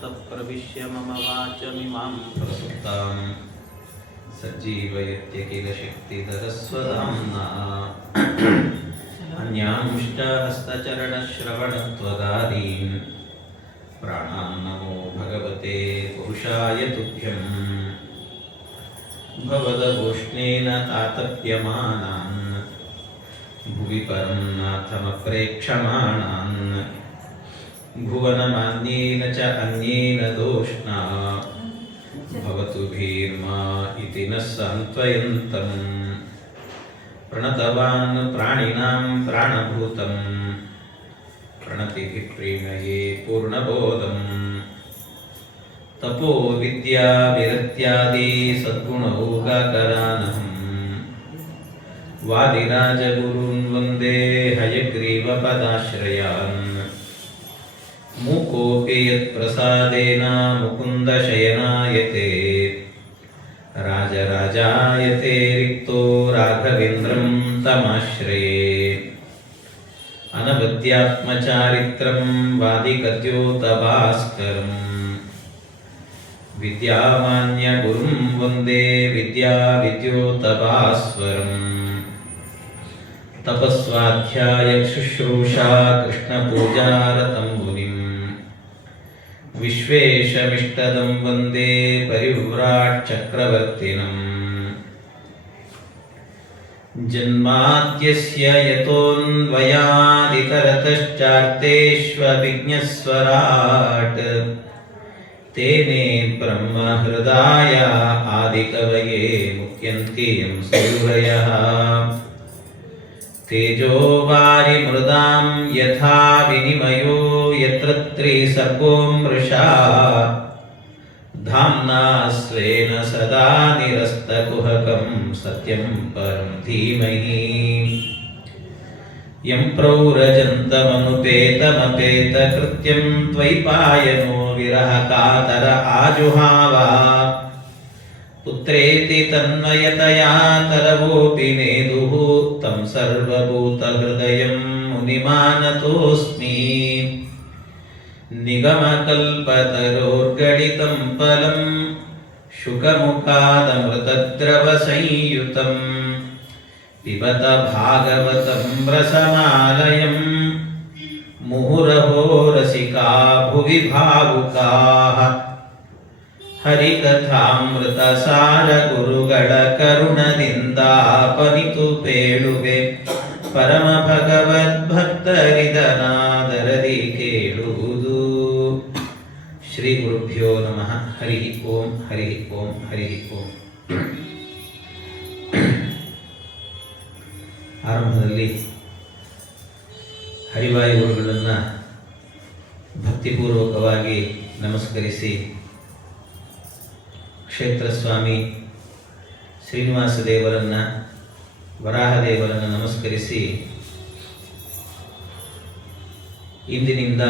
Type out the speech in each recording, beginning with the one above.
प्रविश्य मम वाचमिमां प्रसुप्तां सज्जीवयत्य किल शक्तिधरस्वधाम्ना अन्यांश्च हस्तचरणश्रवणत्वगादीन् प्राणान् नमो भगवते पुरुषाय तुभ्यम् भवदवोष्णेन तातप्यमानान् भुवि परं नाथमप्रेक्षमाणान् भुवनमान्येन च अन्येन दोष्णा भवतु भीर्मा इति नः सान्त्वयन्तम् प्रणतवान् प्राणिनां प्राणभूतं प्रणतिभिः प्रीणये पूर्णबोधम् तपो विद्या विरत्यादि सद्गुणौघकरानहम् वादिराजगुरून् वन्दे हयग्रीवपदाश्रयान् मूकोऽपि यत्प्रसादेन मुकुन्दशयनायते राजराजायते रिक्तो राघवेन्द्रं तमाश्रये अनवद्यात्मचारित्रं वादिकद्योतभास्करम् विद्यामान्यगुरुं वन्दे विद्याविद्योतभास्वरम् तपस्वाध्याय शुश्रूषा कृष्णपूजारतं मुनिम् विश्वेशमिष्टदं वन्दे परिव्राट् चक्रवर्तिनम् जन्माद्यस्य यतोऽन्वयादितरतश्चार्तेष्वभिज्ञस्वराट् तेने ब्रह्महृदाय आदिकवये मुह्यन्ति यं सूरयः तेजो वारिमृदां यथा विनिमयो यत्र त्रिसर्गो मृषा धाम्ना स्वेन सदा निरस्तकुहकं सत्यं परं धीमहि यं प्रौरजन्तमनुपेतमपेतकृत्यं त्वयिपायनो विरहकातर आजुहावा पुत्रेति तन्मयतया तरवोऽपि नेदुः तं सर्वभूतहृदयं मुनिमानतोऽस्मि निगमकल्पतरोर्गलितं फलं शुकमुखादमृतद्रवसंयुतं पिबत भागवतं रसमालयं मुहुरहो रसिका भुवि भावुकाः ಹರಿಕಥಾಮೃತಸಾರ ಗುರುಗಳ ಕರುಣದಿಂದಾಪನಿತು ಪೇಳುವೆ ಪರಮ ಭಗವದ್ಭಕ್ತರಿದನಾದರದಿ ಕೇಳುವುದು. ಶ್ರೀ ಗುರುಭ್ಯೋ ನಮಃ. ಹರಿ ಓಂ ಹರಿ ಓಂ ಹರಿ ಓಂ. ಆರಂಭದಲ್ಲಿ ಹರಿವಾಯು ಗುರುಗಳನ್ನು ಭಕ್ತಿಪೂರ್ವಕವಾಗಿ ನಮಸ್ಕರಿಸಿ ಕ್ಷೇತ್ರ ಸ್ವಾಮಿ ಶ್ರೀನಿವಾಸ ದೇವರನ್ನು ವರಾಹದೇವರನ್ನು ನಮಸ್ಕರಿಸಿ ಇಂದಿನಿಂದ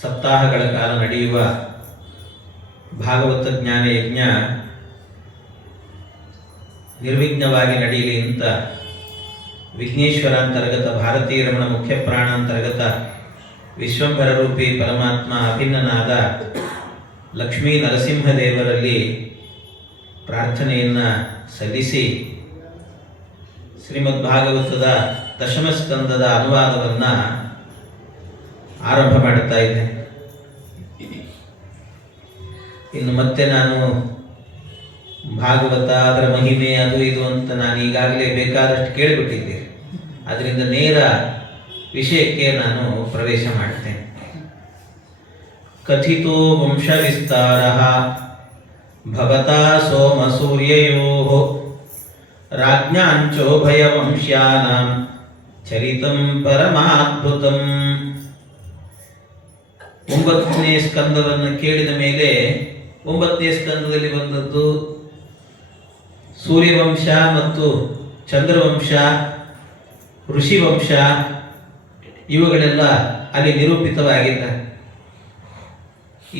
ಸಪ್ತಾಹಗಳ ಕಾಲ ನಡೆಯುವ ಭಾಗವತ ಜ್ಞಾನ ಯಜ್ಞ ನಿರ್ವಿಘ್ನವಾಗಿ ನಡೆಯಲಿ ಅಂತ ವಿಘ್ನೇಶ್ವರ ಅಂತರ್ಗತ ಭಾರತೀಯ ರಮಣ ಮುಖ್ಯ ಪ್ರಾಣಾಂತರ್ಗತ ವಿಶ್ವಂಭರ ರೂಪಿ ಪರಮಾತ್ಮ ಅಭಿನ್ನನಾದ ಲಕ್ಷ್ಮೀ ನರಸಿಂಹದೇವರಲ್ಲಿ ಪ್ರಾರ್ಥನೆಯನ್ನು ಸಲ್ಲಿಸಿ ಶ್ರೀಮದ್ ಭಾಗವತದ ದಶಮ ಸ್ಕಂದದ ಅನುವಾದವನ್ನು ಆರಂಭ ಮಾಡುತ್ತಾ ಇದ್ದೆ. ಇನ್ನು ಮತ್ತೆ ನಾನು ಭಾಗವತ ಅದರ ಮಹಿಮೆ ಅದು ಇದು ಅಂತ ನಾನು ಈಗಾಗಲೇ ಬೇಕಾದಷ್ಟು ಕೇಳಿಬಿಟ್ಟಿದ್ದೆ. ಅದರಿಂದ ನೇರ ವಿಷಯಕ್ಕೆ ನಾನು ಪ್ರವೇಶ ಮಾಡ್ತೇನೆ. ಕಥಿತೋ ವಂಶವಿಸ್ತಾರಃ ಭವತಾ ಸೋಮಸೂರ್ಯಯೋಃ ರಾಜ್ಞಾಂಚೋಭಯವಂಶ್ಯಾನಾಂ ಚರಿತಂ ಪರಮಾದ್ಭುತಂ. 9ನೇ ಸ್ಕಂದವನ್ನು ಕೇಳಿದ ಮೇಲೆ 9ನೇ ಸ್ಕಂದದಲ್ಲಿ ಬಂದದ್ದು ಸೂರ್ಯವಂಶ ಮತ್ತು ಚಂದ್ರವಂಶ, ಋಷಿವಂಶ ಇವುಗಳೆಲ್ಲ ಅಲ್ಲಿ ನಿರೂಪಿತವಾಗಿದ್ದಾರೆ.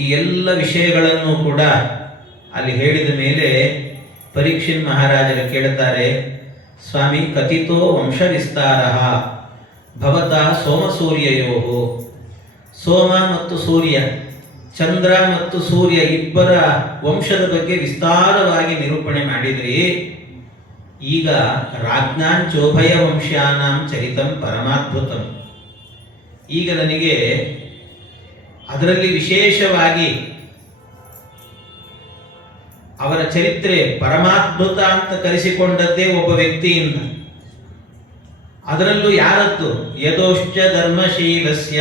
ಈ ಎಲ್ಲ ವಿಷಯಗಳನ್ನು ಕೂಡ ಅಲ್ಲಿ ಹೇಳಿದ ಮೇಲೆ ಪರೀಕ್ಷಿತ್ ಮಹಾರಾಜರು ಕೇಳುತ್ತಾರೆ, ಸ್ವಾಮಿ ಕಥಿತೋ ವಂಶವಿಸ್ತಾರ ಭವತ ಸೋಮ ಸೂರ್ಯಯೋ, ಸೋಮ ಮತ್ತು ಸೂರ್ಯ ಚಂದ್ರ ಮತ್ತು ಸೂರ್ಯ ಇಬ್ಬರ ವಂಶದ ಬಗ್ಗೆ ವಿಸ್ತಾರವಾಗಿ ನಿರೂಪಣೆ ಮಾಡಿದ್ರಿ. ಈಗ ರಾಜ್ಞಾನ್ ಚೋಭಯ ವಂಶ್ಯಾನಾಂ ಚರಿತಂ ಪರಮಾದ್ಭುತಂ. ಈಗ ನನಗೆ ಅದರಲ್ಲಿ ವಿಶೇಷವಾಗಿ ಅವರ ಚರಿತ್ರೆ ಪರಮಾದ್ಭುತ ಅಂತ ಕರೆಸಿಕೊಂಡದ್ದೇ ಒಬ್ಬ ವ್ಯಕ್ತಿಯಿಂದ. ಅದರಲ್ಲೂ ಯಾರದ್ದು? ಯದೋಶ್ಚ ಧರ್ಮಶೀಲಸ್ಯ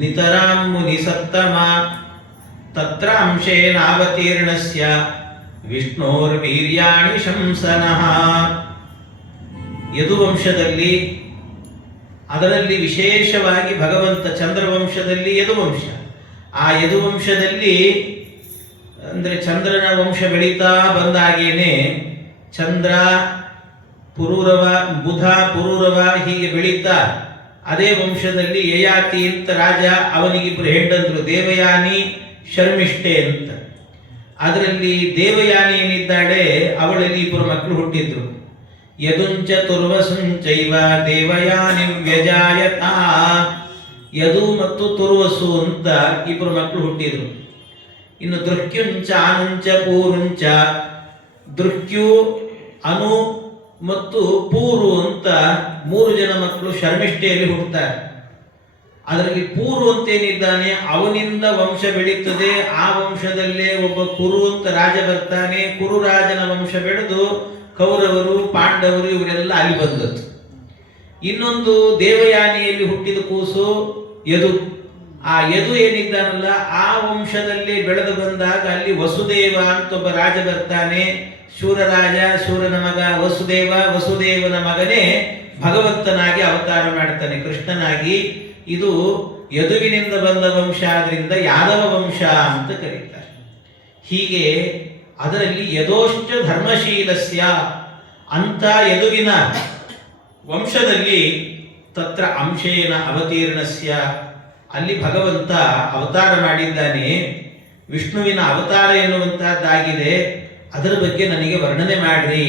ನಿತರಾಂ ಮುನಿಸತ್ತಮ ತತ್ರ ಅಂಶೇನಾವತೀರ್ಣಸ್ಯ ವಿಷ್ಣೋರ್ವೀರ್ಯಾಣಿ ಶಂಸನಃ. ಯದುವಂಶದಲ್ಲಿ, ಅದರಲ್ಲಿ ವಿಶೇಷವಾಗಿ ಭಗವಂತ ಚಂದ್ರವಂಶದಲ್ಲಿ ಯದುವಂಶ. ಆ ಯದುವಂಶದಲ್ಲಿ ಅಂದರೆ ಚಂದ್ರನ ವಂಶ ಬೆಳೀತಾ ಬಂದಾಗೇನೆ ಚಂದ್ರ ಪುರೂರವ, ಬುಧ ಪುರೂರವ ಹೀಗೆ ಬೆಳೀತಾ ಅದೇ ವಂಶದಲ್ಲಿ ಯಯಾತಿ ಅಂತ ರಾಜ, ಅವನಿಗಿಬ್ಬರು ಹೆಂಡಂದ್ರು ದೇವಯಾನಿ ಶರ್ಮಿಷ್ಠೆ ಅಂತ. ಅದರಲ್ಲಿ ದೇವಯಾನಿ ಏನಿದ್ದಾಳೆ ಅವಳಲ್ಲಿ ಇಬ್ಬರು ಮಕ್ಕಳು ಹುಟ್ಟಿದ್ರು. ಯದುಂಚ ತುರ್ವಸುಂಚೈವ ದೇವಯಾನಿ ವ್ಯಜಾಯತ. ಯದು ಮತ್ತು ತುರ್ವಸು ಅಂತ ಇಬ್ಬರು ಮಕ್ಕಳು ಹುಟ್ಟಿದ್ರು. ಇನ್ನು ದೃಕ್ಯುಂಚ ಅನುಂಚ ಪೂರುಂಚ, ದೃಕ್ಯು ಅನು ಮತ್ತು ಪೂರು ಅಂತ 3 ಜನ ಮಕ್ಕಳು ಶರ್ಮಿಷ್ಠೆಯಲ್ಲಿ ಹುಟ್ಟುತ್ತಾರೆ. ಅದರಲ್ಲಿ ಪೂರು ಅಂತೇನಿದ್ದಾನೆ ಅವನಿಂದ ವಂಶ ಬೆಳೀತದೆ. ಆ ವಂಶದಲ್ಲೇ ಒಬ್ಬ ಕುರು ಅಂತ ರಾಜ ಬರ್ತಾನೆ. ಕುರು ರಾಜನ ವಂಶ ಬೆಳೆದು ಕೌರವರು, ಪಾಂಡವರು ಇವರೆಲ್ಲ ಅಲ್ಲಿ ಬಂದದ್ದು. ಇನ್ನೊಂದು ದೇವಯಾನಿಯಲ್ಲಿ ಹುಟ್ಟಿದ ಕೂಸು ಯದು. ಆ ಯದು ಏನಿದ್ದಾನಲ್ಲ ಆ ವಂಶದಲ್ಲಿ ಬೆಳೆದು ಬಂದಾಗ ಅಲ್ಲಿ ವಸುದೇವ ಅಂತ ಒಬ್ಬ ರಾಜ ಬರ್ತಾನೆ. ಶೂರರಾಜ, ಶೂರನ ಮಗ ವಸುದೇವ, ವಸುದೇವನ ಮಗನೇ ಭಗವಂತನಾಗಿ ಅವತಾರ ಮಾಡ್ತಾನೆ, ಕೃಷ್ಣನಾಗಿ. ಇದು ಯದುವಿನಿಂದ ಬಂದ ವಂಶ ಆದ್ರಿಂದ ಯಾದವ ವಂಶ ಅಂತ ಕರೀತಾರೆ. ಹೀಗೆ ಅದರಲ್ಲಿ ಯದೋಶ್ಚ ಧರ್ಮಶೀಲಸ್ಯ ಅಂತ ಯದುವಿನ ವಂಶದಲ್ಲಿ ತತ್ರ ಅಂಶೇನ ಅವತೀರ್ಣಸ್ಯ, ಅಲ್ಲಿ ಭಗವಂತ ಅವತಾರ ಮಾಡಿದ್ದಾನೆ. ವಿಷ್ಣುವಿನ ಅವತಾರ ಎನ್ನುವಂತಹದ್ದಾಗಿದೆ. ಅದರ ಬಗ್ಗೆ ನನಗೆ ವರ್ಣನೆ ಮಾಡ್ರಿ.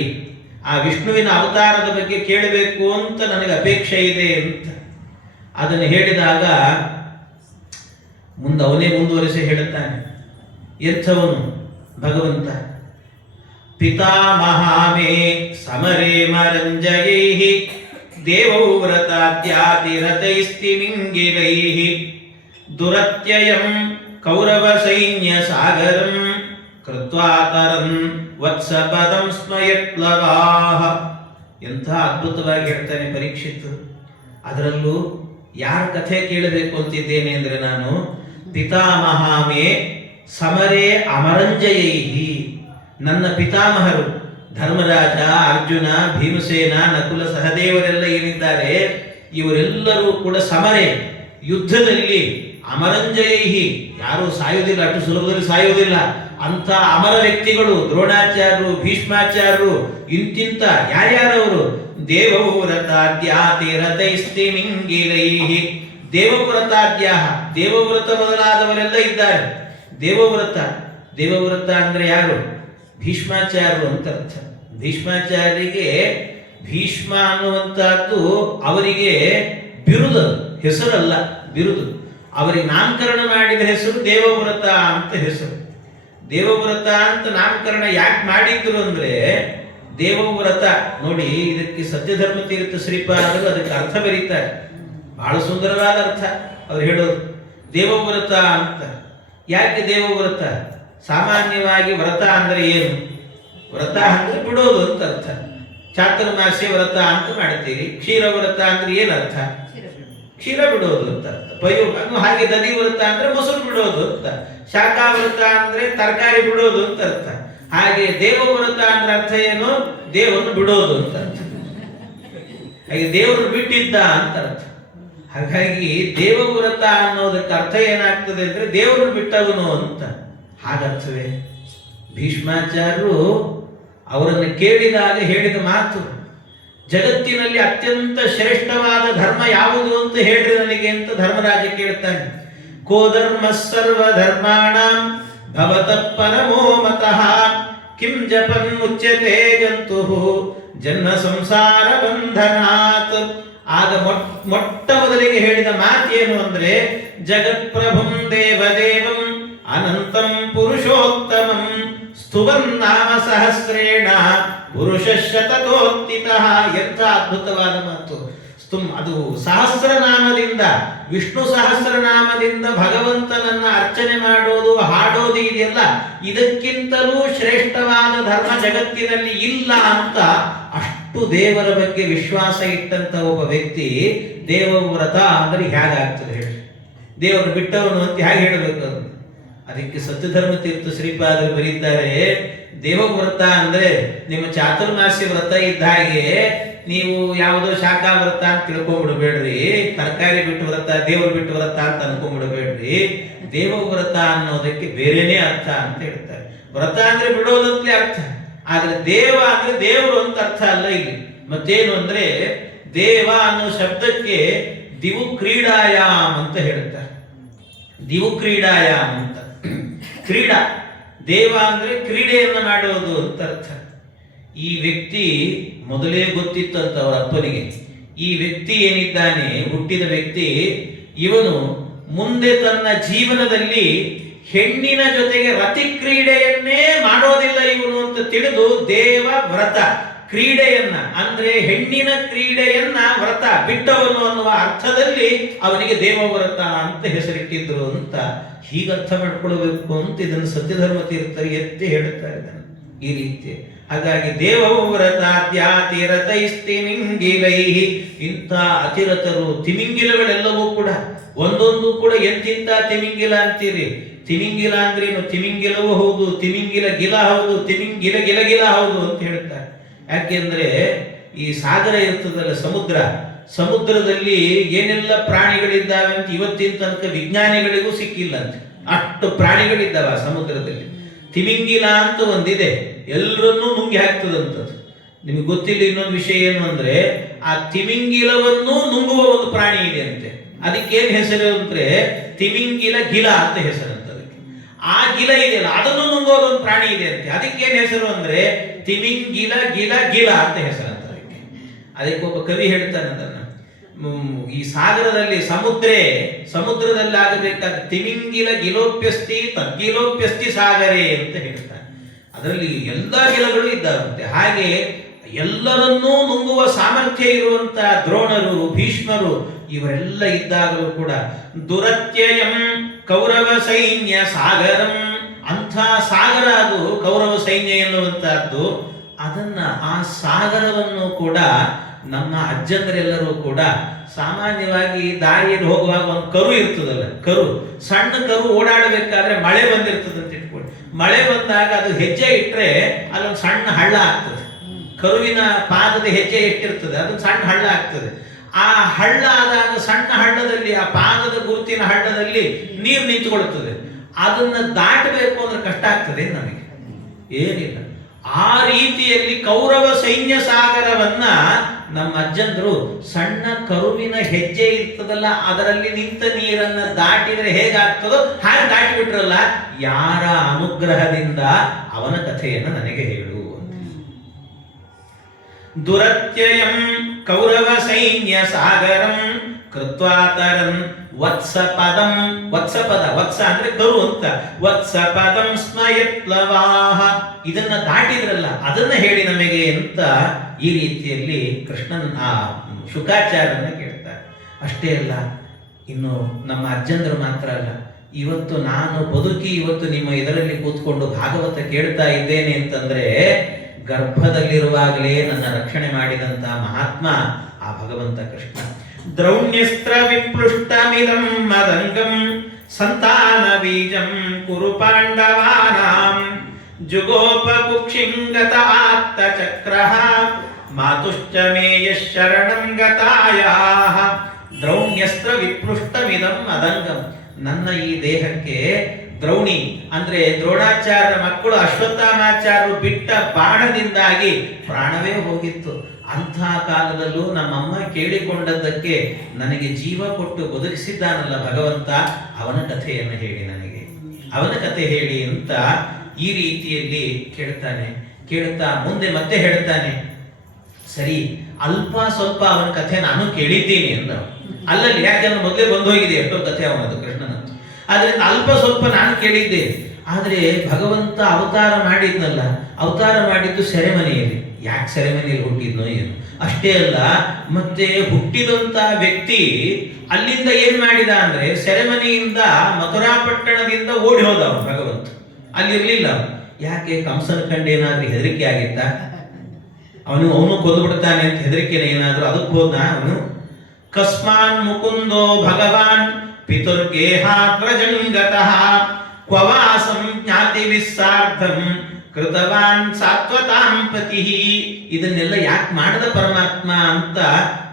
ಆ ವಿಷ್ಣುವಿನ ಅವತಾರದ ಬಗ್ಗೆ ಕೇಳಬೇಕು ಅಂತ ನನಗೆ ಅಪೇಕ್ಷೆ ಇದೆ ಅಂತ ಅದನ್ನು ಹೇಳಿದಾಗ ಮುಂದೆ ಅವನೇ ಮುಂದುವರಿಸಿ ಹೇಳುತ್ತಾನೆ. ಎಂಥವನು ಭಗವಂತ? ಪಿತಾಮಹಾಮೇ ಸಮರೇ ಮರಂಜಯೈಃ ದೇವವ್ರತಾದ್ಯಾತಿರತೈಸ್ತಿಮಿಂಗಿಲೈಃ ದುರತ್ಯಯಂ ಕೌರವ ಸೈನ್ಯ ಸಾಗರಂ ಕೃತ್ವಾತರಂ ವತ್ಸಪದಂ ಸ್ಮಯತ್ಲವಾಹ. ಎಂಥ ಅದ್ಭುತವಾಗಿ ಹೇಳ್ತಾನೆ ಪರೀಕ್ಷಿತ್. ಅದರಲ್ಲೂ ಯಾರ ಕಥೆ ಕೇಳಬೇಕು ಅಂತಿದ್ದೇನೆ ಅಂದರೆ ನಾನು ಪಿತಾಮಹಾಮೇ ಸಮರೇ ಅಮರಂಜಯೈಹಿ, ನನ್ನ ಪಿತಾಮಹರು ಧರ್ಮರಾಜ, ಅರ್ಜುನ, ಭೀಮಸೇನ, ನಕುಲ, ಸಹದೇವರೆಲ್ಲ ಏನಿದ್ದಾರೆ ಇವರೆಲ್ಲರೂ ಕೂಡ ಸಮರೇ ಯುದ್ಧದಲ್ಲಿ ಅಮರಂಜಯೈಹಿ, ಯಾರು ಸಾಯುವುದಿಲ್ಲ, ಅಷ್ಟು ಸುಲಭದಲ್ಲಿ ಸಾಯುವುದಿಲ್ಲ ಅಂತ ಅಮರ ವ್ಯಕ್ತಿಗಳು. ದ್ರೋಣಾಚಾರ್ಯರು, ಭೀಷ್ಮಾಚಾರ್ಯರು, ಇಂತಿಂತ ಯಾರ್ಯಾರವರು? ದೇವವ್ರತಾದ್ಯಾತಿರತೈಸ್ತಿಮಿಂಗಿಲೈಃ, ದೇವವ್ರತಾದ್ಯ, ದೇವವ್ರತ ಮೊದಲಾದವರೆಲ್ಲ ಇದ್ದಾರೆ. ದೇವವ್ರತ, ದೇವವ್ರತ ಅಂದ್ರೆ ಯಾರು? ಭೀಷ್ಮಾಚಾರ್ಯರು ಅಂತ ಅರ್ಥ. ಭೀಷ್ಮಾಚಾರ್ಯರಿಗೆ ಭೀಷ್ಮ ಅನ್ನುವಂತಹದ್ದು ಅವರಿಗೆ ಬಿರುದು, ಹೆಸರಲ್ಲ, ಬಿರುದು. ಅವರಿಗೆ ನಾಮಕರಣ ಮಾಡಿದ ಹೆಸರು ದೇವವ್ರತ ಅಂತ ಹೆಸರು. ದೇವವ್ರತ ಅಂತ ನಾಮಕರಣ ಯಾಕೆ ಮಾಡಿದ್ರು ಅಂದ್ರೆ ದೇವವ್ರತ ನೋಡಿ, ಇದಕ್ಕೆ ಸತ್ಯಧರ್ಮ ತೀರ್ಥ ಶ್ರೀಪಾದರು ಅದಕ್ಕೆ ಅರ್ಥ ಬರೀತಾರೆ. ಬಹಳ ಸುಂದರವಾದ ಅರ್ಥ ಅವ್ರು ಹೇಳೋದು. ದೇವವ್ರತ ಅಂತ ಯಾಕೆ ದೇವವ್ರತ? ಸಾಮಾನ್ಯವಾಗಿ ವ್ರತ ಅಂದ್ರೆ ಏನು? ವ್ರತ ಅಂದ್ರೆ ಬಿಡೋದು ಅಂತ ಅರ್ಥ. ಚಾತುರ್ಮಾಸ್ಯ ವ್ರತ ಅಂತ ಮಾಡ್ತೀವಿ. ಕ್ಷೀರ ವ್ರತ ಅಂದ್ರೆ ಏನರ್ಥ? ಕ್ಷೀರ ಬಿಡೋದು ಅಂತ ಅರ್ಥ. ಹಾಗೆ ದಧಿ ವ್ರತ ಅಂದ್ರೆ ಮೊಸರು ಬಿಡೋದು ಅಂತ. ಶಾಖಾವ್ರತ ಅಂದ್ರೆ ತರಕಾರಿ ಬಿಡೋದು ಅಂತ ಅರ್ಥ. ಹಾಗೆ ದೇವವ್ರತ ಅಂದ್ರೆ ಅರ್ಥ ಏನು? ದೇವರನ್ನು ಬಿಡೋದು ಅಂತ ಅರ್ಥ. ಹಾಗೆ ದೇವರು ಬಿಟ್ಟಿದ್ದ ಅಂತ ಅರ್ಥ. ಹಾಗಾಗಿ ದೇವವ್ರತ ಅನ್ನೋದಕ್ಕೆ ಅರ್ಥ ಏನಾಗ್ತದೆ ಅಂದ್ರೆ ದೇವರನ್ನು ಬಿಟ್ಟವನು ಅಂತ. ಹಾಗರ್ಥವೇ ಭೀಷ್ಮಾಚಾರ್ಯರು ಅವರನ್ನು ಕೇಳಿದಾಗ ಹೇಳಿದ ಮಾತು, ಜಗತ್ತಿನಲ್ಲಿ ಅತ್ಯಂತ ಶ್ರೇಷ್ಠವಾದ ಧರ್ಮ ಯಾವುದು ಅಂತ ಹೇಳ್ರಿ ನನಗೆ ಅಂತ ಧರ್ಮರಾಜ ಕೇಳ್ತಾನೆ. ಕೋ ಧರ್ಮ ಸರ್ವಧರ್ಮಾಣಾಂ ಭವತಃ ಪರಮೋ ಮತಃ ಕಿಂ ಜಪನ್ ಮುಚ್ಯತೆ ಜಂತುಃ ಜನ್ಮ ಸಂಸಾರ ಬಂಧನಾತ್. ಆಗ ಮೊಟ್ಟ ಮೊದಲಿಗೆ ಹೇಳಿದ ಮಾತೇನು ಅಂದ್ರೆ ಜಗತ್ಪ್ರಭುಂ ದೇವದೇವಂ ಅನಂತಂ ಪುರುಷೋತ್ತಮಂ ಸ್ತುವನ್ನಾಮ ಸಹಸ್ರೇಣ ಪುರುಷ ಶತತೋಕ್ತಿತಃ. ಎಂಥ ಅದ್ಭುತವಾದ ಮಾತು. ಅದು ಸಹಸ್ರನಾಮದಿಂದ, ವಿಷ್ಣು ಸಹಸ್ರನಾಮದಿಂದ ಭಗವಂತನನ್ನ ಅರ್ಚನೆ ಮಾಡೋದು, ಹಾಡೋದು ಇದೆಯಲ್ಲ, ಇದಕ್ಕಿಂತಲೂ ಶ್ರೇಷ್ಠವಾದ ಧರ್ಮ ಜಗತ್ತಿನಲ್ಲಿ ಇಲ್ಲ ಅಂತ ಅಷ್ಟು ದೇವರ ಬಗ್ಗೆ ವಿಶ್ವಾಸ ಇಟ್ಟಂತ ಒಬ್ಬ ವ್ಯಕ್ತಿ ದೇವವ್ರತ ಅಂದ್ರೆ ಹೇಗಾಗ್ತದೆ ಹೇಳಿ? ದೇವರು ಬಿಟ್ಟವನು ಅಂತ ಹೇಗೆ ಹೇಳಬೇಕು? ಅದಕ್ಕೆ ಸತ್ಯಧರ್ಮ ತೀರ್ಥ ಶ್ರೀಪಾದರು ಬರೀತಾರೆ, ದೇವವ್ರತ ಅಂದ್ರೆ ನಿಮ್ಮ ಚಾತುರ್ಮಾಸ್ಯ ವ್ರತ ಇದ್ದ ಹಾಗೆ ನೀವು ಯಾವುದೋ ಶಾಖಾ ವ್ರತ ಅಂತ ತಿಳ್ಕೊಂಡ್ಬಿಡ್ಬೇಡ್ರಿ, ತರಕಾರಿ ಬಿಟ್ಟು ವ್ರತ, ದೇವರು ಬಿಟ್ಟು ವ್ರತ ಅಂತ ಅನ್ಕೊಂಡ್ಬಿಡ್ಬೇಡ್ರಿ. ದೇವವ್ರತ ಅನ್ನೋದಕ್ಕೆ ಬೇರೆನೇ ಅರ್ಥ ಅಂತ ಹೇಳ್ತಾರೆ. ವ್ರತ ಅಂದ್ರೆ ಬಿಡೋದಂತಲೇ ಅರ್ಥ, ಆದ್ರೆ ದೇವ ಅಂದ್ರೆ ದೇವರು ಅಂತ ಅರ್ಥ ಅಲ್ಲ ಇಲ್ಲಿ. ಮತ್ತೇನು ಅಂದ್ರೆ ದೇವ ಅನ್ನೋ ಶಬ್ದಕ್ಕೆ ದಿವು ಕ್ರೀಡಾಯಾಮ್ ಅಂತ ಹೇಳ್ತಾರೆ. ದಿವು ಕ್ರೀಡಾಯಾಮ್ ಅಂತ. ಕ್ರೀಡಾ, ದೇವ ಅಂದ್ರೆ ಕ್ರೀಡೆಯನ್ನು ಮಾಡೋದು ಅಂತ ಅರ್ಥ. ಈ ವ್ಯಕ್ತಿ ಮೊದಲೇ ಗೊತ್ತಿತ್ತಂತ ಅವರ ಅಪ್ಪನಿಗೆ, ಈ ವ್ಯಕ್ತಿ ಏನಿದ್ದಾನೆ, ಹುಟ್ಟಿದ ವ್ಯಕ್ತಿ, ಇವನು ಮುಂದೆ ತನ್ನ ಜೀವನದಲ್ಲಿ ಹೆಣ್ಣಿನ ಜೊತೆಗೆ ರತಿ ಕ್ರೀಡೆಯನ್ನೇ ಮಾಡೋದಿಲ್ಲ ಇವನು ಅಂತ ತಿಳಿದು ದೇವ ವ್ರತ ಕ್ರೀಡೆಯನ್ನ ಅಂದ್ರೆ ಹೆಣ್ಣಿನ ಕ್ರೀಡೆಯನ್ನ ವ್ರತ ಬಿಟ್ಟವನು ಅನ್ನುವ ಅರ್ಥದಲ್ಲಿ ಅವನಿಗೆ ದೇವವ್ರತ ಅಂತ ಹೆಸರಿಟ್ಟಿದ್ರು ಅಂತ ಹೀಗರ್ಥ ಮಾಡ್ಕೊಳ್ಬೇಕು ಅಂತ ಇದನ್ನು ಸತ್ಯಧರ್ಮ ತೀರ್ಥರು ಎತ್ತಿ ಹೇಳ್ತಾ ಇದ್ದಾನೆ ಈ ರೀತಿ. ಹಾಗಾಗಿ ದೇವವ್ರತಾದ್ಯಾತಿರತೈಸ್ತಿಮಿಂಗಿಲೈ, ಇಂಥ ಅತಿರತರು ತಿಮಿಂಗಿಲಗಳೆಲ್ಲವೂ ಕೂಡ ಒಂದೊಂದು ಕೂಡ ಎಂತಿಂತ ತಿಮಿಂಗಿಲ ಅಂತೀರಿ. ತಿಮಿಂಗಿಲ ಅಂದ್ರೇನು? ತಿಮಿಂಗಿಲವೂ ಹೌದು, ತಿಮಿಂಗಿಲ ಗಿಲ ಹೌದು, ತಿಮಿಂಗಿಲ ಗಿಲ ಗಿಲ ಹೌದು ಅಂತ ಹೇಳ್ತಾರೆ. ಯಾಕೆಂದ್ರೆ ಈ ಸಾಗರ ಇರ್ತದಲ್ಲ, ಸಮುದ್ರ, ಸಮುದ್ರದಲ್ಲಿ ಏನೆಲ್ಲ ಪ್ರಾಣಿಗಳಿದ್ದಾವೆ ಅಂತ ಇವತ್ತಿನ ತನಕ ವಿಜ್ಞಾನಿಗಳಿಗೂ ಸಿಕ್ಕಿಲ್ಲ ಅಂತ. ಅಷ್ಟು ಪ್ರಾಣಿಗಳಿದ್ದಾವ ಸಮುದ್ರದಲ್ಲಿ. ತಿಮಿಂಗಿಲ ಅಂತ ಒಂದಿದೆ, ಎಲ್ಲರನ್ನೂ ನುಂಗಿ ಹಾಕ್ತದಂಥದ್ದು. ನಿಮಗೆ ಗೊತ್ತಿಲ್ಲ ಇನ್ನೊಂದು ವಿಷಯ ಏನು ಅಂದ್ರೆ, ಆ ತಿಮಿಂಗಿಲವನ್ನು ನುಂಗುವ ಒಂದು ಪ್ರಾಣಿ ಇದೆ ಅಂತೆ. ಅದಕ್ಕೇನು ಹೆಸರು ಅಂದ್ರೆ ತಿಮಿಂಗಿಲ ಗಿಲ ಅಂತ ಹೆಸರು ಅಂತ. ಅದಕ್ಕೆ ಆ ಗಿಲ ಇದೆಯಲ್ಲ, ಅದನ್ನು ನುಂಗೋದು ಒಂದು ಪ್ರಾಣಿ ಇದೆ ಅಂತೆ. ಅದಕ್ಕೇನು ಹೆಸರು ಅಂದ್ರೆ ತಿಮಿಂಗಿಲ ಗಿಲ ಗಿಲ ಅಂತ ಹೆಸರು ಅಂತ. ಅದಕ್ಕೆ ಒಬ್ಬ ಕವಿ ಹೇಳ್ತಾನೆ ಅದನ್ನ, ಈ ಸಾಗರದಲ್ಲಿ ಸಮುದ್ರದಲ್ಲಿ ಆಗಬೇಕಾದ ತಿಮಿಂಗಿಲ ಗಿಲೋಪ್ಯಸ್ತಿ ತದ್ಗಿಲೋಪ್ಯಸ್ತಿ ಸಾಗರೇ ಅಂತ ಹೇಳ್ತಾನೆ. ಅದರಲ್ಲಿ ಎಲ್ಲ ಗಿಲಗಳು ಇದ್ದಾವಂತೆ. ಹಾಗೆ ಎಲ್ಲರನ್ನೂ ನುಂಗುವ ಸಾಮರ್ಥ್ಯ ಇರುವಂತ ದ್ರೋಣರು, ಭೀಷ್ಮರು ಇವರೆಲ್ಲ ಇದ್ದಾಗಲೂ ಕೂಡ ದುರತ್ಯಯಂ ಕೌರವ ಸೈನ್ಯ ಸಾಗರಂ, ಅಂಥ ಸಾಗರ ಅದು ಕೌರವ ಸೈನ್ಯ ಎನ್ನುವಂತಹದ್ದು. ಅದನ್ನ, ಆ ಸಾಗರವನ್ನು ಕೂಡ ನಮ್ಮ ಅಜ್ಜಂದರೆಲ್ಲರೂ ಕೂಡ ಸಾಮಾನ್ಯವಾಗಿ ದಾರಿಯಲ್ಲಿ ಹೋಗುವಾಗ ಒಂದು ಕರು ಇರ್ತದಲ್ಲ, ಕರು, ಸಣ್ಣ ಕರು ಓಡಾಡಬೇಕಾದ್ರೆ ಮಳೆ ಬಂದಿರ್ತದೆ ಅಂತ ಇಟ್ಕೊಳ್ಳಿ. ಮಳೆ ಬಂದಾಗ ಅದು ಹೆಜ್ಜೆ ಇಟ್ಟರೆ ಅಲ್ಲೊಂದು ಸಣ್ಣ ಹಳ್ಳ ಆಗ್ತದೆ. ಕರುವಿನ ಪಾದದ ಹೆಜ್ಜೆ ಎಷ್ಟಿರ್ತದೆ ಅದೊಂದು ಸಣ್ಣ ಹಳ್ಳ ಆಗ್ತದೆ. ಆ ಹಳ್ಳ ಆದಾಗ ಸಣ್ಣ ಹಳ್ಳದಲ್ಲಿ, ಆ ಪಾದದ ಗುರುತಿನ ಹಳ್ಳದಲ್ಲಿ ನೀರು ನಿಂತುಕೊಳ್ಳುತ್ತದೆ. ಅದನ್ನ ದಾಟಬೇಕು ಅಂದ್ರೆ ಕಷ್ಟ ಆಗ್ತದೆ ನಮಗೆ, ಏನಿಲ್ಲ. ಆ ರೀತಿಯಲ್ಲಿ ಕೌರವ ಸೈನ್ಯ ಸಾಗರವನ್ನ ನಮ್ಮ ಅಜ್ಜಂದ್ರು ಸಣ್ಣ ಕರುವಿನ ಹೆಜ್ಜೆ ಇರ್ತದಲ್ಲ, ಅದರಲ್ಲಿ ನಿಂತ ನೀರನ್ನ ದಾಟಿದ್ರೆ ಹೇಗಾಗ್ತದೋ ಹಾಗೆ ದಾಟಿ ಬಿಟ್ರಲ್ಲ, ಯಾರ ಅನುಗ್ರಹದಿಂದ ಅವನ ಕಥೆಯನ್ನು ನನಗೆ ಹೇಳು. ದುರತ್ಯಯಂ ಕೌರವ ಸೈನ್ಯ ಸಾಗರಂ ಕೃತ್ವಾತರನ್ ವತ್ಸಪದಂ, ವತ್ಸಪದ, ವತ್ಸ ಅಂದ್ರೆ ಕರು ಅಂತ, ವತ್ಸಪದಂ ಸ್ಮಯತ್ಲವಾಹ, ಇದನ್ನ ದಾಟಿದ್ರಲ್ಲ ಅದನ್ನ ಹೇಳಿ ನಮಗೆ ಅಂತ ಈ ರೀತಿಯಲ್ಲಿ ಕೃಷ್ಣನ ಶುಕಾಚಾರ್ಯರನ್ನ ಕೇಳ್ತಾರೆ. ಅಷ್ಟೇ ಅಲ್ಲ, ಇನ್ನು ನಮ್ಮ ಅಜ್ಜಂದ್ರು ಮಾತ್ರ ಅಲ್ಲ, ಇವತ್ತು ನಾನು ಬದುಕಿ ಇವತ್ತು ನಿಮ್ಮ ಇದರಲ್ಲಿ ಕೂತ್ಕೊಂಡು ಭಾಗವತ ಕೇಳ್ತಾ ಇದ್ದೇನೆ ಅಂತಂದ್ರೆ ಗರ್ಭದಲ್ಲಿರುವಾಗಲೇ ನನ್ನ ರಕ್ಷಣೆ ಮಾಡಿದಂತ ಮಹಾತ್ಮ ಆ ಭಗವಂತ ಕೃಷ್ಣ. ದ್ರೌಣ್ಯಸ್ತ್ರ ವಿಪ್ಲುಷ್ಟಮಿದಂ ಮದಂಗಂ ಸಂತಾನ ಬೀಜಂ ಕುರು ಪಾಂಡವಾನಾಂ ಜುಗೋಪಕುಕ್ಷಿಂಗತ ಆತ್ತ ಚಕ್ರಃ ಮಾತುಶ್ಚ ಮೇಯ ಶರಣಂ ಗತಾಯಾಃ. ದ್ರೌಣ್ಯಸ್ತ್ರ ವಿಪ್ಲುಷ್ಟಮಿದಂ ಮದಂಗಂ, ನನ್ನ ಈ ದೇಹಕ್ಕೆ ದ್ರೌಣಿ ಅಂದ್ರೆ ದ್ರೋಣಾಚಾರ್ಯರ ಮಕ್ಕಳು ಅಶ್ವತ್ಥಾಮಾಚಾರ್ಯರು ಬಿಟ್ಟ ಬಾಣದಿಂದಾಗಿ ಪ್ರಾಣವೇ ಹೋಗಿತ್ತು. ಅಂಥ ಕಾಲದಲ್ಲೂ ನಮ್ಮಮ್ಮ ಕೇಳಿಕೊಂಡದ್ದಕ್ಕೆ ನನಗೆ ಜೀವ ಕೊಟ್ಟು ಬದುಕಿಸಿದ್ದಾನಲ್ಲ ಭಗವಂತ, ಅವನ ಕಥೆಯನ್ನು ಹೇಳಿ ನನಗೆ, ಅವನ ಕಥೆ ಹೇಳಿ ಅಂತ ಈ ರೀತಿಯಲ್ಲಿ ಕೇಳ್ತಾನೆ. ಕೇಳ್ತಾ ಮುಂದೆ ಮತ್ತೆ ಹೇಳ್ತಾನೆ, ಸರಿ ಅಲ್ಪ ಸ್ವಲ್ಪ ಅವನ ಕಥೆ ನಾನು ಕೇಳಿದ್ದೀನಿ ಅಂದ. ಅಲ್ಲಲ್ಲಿ ಯಾಕೆಂದ್ರೆ ಮೊದಲೇ ಬಂದು ಹೋಗಿದೆ ಎಷ್ಟೋ ಕಥೆ ಅವನದು ಕೃಷ್ಣನಂತ. ಆದ್ರಿಂದ ಅಲ್ಪ ಸ್ವಲ್ಪ ನಾನು ಕೇಳಿದ್ದೆ. ಆದರೆ ಭಗವಂತ ಅವತಾರ ಮಾಡಿದ್ನಲ್ಲ, ಅವತಾರ ಮಾಡಿದ್ದು ಸೆರೆಮನೆಯಲ್ಲಿ. ಯಾಕೆ ಸೆರೆಮನೆಯಲ್ಲಿ ಹುಟ್ಟಿದ್ನೋ ಏನು. ಅಷ್ಟೇ ಅಲ್ಲ, ಮತ್ತೆ ಹುಟ್ಟಿದಂತ ವ್ಯಕ್ತಿ ಅಲ್ಲಿಂದ ಏನ್ ಮಾಡಿದ ಅಂದ್ರೆ ಸೆರೆಮನೆಯಿಂದ ಮಥುರಾ ಪಟ್ಟಣದಿಂದ ಓಡಿ ಹೋದ ಅವನು. ಭಗವಂತ ಅಲ್ಲಿರ್ಲಿಲ್ಲ. ಯಾಕೆ? ಕಂಸನ ಕಂಡು ಏನಾದ್ರೂ ಹೆದರಿಕೆ ಆಗಿತ್ತ? ಅವನು ಕೊಂದುಬಿಡ್ತಾನೆ ಅಂತ ಹೆದರಿಕೆನ ಏನಾದ್ರೂ ಅದಕ್ಕೆ ಹೋದ ಅವನು? ಕಸ್ಮಾನ್ ಮುಕುಂದೋ ಭಗವಾನ್ ಪಿತುರ್ಗೇಹಾಗ್ರಜಂಗತಃ ಕ್ವವಾಸಂ ಜ್ಞಾತಿ ವಿಸ್ಸಾರ್ಧಂ ಕೃತವಾನ್ ಸಾತ್ವತಾಂ ಪತಿಃ. ಇದನ್ನೆಲ್ಲ ಯಾಕೆ ಮಾಡಿದ ಪರಮಾತ್ಮ ಅಂತ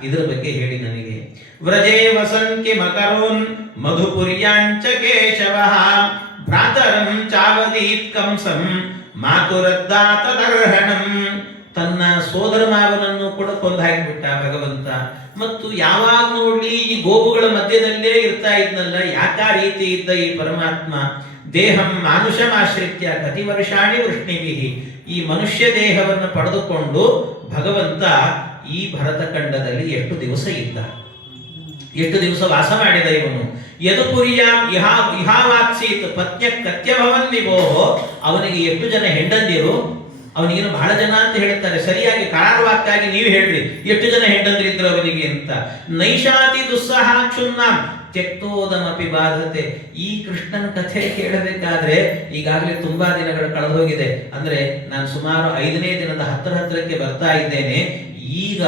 ಇದರ ಬಗ್ಗೆ ಹೇಳಿ ನನಗೆ. ವ್ರಜೇ ವಸಂಕಿ ಮಕರೋನ್ ಮಧುಪುರ್ಯಾಂಚ ಕೇಶವಃ ಭ್ರಾತರಂ ಚಾವದೀತ್ ಕಂಸಂ ಮಾತುರದ್ದಾತದರ್ಹಣಂ. ತನ್ನ ಸೋದರ ಮಾವನನ್ನು ಕೂಡ ಕೊಂದು ಹಾಕಿಬಿಟ್ಟ ಭಗವಂತ. ಮತ್ತು ಯಾವಾಗ ನೋಡ್ಲಿ ಈ ಗೋವುಗಳ ಮಧ್ಯದಲ್ಲೇ ಇರ್ತಾ ಇದ್ನಲ್ಲ, ಯಾಕಾ ರೀತಿ ಇದ್ದ ಈ ಪರಮಾತ್ಮ? ದೇಹಂ ಮಾನುಷಮಾಶ್ರಿತ್ಯ ಕತಿ ವರ್ಷಾಣಿ ವೃಷ್ಣಿಭಿಃ. ಈ ಮನುಷ್ಯ ದೇಹವನ್ನು ಪಡೆದುಕೊಂಡು ಭಗವಂತ ಈ ಭರತಖಂಡದಲ್ಲಿ ಎಷ್ಟು ದಿವಸ ಇದ್ದ, ಎಷ್ಟು ದಿವಸ ವಾಸ ಮಾಡಿದ ಇವನು. ಯದುಪುರಿಯಾಂ ಇಹಾವಾತ್ಸೀತ್ ಪತ್ನ್ಯ ಕತ್ಯಭವನ್ ವಿಭೋಃ. ಅವನಿಗೆ ಎಷ್ಟು ಜನ ಹೆಂಡಂದಿರು? ಅವನಿಗೇನು ಬಹಳ ಜನ ಅಂತ ಹೇಳ್ತಾರೆ, ಸರಿಯಾಗಿ ಕಾರವಾಕ್ಕಾಗಿ ನೀವು ಹೇಳ್ರಿ ಎಷ್ಟು ಜನ ಹೆಂಡಂದಿರಿದ್ರು ಅವನಿಗೆ ಅಂತ. ನೈಷಾತಿ ದುಸ್ಸಹ ಕ್ಷುನ್ನಾಂ ತ್ಯಕ್ತೋದಮಪಿ ಬಾಧತೆ. ಈ ಕೃಷ್ಣನ ಕಥೆ ಕೇಳಬೇಕಾದ್ರೆ ಈಗಾಗಲೇ ತುಂಬಾ ದಿನಗಳು ಕಳೆದು ಹೋಗಿದೆ. ಅಂದ್ರೆ ನಾನು ಸುಮಾರು 5ನೇ ದಿನದ ಹತ್ತಿರಕ್ಕೆ ಬರ್ತಾ ಇದ್ದೇನೆ. ಈಗ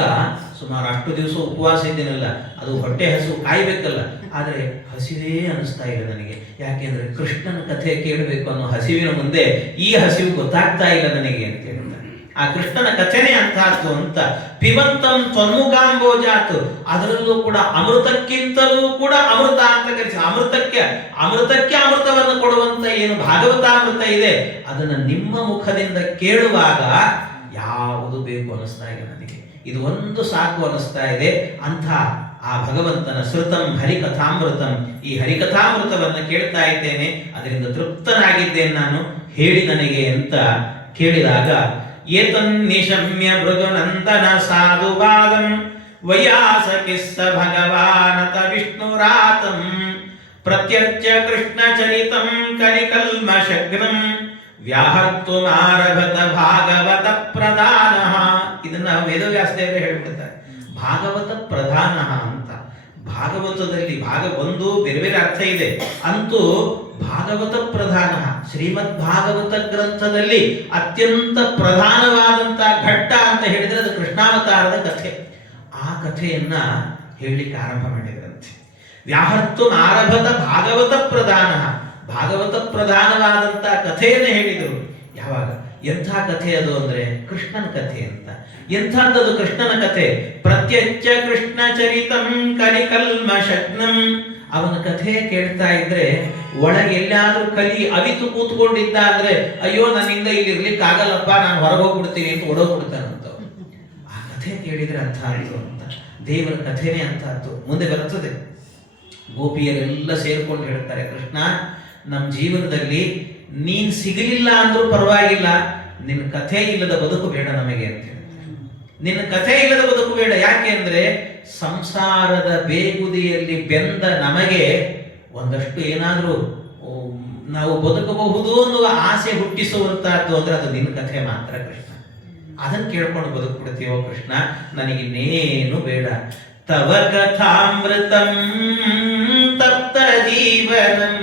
ಸುಮಾರು ಅಷ್ಟು ದಿವಸ ಉಪವಾಸ ಇದ್ದೇನಲ್ಲ, ಅದು ಹೊಟ್ಟೆ ಹಸಿವು ಕಾಯ್ಬೇಕಲ್ಲ, ಆದ್ರೆ ಹಸಿವೇ ಅನಿಸ್ತಾ ಇಲ್ಲ ನನಗೆ. ಯಾಕೆಂದ್ರೆ ಕೃಷ್ಣನ ಕಥೆ ಕೇಳಬೇಕು ಅನ್ನೋ ಹಸಿವಿನ ಮುಂದೆ ಈ ಹಸಿವು ಗೊತ್ತಾಗ್ತಾ ಇಲ್ಲ ನನಗೆ ಅಂತ ಹೇಳ್ತಾರೆ. ಆ ಕೃಷ್ಣನ ಕಥೆನೇ ಅಂತಹದ್ದು ಅಂತ. ಪಿಬಂತಂ ತ್ವನ್ಮುಖಾಂಬೋಜಾತ್. ಅದರಲ್ಲೂ ಕೂಡ ಅಮೃತಕ್ಕಿಂತಲೂ ಕೂಡ ಅಮೃತ ಅಂತ ಕರೆಸಿ, ಅಮೃತಕ್ಕೆ ಅಮೃತವನ್ನು ಕೊಡುವಂತ ಏನು ಭಾಗವತಾಮೃತ ಇದೆ, ಅದನ್ನ ನಿಮ್ಮ ಮುಖದಿಂದ ಕೇಳುವಾಗ ಯಾವುದು ಬೇಕು ಅನಿಸ್ತಾ ಇದೆ ನನಗೆ. ಇದು ಒಂದು ಸಾಕು ಅನಿಸ್ತಾ ಇದೆ. ಅಂಥ ಆ ಭಗವಂತನ ಶ್ರುತಂ ಹರಿಕಥಾಮೃತಂ, ಈ ಹರಿಕಥಾಮೃತವನ್ನು ಕೇಳ್ತಾ ಇದ್ದೇನೆ, ಅದರಿಂದ ತೃಪ್ತನಾಗಿದ್ದೇನೆ ನಾನು, ಹೇಳಿ ನನಗೆ ಅಂತ ಕೇಳಿದಾಗ, ಏತನ್ನಿಶಮ್ಯ ಭೃಗುನಂದನ ಸಾಧುವಾದಂ ವಯಾಸಕಿಸ್ಸ ಭಗವಾನತ ವಿಷ್ಣುರಾತಂ ಪ್ರತ್ಯರ್ಚ್ಯ ಕೃಷ್ಣ ಚರಿತಂ ಕಲಿಕಲ್ಮಶಗ್ನಂ ವ್ಯಾಹರ್ತುಮಾರಭತ ಭಾಗವತ ಪ್ರಧಾನ. ಇದನ್ನ ವೇದವ್ಯಾಸದೇವರು ಹೇಳ್ಬಿಡ್ತಾರೆ, ಭಾಗವತ ಪ್ರಧಾನ ಅಂತ. ಭಾಗವತದಲ್ಲಿ ಒಂದು ಬೇರೆ ಬೇರೆ ಅರ್ಥ ಇದೆ, ಅಂತೂ ಭಾಗವತ ಪ್ರಧಾನ, ಶ್ರೀಮದ್ ಭಾಗವತ ಗ್ರಂಥದಲ್ಲಿ ಅತ್ಯಂತ ಪ್ರಧಾನವಾದಂತಹ ಘಟ್ಟ ಅಂತ ಹೇಳಿದ್ರೆ ಅದು ಕೃಷ್ಣಾವತಾರದ ಕಥೆ. ಆ ಕಥೆಯನ್ನ ಹೇಳಲಿಕ್ಕೆ ಆರಂಭ ಮಾಡಿದ್ರಂತೆ. ವ್ಯಾಹರ್ತು ಆರಭತ ಭಾಗವತ ಪ್ರಧಾನ, ಭಾಗವತ ಪ್ರಧಾನವಾದಂತಹ ಕಥೆಯನ್ನು ಹೇಳಿದರು. ಯಾವಾಗ? ಎಂಥ ಕಥೆ ಅದು ಅಂದ್ರೆ ಕೃಷ್ಣನ ಕಥೆ ಅಂತ. ಎಂಥದ್ದು ಕೃಷ್ಣನ ಕಥೆ? ಪ್ರತ್ಯಚ್ಚ ಕೃಷ್ಣ ಚರಿತಂ ಕಲಿಕಲ್ಮಶಗ್ನಂ. ಅವನ ಕಥೆ ಕೇಳ್ತಾ ಇದ್ರೆ ಒಳಗೆ ಎಲ್ಲಾದ್ರೂ ಕಲಿ ಅವಿತು ಕೂತ್ಕೊಂಡಿದ್ದ ಅಂದ್ರೆ, ಅಯ್ಯೋ ನನ್ನಿಂದ ಇಲ್ಲಿ ಇರ್ಲಿಕ್ಕೆ ಆಗಲ್ಲಪ್ಪ, ನಾನು ಹೊರಗೆ ಹೋಗ್ಬಿಡ್ತೀನಿ ಅಂತ ಓಡೋಗ್ಬಿಡ್ತಾನಂತ. ಆ ಕಥೆ ಕೇಳಿದ್ರೆ ಅಂಥ ಆಯ್ತು ಅಂತ. ದೇವರ ಕಥೆನೇ ಅಂತ ಆಯ್ತು. ಮುಂದೆ ಬರುತ್ತದೆ, ಗೋಪಿಯರೆಲ್ಲ ಸೇರ್ಕೊಂಡು ಹೇಳ್ತಾರೆ, ಕೃಷ್ಣ ನಮ್ಮ ಜೀವನದಲ್ಲಿ ನೀನ್ ಸಿಗಲಿಲ್ಲ ಅಂದ್ರೂ ಪರವಾಗಿಲ್ಲ, ನಿನ್ನ ಕಥೆ ಇಲ್ಲದ ಬದುಕು ಬೇಡ ನಮಗೆ ಅಂತ ಹೇಳ್ತಾರೆ. ನಿನ್ನ ಕಥೆ ಇಲ್ಲದ ಬದುಕು ಬೇಡ. ಯಾಕೆ ಅಂದ್ರೆ ಸಂಸಾರದ ಬೇಗುದಿಯಲ್ಲಿ ಬೆಂದ ನಮಗೆ ಒಂದಷ್ಟು ಏನಾದ್ರೂ ನಾವು ಬದುಕಬಹುದು ಅನ್ನುವ ಆಸೆ ಹುಟ್ಟಿಸುವಂತಹದ್ದು ಅಂದ್ರೆ ಅದು ನಿನ್ನ ಕಥೆ ಮಾತ್ರ ಕೃಷ್ಣ. ಅದನ್ನು ಕೇಳ್ಕೊಂಡು ಬದುಕ್ಬಿಡ್ತೀವೋ ಕೃಷ್ಣ, ನನಗಿನ್ನೇನು ಬೇಡ. ತವ ಕಥಾಮೃತಂ ತಪ್ತ ಜೀವನಂ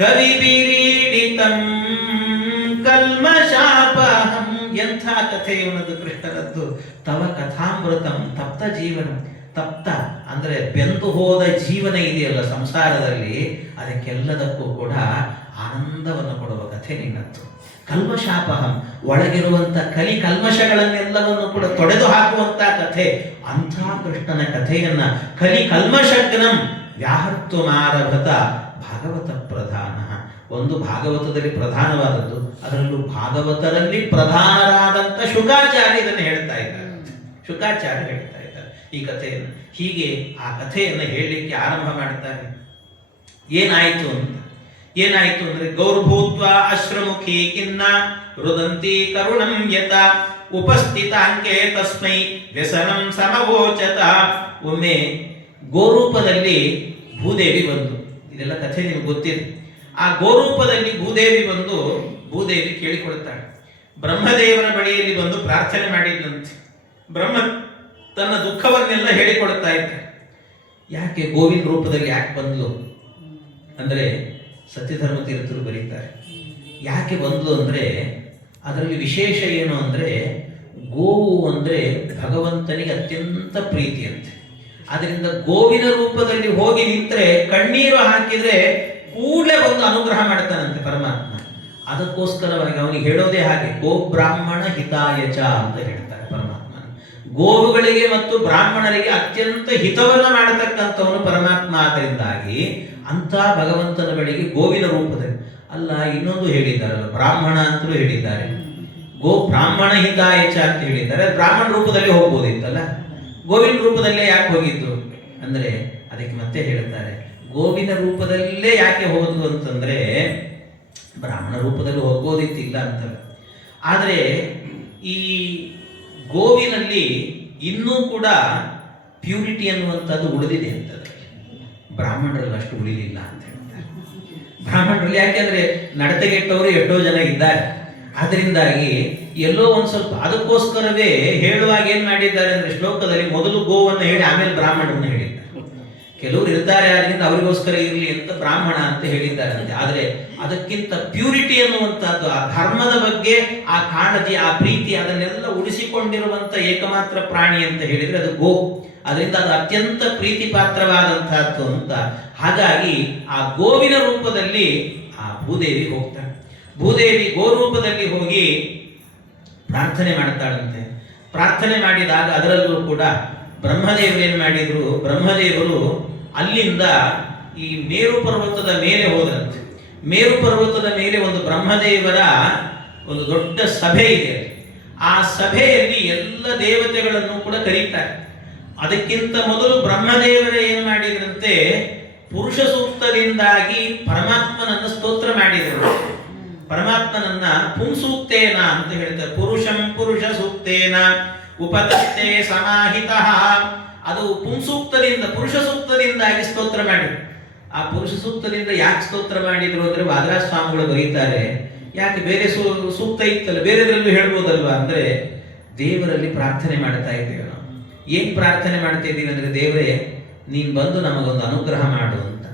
ಕವಿ ಬಿರೀಡಿತಂ ಕಲ್ಮಶಾಪಹಂ. ಎಂಥ ಕಥೆ ಇವನದು ಕೃಷ್ಣನದ್ದು. ತವ ಕಥಾಮೃತಂ ತಪ್ತ ಜೀವನ. ತಪ್ತ ಅಂದ್ರೆ ಬೆಂದು ಹೋದ ಜೀವನ ಇದೆಯಲ್ಲ ಸಂಸಾರದಲ್ಲಿ, ಅದಕ್ಕೆಲ್ಲದಕ್ಕೂ ಕೂಡ ಆನಂದವನ್ನು ಕೊಡುವ ಕಥೆ ನಿನ್ನದ್ದು. ಕಲ್ಮಶಾಪಹಂ, ಒಳಗಿರುವಂತ ಕಲ್ಮಶಗಳನ್ನೆಲ್ಲವನ್ನು ಕೂಡ ತೊಡೆದು ಹಾಕುವಂತ ಕಥೆ. ಅಂಥ ಕೃಷ್ಣನ ಕಥೆಯನ್ನ ಕಲಿ ಕಲ್ಮಶಗ್ನಂ ವ್ಯಾಹರ್ತು ಮಾರಭತ ಭಾಗವತ ಪ್ರಧಾನ. ಒಂದು ಭಾಗವತದಲ್ಲಿ ಪ್ರಧಾನವಾದದ್ದು, ಅದರಲ್ಲೂ ಭಾಗವತರಲ್ಲಿ ಪ್ರಧಾನರಾದಂಥ ಶುಕಾಚಾರ್ಯ ಇದನ್ನು ಹೇಳ್ತಾ ಇದ್ದಾರೆ. ಶುಕಾಚಾರ್ಯ ಹೇಳ್ತಾ ಇದ್ದಾರೆ ಈ ಕಥೆಯನ್ನು. ಹೀಗೆ ಆ ಕಥೆಯನ್ನು ಹೇಳಲಿಕ್ಕೆ ಆರಂಭ ಮಾಡ್ತಾರೆ. ಏನಾಯ್ತು ಅಂದ್ರೆ, ಗೌರ್ಭೂತ್ವ ಅಶ್ರಮುಖಿ ಕಿನ್ನ ರುದಂತಿ ಕರುಣಂ ಯತ ಉಪಸ್ಥಿತಾಂಕೆ ತಸ್ಮೈ ವ್ಯಸನಂ ಸಮವೋಚತ. ಒಮ್ಮೆ ಗೋರೂಪದಲ್ಲಿ ಭೂದೇವಿ ಬಂದು, ಇದೆಲ್ಲ ಕಥೆ ನಿಮ್ಗೆ ಗೊತ್ತಿದೆ. ಆ ಗೋರೂಪದಲ್ಲಿ ಭೂದೇವಿ ಬಂದು ಭೂದೇವಿ ಕೇಳಿಕೊಡುತ್ತಾಳೆ. ಬ್ರಹ್ಮದೇವರ ಬಳಿಯಲ್ಲಿ ಬಂದು ಪ್ರಾರ್ಥನೆ ಮಾಡಿದ್ದಂತೆ. ಬ್ರಹ್ಮ ತನ್ನ ದುಃಖವನ್ನೆಲ್ಲ ಹೇಳಿಕೊಡ್ತಾ ಇದ್ದ. ಯಾಕೆ ಗೋವಿನ ರೂಪದಲ್ಲಿ ಯಾಕೆ ಬಂದ್ಲು ಅಂದರೆ ಸತ್ಯಧರ್ಮ ತೀರ್ಥರು ಬರೀತಾರೆ. ಯಾಕೆ ಬಂದ್ಲು ಅಂದರೆ ಅದರಲ್ಲಿ ವಿಶೇಷ ಏನು ಅಂದರೆ ಗೋವು ಅಂದರೆ ಭಗವಂತನಿಗೆ ಅತ್ಯಂತ ಪ್ರೀತಿ ಅಂತೆ. ಅದರಿಂದ ಗೋವಿನ ರೂಪದಲ್ಲಿ ಹೋಗಿ ನಿಂತರೆ ಕಣ್ಣೀರು ಹಾಕಿದ್ರೆ ಕೂಡಲೇ ಒಂದು ಅನುಗ್ರಹ ಮಾಡ್ತಾನಂತೆ ಪರಮಾತ್ಮ. ಅದಕ್ಕೋಸ್ಕರವಾಗಿ ಅವನಿಗೆ ಹೇಳೋದೇ ಹಾಗೆ, ಗೋ ಬ್ರಾಹ್ಮಣ ಹಿತಾಯಚ ಅಂತ ಹೇಳ್ತಾರೆ ಪರಮಾತ್ಮ. ಗೋವುಗಳಿಗೆ ಮತ್ತು ಬ್ರಾಹ್ಮಣರಿಗೆ ಅತ್ಯಂತ ಹಿತವನ್ನ ಮಾಡತಕ್ಕಂಥವನು ಪರಮಾತ್ಮ. ಆದ್ದರಿಂದಾಗಿ ಅಂತ ಭಗವಂತನ ಬಳಿಗೆ ಗೋವಿನ ರೂಪದಲ್ಲಿ ಅಲ್ಲ, ಇನ್ನೊಂದು ಹೇಳಿದ್ದಾರಲ್ಲ, ಬ್ರಾಹ್ಮಣ ಅಂತಲೂ ಹೇಳಿದ್ದಾರೆ. ಗೋ ಬ್ರಾಹ್ಮಣ ಹಿತಾಯಚ ಅಂತ ಹೇಳಿದ್ದಾರೆ. ಬ್ರಾಹ್ಮಣ ರೂಪದಲ್ಲಿ ಹೋಗ್ಬೋದಿತ್ತಲ್ಲ, ಗೋವಿನ ರೂಪದಲ್ಲೇ ಯಾಕೆ ಹೋಗಿದ್ದು ಅಂದ್ರೆ ಅದಕ್ಕೆ ಮತ್ತೆ ಹೇಳ್ತಾರೆ, ಗೋವಿನ ರೂಪದಲ್ಲೇ ಯಾಕೆ ಹೋದ್ರು ಅಂತಂದ್ರೆ ಬ್ರಾಹ್ಮಣ ರೂಪದಲ್ಲಿ ಹೋಗ್ಬೋದಿತ್ತಿಲ್ಲ ಅಂತಲ್ಲ. ಆದರೆ ಈ ಗೋವಿನಲ್ಲಿ ಇನ್ನೂ ಕೂಡ ಪ್ಯೂರಿಟಿ ಅನ್ನುವಂಥದ್ದು ಉಳಿದಿದೆ ಅಂತದೆ. ಬ್ರಾಹ್ಮಣರಲ್ಲಿ ಅಷ್ಟು ಉಳಿಲಿಲ್ಲ ಅಂತ ಹೇಳ್ತಾರೆ. ಬ್ರಾಹ್ಮಣರಲ್ಲಿ ಯಾಕೆಂದ್ರೆ ನಡತೆಗೆಟ್ಟವರು ಎಷ್ಟೋ ಜನ ಇದ್ದಾರೆ. ಅದರಿಂದಾಗಿ ಎಲ್ಲೋ ಒಂದು ಸ್ವಲ್ಪ ಅದಕ್ಕೋಸ್ಕರವೇ ಹೇಳುವಾಗ ಏನ್ ಮಾಡಿದ್ದಾರೆ ಅಂದ್ರೆ ಶ್ಲೋಕದಲ್ಲಿ ಮೊದಲು ಗೋವನ್ನು ಹೇಳಿ ಆಮೇಲೆ ಬ್ರಾಹ್ಮಣರನ್ನು ಹೇಳಿದ್ದಾರೆ. ಕೆಲವರು ಇರ್ತಾರೆ, ಆದ್ರಿಂದ ಅವರಿಗೋಸ್ಕರ ಇರಲಿ ಅಂತ ಬ್ರಾಹ್ಮಣ ಅಂತ ಹೇಳಿದ್ದಾರೆ. ಆದ್ರೆ ಅದಕ್ಕಿಂತ ಪ್ಯೂರಿಟಿ ಅನ್ನುವಂಥದ್ದು, ಆ ಧರ್ಮದ ಬಗ್ಗೆ ಆ ಕಾಳಜಿ, ಆ ಪ್ರೀತಿ, ಅದನ್ನೆಲ್ಲ ಉಳಿಸಿಕೊಂಡಿರುವಂತ ಏಕಮಾತ್ರ ಪ್ರಾಣಿ ಅಂತ ಹೇಳಿದ್ರೆ ಅದು ಗೋ. ಅದರಿಂದ ಅದು ಅತ್ಯಂತ ಪ್ರೀತಿ ಪಾತ್ರವಾದಂತಹದ್ದು ಅಂತ. ಹಾಗಾಗಿ ಆ ಗೋವಿನ ರೂಪದಲ್ಲಿ ಆ ಭೂದೇವಿ ಹೋಗ್ತಾಳೆ. ಭೂದೇವಿ ಗೋರೂಪದಲ್ಲಿ ಹೋಗಿ ಪ್ರಾರ್ಥನೆ ಮಾಡ್ತಾಳಂತೆ. ಪ್ರಾರ್ಥನೆ ಮಾಡಿದಾಗ ಅದರಲ್ಲೂ ಕೂಡ ಬ್ರಹ್ಮದೇವರು ಏನ್ ಮಾಡಿದ್ರು, ಬ್ರಹ್ಮದೇವರು ಅಲ್ಲಿಂದ ಈ ಮೇರು ಪರ್ವತದ ಮೇಲೆ ಹೋದ್ರಂತೆ. ಮೇರು ಪರ್ವತದ ಮೇಲೆ ಒಂದು ಬ್ರಹ್ಮದೇವರ ಒಂದು ದೊಡ್ಡ ಸಭೆ ಇದೆ. ಆ ಸಭೆಯಲ್ಲಿ ಎಲ್ಲ ದೇವತೆಗಳನ್ನು ಕೂಡ ಕರೀತಾರೆ. ಅದಕ್ಕಿಂತ ಮೊದಲು ಬ್ರಹ್ಮದೇವರೇ ಏನ್ ಮಾಡಿದ್ರಂತೆ, ಪುರುಷ ಸೂಕ್ತದಿಂದಾಗಿ ಪರಮಾತ್ಮನನ್ನ ಸ್ತೋತ್ರ ಮಾಡಿದರು. ಪರಮಾತ್ಮನನ್ನ ಪುಂಸೂಕ್ತೇನ ಅಂತ ಹೇಳ್ತಾರೆ. ಪುರುಷಂ ಪುರುಷ ಸೂಕ್ತೇನ ಉಪತಸ್ಥೆ ಸಮಾಹಿತಃ. ಅದು ಪುಂಸೂಕ್ತದಿಂದ, ಪುರುಷ ಸೂಕ್ತದಿಂದಾಗಿ ಸ್ತೋತ್ರ ಮಾಡಿದ್ರು. ಆ ಪುರುಷ ಸೂಕ್ತದಿಂದ ಯಾಕೆ ಸ್ತೋತ್ರ ಮಾಡಿದ್ರು ಅಂದ್ರೆ ವಾದರಾಜ ಸ್ವಾಮಿಗಳು ಬರೀತಾರೆ, ಯಾಕೆ ಬೇರೆ ಸೂಕ್ತ ಇತ್ತಲ್ಲ, ಬೇರೆದ್ರಲ್ಲೂ ಹೇಳ್ಬೋದಲ್ವಾ ಅಂದ್ರೆ ದೇವರಲ್ಲಿ ಪ್ರಾರ್ಥನೆ ಮಾಡ್ತಾ ಇದ್ದೇವೆ ನಾವು. ಏನ್ ಪ್ರಾರ್ಥನೆ ಮಾಡ್ತಾ ಇದ್ದೀವಿ ಅಂದ್ರೆ, ದೇವರೇ ನೀನ್ ಬಂದು ನಮಗೊಂದು ಅನುಗ್ರಹ ಮಾಡು ಅಂತ.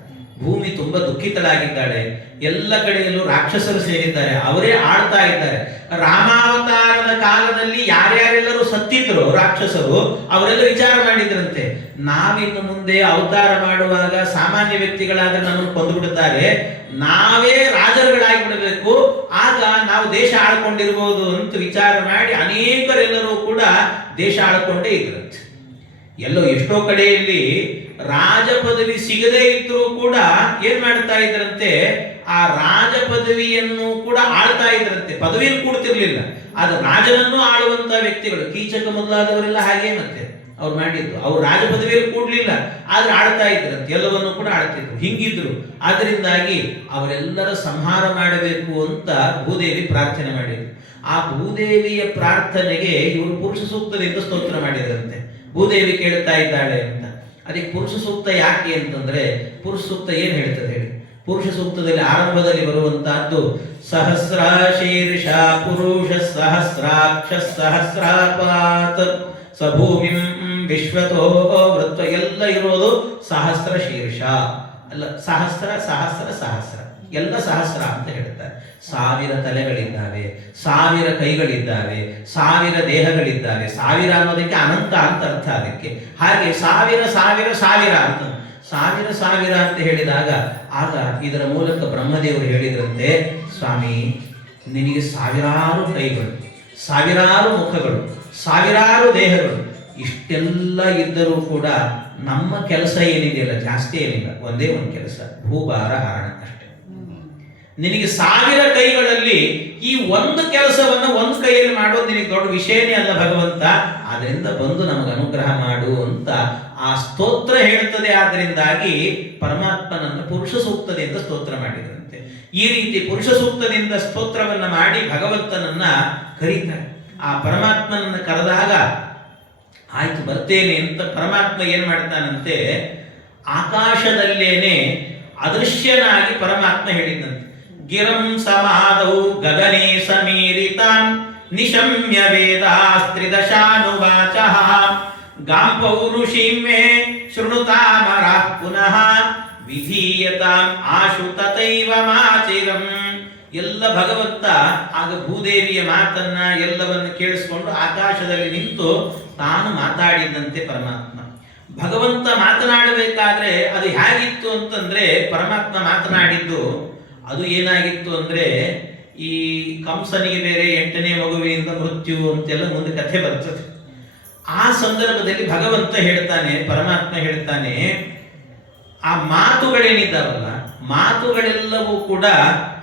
ಭೂಮಿ ತುಂಬಾ ದುಃಖಿತಳಾಗಿದ್ದಾಳೆ. ಎಲ್ಲ ಕಡೆಯಲ್ಲೂ ರಾಕ್ಷಸರು ಸೇರಿದ್ದಾರೆ, ಅವರೇ ಆಳ್ತಾ ಇದ್ದಾರೆ. ರಾಮಾವತಾರದ ಕಾಲದಲ್ಲಿ ಯಾರ್ಯಾರೆಲ್ಲರೂ ಸತ್ತಿದ್ರು ರಾಕ್ಷಸರು, ಅವರೆಲ್ಲ ವಿಚಾರ ಮಾಡಿದ್ರಂತೆ, ನಾವಿನ್ನು ಮುಂದೆ ಅವತಾರ ಮಾಡುವಾಗ ಸಾಮಾನ್ಯ ವ್ಯಕ್ತಿಗಳಾದ್ರೆ ನಮ್ಮನ್ನು ಕೊಂದುಬಿಡುತ್ತಾರೆ, ನಾವೇ ರಾಜರುಗಳಾಗಿ ಬಿಡಬೇಕು, ಆಗ ನಾವು ದೇಶ ಆಳ್ಕೊಂಡಿರ್ಬೋದು ಅಂತ ವಿಚಾರ ಮಾಡಿ ಅನೇಕರೆಲ್ಲರೂ ಕೂಡ ದೇಶ ಆಳ್ಕೊಂಡೇ ಇದ್ರಂತೆ. ಎಲ್ಲೋ ಎಷ್ಟೋ ಕಡೆಯಲ್ಲಿ ರಾಜ ಪದವಿ ಸಿಗದೇ ಇದ್ರೂ ಕೂಡ ಏನ್ ಮಾಡ್ತಾ ಇದ್ರಂತೆ, ಆ ರಾಜ ಪದವಿಯನ್ನು ಕೂಡ ಆಳ್ತಾ ಇದ್ರಂತೆ. ಪದವಿಯಲ್ಲಿ ಕೂಡ್ತಿರ್ಲಿಲ್ಲ, ಅದು ರಾಜನನ್ನು ಆಳುವಂತ ವ್ಯಕ್ತಿಗಳು, ಕೀಚಕ ಮೊದಲಾದವರೆಲ್ಲ ಹಾಗೆ ಮತ್ತೆ ಅವ್ರು ಮಾಡಿದ್ದು. ಅವ್ರು ರಾಜ ಪದವಿಯಲ್ಲಿ ಕೂಡ್ಲಿಲ್ಲ, ಆದ್ರೆ ಆಳ್ತಾ ಇದ್ರಂತೆ, ಎಲ್ಲವನ್ನು ಕೂಡ ಆಳ್ತಿದ್ರು, ಹಿಂಗಿದ್ರು. ಆದ್ರಿಂದಾಗಿ ಅವರೆಲ್ಲರ ಸಂಹಾರ ಮಾಡಬೇಕು ಅಂತ ಭೂದೇವಿ ಪ್ರಾರ್ಥನೆ ಮಾಡಿದ್ರು. ಆ ಭೂದೇವಿಯ ಪ್ರಾರ್ಥನೆಗೆ ಇವರು ಪುರುಷ ಸೂಕ್ತದಿಂದ ಸ್ತೋತ್ರ ಮಾಡಿದ್ರಂತೆ. ಭೂದೇವಿ ಕೇಳ್ತಾ ಇದ್ದಾಳೆ ಅಂತ. ಅದಕ್ಕೆ ಪುರುಷ ಸೂಕ್ತ ಯಾಕೆ ಅಂತಂದ್ರೆ, ಪುರುಷ ಸೂಕ್ತ ಏನ್ ಹೇಳ್ತದೆ ಹೇಳಿ? ಪುರುಷ ಸೂಕ್ತದಲ್ಲಿ ಆರಂಭದಲ್ಲಿ ಬರುವಂತಹದ್ದು ಸಹಸ್ರ ಶೀರ್ಷ ಪುರುಷ ಸಹಸ್ರಾಕ್ಷ ಸಹಸ್ರಾಪಾತ್ ಸಭೂಮಿಂ ವಿಶ್ವತೋ ವೃತ್ತ, ಎಲ್ಲ ಇರೋದು ಸಹಸ್ರ ಶೀರ್ಷ ಅಲ್ಲ, ಸಹಸ್ರ ಸಹಸ್ರ ಸಹಸ್ರ ಎಲ್ಲ ಸಹಸ್ರ ಅಂತ ಹೇಳ್ತಾರೆ. 1000 ತಲೆಗಳಿದ್ದಾವೆ, 1000 ಕೈಗಳಿದ್ದಾವೆ, 1000 ದೇಹಗಳಿದ್ದಾವೆ. 1000 ಅನ್ನೋದಕ್ಕೆ ಅನಂತ ಅಂತ ಅರ್ಥ. ಅದಕ್ಕೆ ಹಾಗೆ 1000 1000 1000 ಅಂತ 1000 1000 ಅಂತ ಹೇಳಿದಾಗ ಆಗ ಇದರ ಮೂಲಕ ಬ್ರಹ್ಮದೇವರು ಹೇಳಿದ್ರಂತೆ, ಸ್ವಾಮಿ ನಿನಗೆ 1000 ಕೈಗಳು, 1000 ಮುಖಗಳು, 1000 ದೇಹಗಳು, ಇಷ್ಟೆಲ್ಲ ಇದ್ದರೂ ಕೂಡ ನಮ್ಮ ಕೆಲಸ ಏನಿದೆಯಲ್ಲ ಜಾಸ್ತಿ ಏನಿಲ್ಲ, ಒಂದೇ ಒಂದು ಕೆಲಸ, ಭೂಭಾರ ಹರಣ ಅಷ್ಟೇ. ನಿನಗೆ 1000 ಕೈಗಳಲ್ಲಿ ಈ ಒಂದು ಕೆಲಸವನ್ನ ಒಂದು ಕೈಯಲ್ಲಿ ಮಾಡೋದು ನಿನಗೆ ದೊಡ್ಡ ವಿಷಯನೇ ಅಲ್ಲ ಭಗವಂತ, ಆದ್ರಿಂದ ಬಂದು ನಮಗೆ ಅನುಗ್ರಹ ಮಾಡು ಅಂತ ಆ ಸ್ತೋತ್ರ ಹೇಳ್ತದೆ. ಆದ್ರಿಂದಾಗಿ ಪರಮಾತ್ಮನನ್ನು ಪುರುಷ ಸೂಕ್ತದಿಂದ ಸ್ತೋತ್ರ ಮಾಡಿದ್ರಂತೆ. ಈ ರೀತಿ ಪುರುಷ ಸೂಕ್ತದಿಂದ ಸ್ತೋತ್ರವನ್ನ ಮಾಡಿ ಭಗವಂತನನ್ನ ಕರೀತಾರೆ. ಆ ಪರಮಾತ್ಮನನ್ನ ಕರೆದಾಗ ಆಯ್ತು ಬರ್ತೇನೆ ಅಂತ ಪರಮಾತ್ಮ ಏನ್ ಮಾಡ್ತಾನಂತೆ, ಆಕಾಶದಲ್ಲೇನೆ ಅದೃಶ್ಯನಾಗಿ ಪರಮಾತ್ಮ ಹೇಳಿದಂತೆ. ಗಿರಂ ಸಮಾದೌ ಗಗನೇ ಸಮೀರಿತಾನ್ ನಿಶಮ್ಯ ವೇದಾಸ್ತ್ರಿದಶಾನುವಾಚಃ ಗಾಂ ಪೌರುಷೀಂ ಮೇ ಶೃಣುತಾಮರಃ ಪುನಃ ವಿಧೀಯತಾಂ ಆಶು ತಥೈವ ಮಾಚಿರಂ. ಎಲ್ಲ ಭಗವಂತ ಆಗ ಭೂದೇವಿಯ ಮಾತನ್ನ ಎಲ್ಲವನ್ನು ಕೇಳಿಸಿಕೊಂಡು ಆಕಾಶದಲ್ಲಿ ನಿಂತು ತಾನು ಮಾತಾಡಿದಂತೆ ಪರಮಾತ್ಮ. ಭಗವಂತ ಮಾತನಾಡಬೇಕಾದ್ರೆ ಅದು ಹೇಗಿತ್ತು ಅಂತಂದ್ರೆ, ಪರಮಾತ್ಮ ಮಾತನಾಡಿದ್ದು ಅದು ಏನಾಗಿತ್ತು ಅಂದ್ರೆ, ಈ ಕಂಸನಿಗೆ ಬೇರೆ 8ನೇ ಮಗುವಿನಿಂದ ಮೃತ್ಯು ಅಂತೆಲ್ಲ ಮುಂದೆ ಕಥೆ ಬರ್ತದೆ. ಆ ಸಂದರ್ಭದಲ್ಲಿ ಭಗವಂತ ಹೇಳ್ತಾನೆ, ಪರಮಾತ್ಮ ಹೇಳ್ತಾನೆ, ಆ ಮಾತುಗಳೇನಿದ್ದಾವಲ್ಲ, ಮಾತುಗಳೆಲ್ಲವೂ ಕೂಡ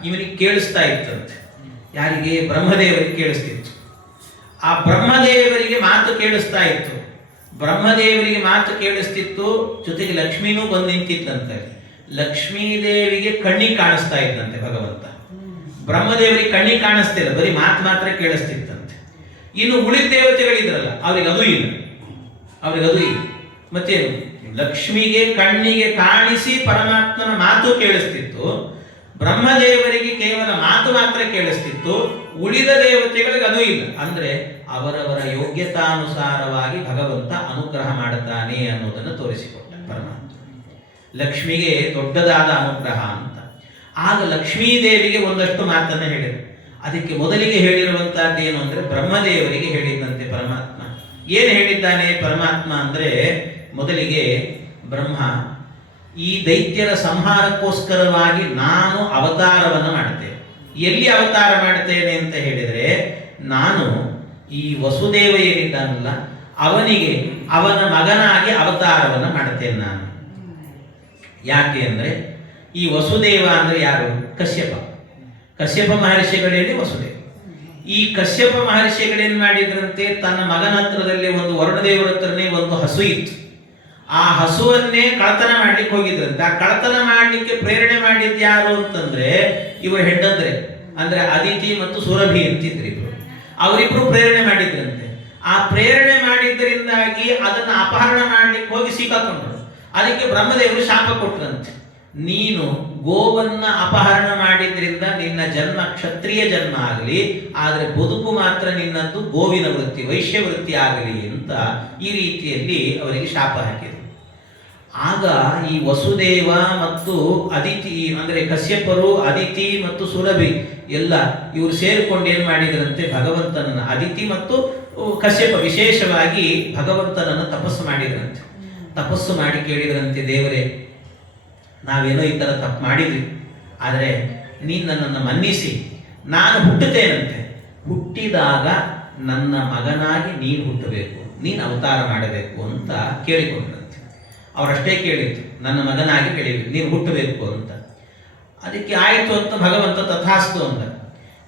ಇವನಿಗೆ ಕೇಳಿಸ್ತಾ ಇತ್ತಂತೆ. ಯಾರಿಗೆ? ಬ್ರಹ್ಮದೇವರಿಗೆ ಕೇಳಿಸ್ತಿತ್ತು. ಆ ಬ್ರಹ್ಮದೇವರಿಗೆ ಮಾತು ಕೇಳಿಸ್ತಾ ಇತ್ತು. ಬ್ರಹ್ಮದೇವರಿಗೆ ಮಾತು ಕೇಳಿಸ್ತಿತ್ತು, ಜೊತೆಗೆ ಲಕ್ಷ್ಮೀನೂ ಬಂದು ನಿಂತಿತ್ತಂತೆ. ಲಕ್ಷ್ಮೀದೇವಿಗೆ ಕಣ್ಣಿಗೆ ಕಾಣಿಸ್ತಾ ಇದ್ದಂತೆ ಭಗವಂತ. ಬ್ರಹ್ಮದೇವರಿಗೆ ಕಣ್ಣಿಗೆ ಕಾಣಿಸ್ತಿಲ್ಲ, ಬರೀ ಮಾತು ಮಾತ್ರ ಕೇಳಿಸ್ತಿತ್ತಂತೆ. ಇನ್ನು ಉಳಿದ ದೇವತೆಗಳಿದ್ರಲ್ಲ, ಅವ್ರಿಗೆ ಅದು ಇಲ್ಲ. ಮತ್ತೇನು? ಲಕ್ಷ್ಮಿಗೆ ಕಣ್ಣಿಗೆ ಕಾಣಿಸಿ ಪರಮಾತ್ಮನ ಮಾತು ಕೇಳಿಸ್ತಿತ್ತು, ಬ್ರಹ್ಮದೇವರಿಗೆ ಕೇವಲ ಮಾತು ಮಾತ್ರ ಕೇಳಿಸ್ತಿತ್ತು, ಉಳಿದ ದೇವತೆಗಳಿಗೆ ಅದು ಇಲ್ಲ. ಅಂದ್ರೆ ಅವರವರ ಯೋಗ್ಯತಾನುಸಾರವಾಗಿ ಭಗವಂತ ಅನುಗ್ರಹ ಮಾಡುತ್ತಾನೆ ಅನ್ನೋದನ್ನು ತೋರಿಸಿಕೊಟ್ಟ ಪರಮಾತ್ಮ. ಲಕ್ಷ್ಮಿಗೆ ದೊಡ್ಡದಾದ ಅನುಗ್ರಹ ಅಂತ. ಆಗ ಲಕ್ಷ್ಮೀದೇವಿಗೆ ಒಂದಷ್ಟು ಮಾತನ್ನ ಹೇಳಿದರು. ಅದಕ್ಕೆ ಮೊದಲಿಗೆ ಹೇಳಿರುವಂತಹದ್ದು ಏನು ಅಂದ್ರೆ, ಬ್ರಹ್ಮದೇವರಿಗೆ ಹೇಳಿದಂತೆ ಪರಮಾತ್ಮ. ಏನು ಹೇಳಿದ್ದಾನೆ ಪರಮಾತ್ಮ ಅಂದ್ರೆ, ಮೊದಲಿಗೆ ಬ್ರಹ್ಮ, ಈ ದೈತ್ಯರ ಸಂಹಾರಕ್ಕೋಸ್ಕರವಾಗಿ ನಾನು ಅವತಾರವನ್ನು ಮಾಡ್ತೇನೆ. ಎಲ್ಲಿ ಅವತಾರ ಮಾಡ್ತೇನೆ ಅಂತ ಹೇಳಿದರೆ, ನಾನು ಈ ವಸುದೇವ ಏನಿದ್ದಾನಲ್ಲ ಅವನಿಗೆ ಅವನ ಮಗನಾಗಿ ಅವತಾರವನ್ನು ಮಾಡ್ತೇನೆ ನಾನು. ಯಾಕೆ ಅಂದ್ರೆ, ಈ ವಸುದೇವ ಅಂದ್ರೆ ಯಾರು? ಕಶ್ಯಪ ಮಹರ್ಷಿಗಳೇನೆ ವಸುದೇವ. ಈ ಕಶ್ಯಪ ಮಹರ್ಷಿಗಳೇನ್ ಮಾಡಿದ್ರಂತೆ, ತನ್ನ ಮಗನ ಹತ್ರದಲ್ಲಿ ಒಂದು ವರುಣದೇವರ ಹತ್ರನೇ ಒಂದು ಹಸು ಇತ್ತು. ಆ ಹಸುವನ್ನೇ ಕಳತನ ಮಾಡ್ಲಿಕ್ಕೆ ಹೋಗಿದ್ರಂತೆ. ಆ ಕಳತನ ಮಾಡ್ಲಿಕ್ಕೆ ಪ್ರೇರಣೆ ಮಾಡಿದ್ ಯಾರು ಅಂತಂದ್ರೆ, ಇವರು ಹೆಂಡಂದ್ರೆ ಅಂದ್ರೆ ಅದಿತಿ ಮತ್ತು ಸುರಭಿ ಅಂತಿದ್ರು ಇಬ್ರು. ಅವರಿಬ್ರು ಪ್ರೇರಣೆ ಮಾಡಿದ್ರಂತೆ. ಆ ಪ್ರೇರಣೆ ಮಾಡಿದ್ದರಿಂದಾಗಿ ಅದನ್ನ ಅಪಹರಣ ಮಾಡ್ಲಿಕ್ಕೆ ಹೋಗಿ ಸಿಕ್ಕಾಕೊಂಡ್ರು. ಅದಕ್ಕೆ ಬ್ರಹ್ಮದೇವರು ಶಾಪ ಕೊಟ್ರಂತೆ, ನೀನು ಗೋವನ್ನ ಅಪಹರಣ ಮಾಡಿದ್ರಿಂದ ನಿನ್ನ ಜನ್ಮ ಕ್ಷತ್ರಿಯ ಜನ್ಮ ಆಗಲಿ, ಆದರೆ ಬದುಕು ಮಾತ್ರ ನಿನ್ನದ್ದು ಗೋವಿನ ವೃತ್ತಿ, ವೈಶ್ಯ ವೃತ್ತಿ ಆಗಲಿ ಅಂತ ಈ ರೀತಿಯಲ್ಲಿ ಅವರಿಗೆ ಶಾಪ ಹಾಕಿದರು. ಆಗ ಈ ವಸುದೇವ ಮತ್ತು ಅದಿತಿ ಅಂದ್ರೆ ಕಶ್ಯಪರು, ಅದಿತಿ ಮತ್ತು ಸುರಭಿ ಎಲ್ಲ ಇವರು ಸೇರಿಕೊಂಡು ಏನ್ ಮಾಡಿದ್ರಂತೆ, ಭಗವಂತನನ್ನ, ಅದಿತಿ ಮತ್ತು ಕಶ್ಯಪ ವಿಶೇಷವಾಗಿ ಭಗವಂತನನ್ನು ತಪಸ್ಸು ಮಾಡಿದ್ರಂತೆ. ತಪಸ್ಸು ಮಾಡಿ ಕೇಳಿದ್ರಂತೆ, ದೇವರೇ, ನಾವೇನೋ ಈ ಥರ ತಪ್ಪು ಮಾಡಿದ್ವಿ, ಆದರೆ ನೀನು ನನ್ನನ್ನು ಮನ್ನಿಸಿ ನಾನು ಹುಟ್ಟುತ್ತೇನಂತೆ. ಹುಟ್ಟಿದಾಗ ನನ್ನ ಮಗನಾಗಿ ನೀನು ಹುಟ್ಟಬೇಕು, ನೀನು ಅವತಾರ ಮಾಡಬೇಕು ಅಂತ ಕೇಳಿಕೊಂಡ್ರಂತೆ. ಅವರಷ್ಟೇ ಕೇಳಿತ್ತು, ನನ್ನ ಮಗನಾಗಿ ಬೆಳಿಬೇಕು, ನೀನು ಹುಟ್ಟಬೇಕು ಅಂತ. ಅದಕ್ಕೆ ಆಯಿತು ಅಂತ ಭಗವಂತ ತಥಾಸ್ತು ಅಂದ.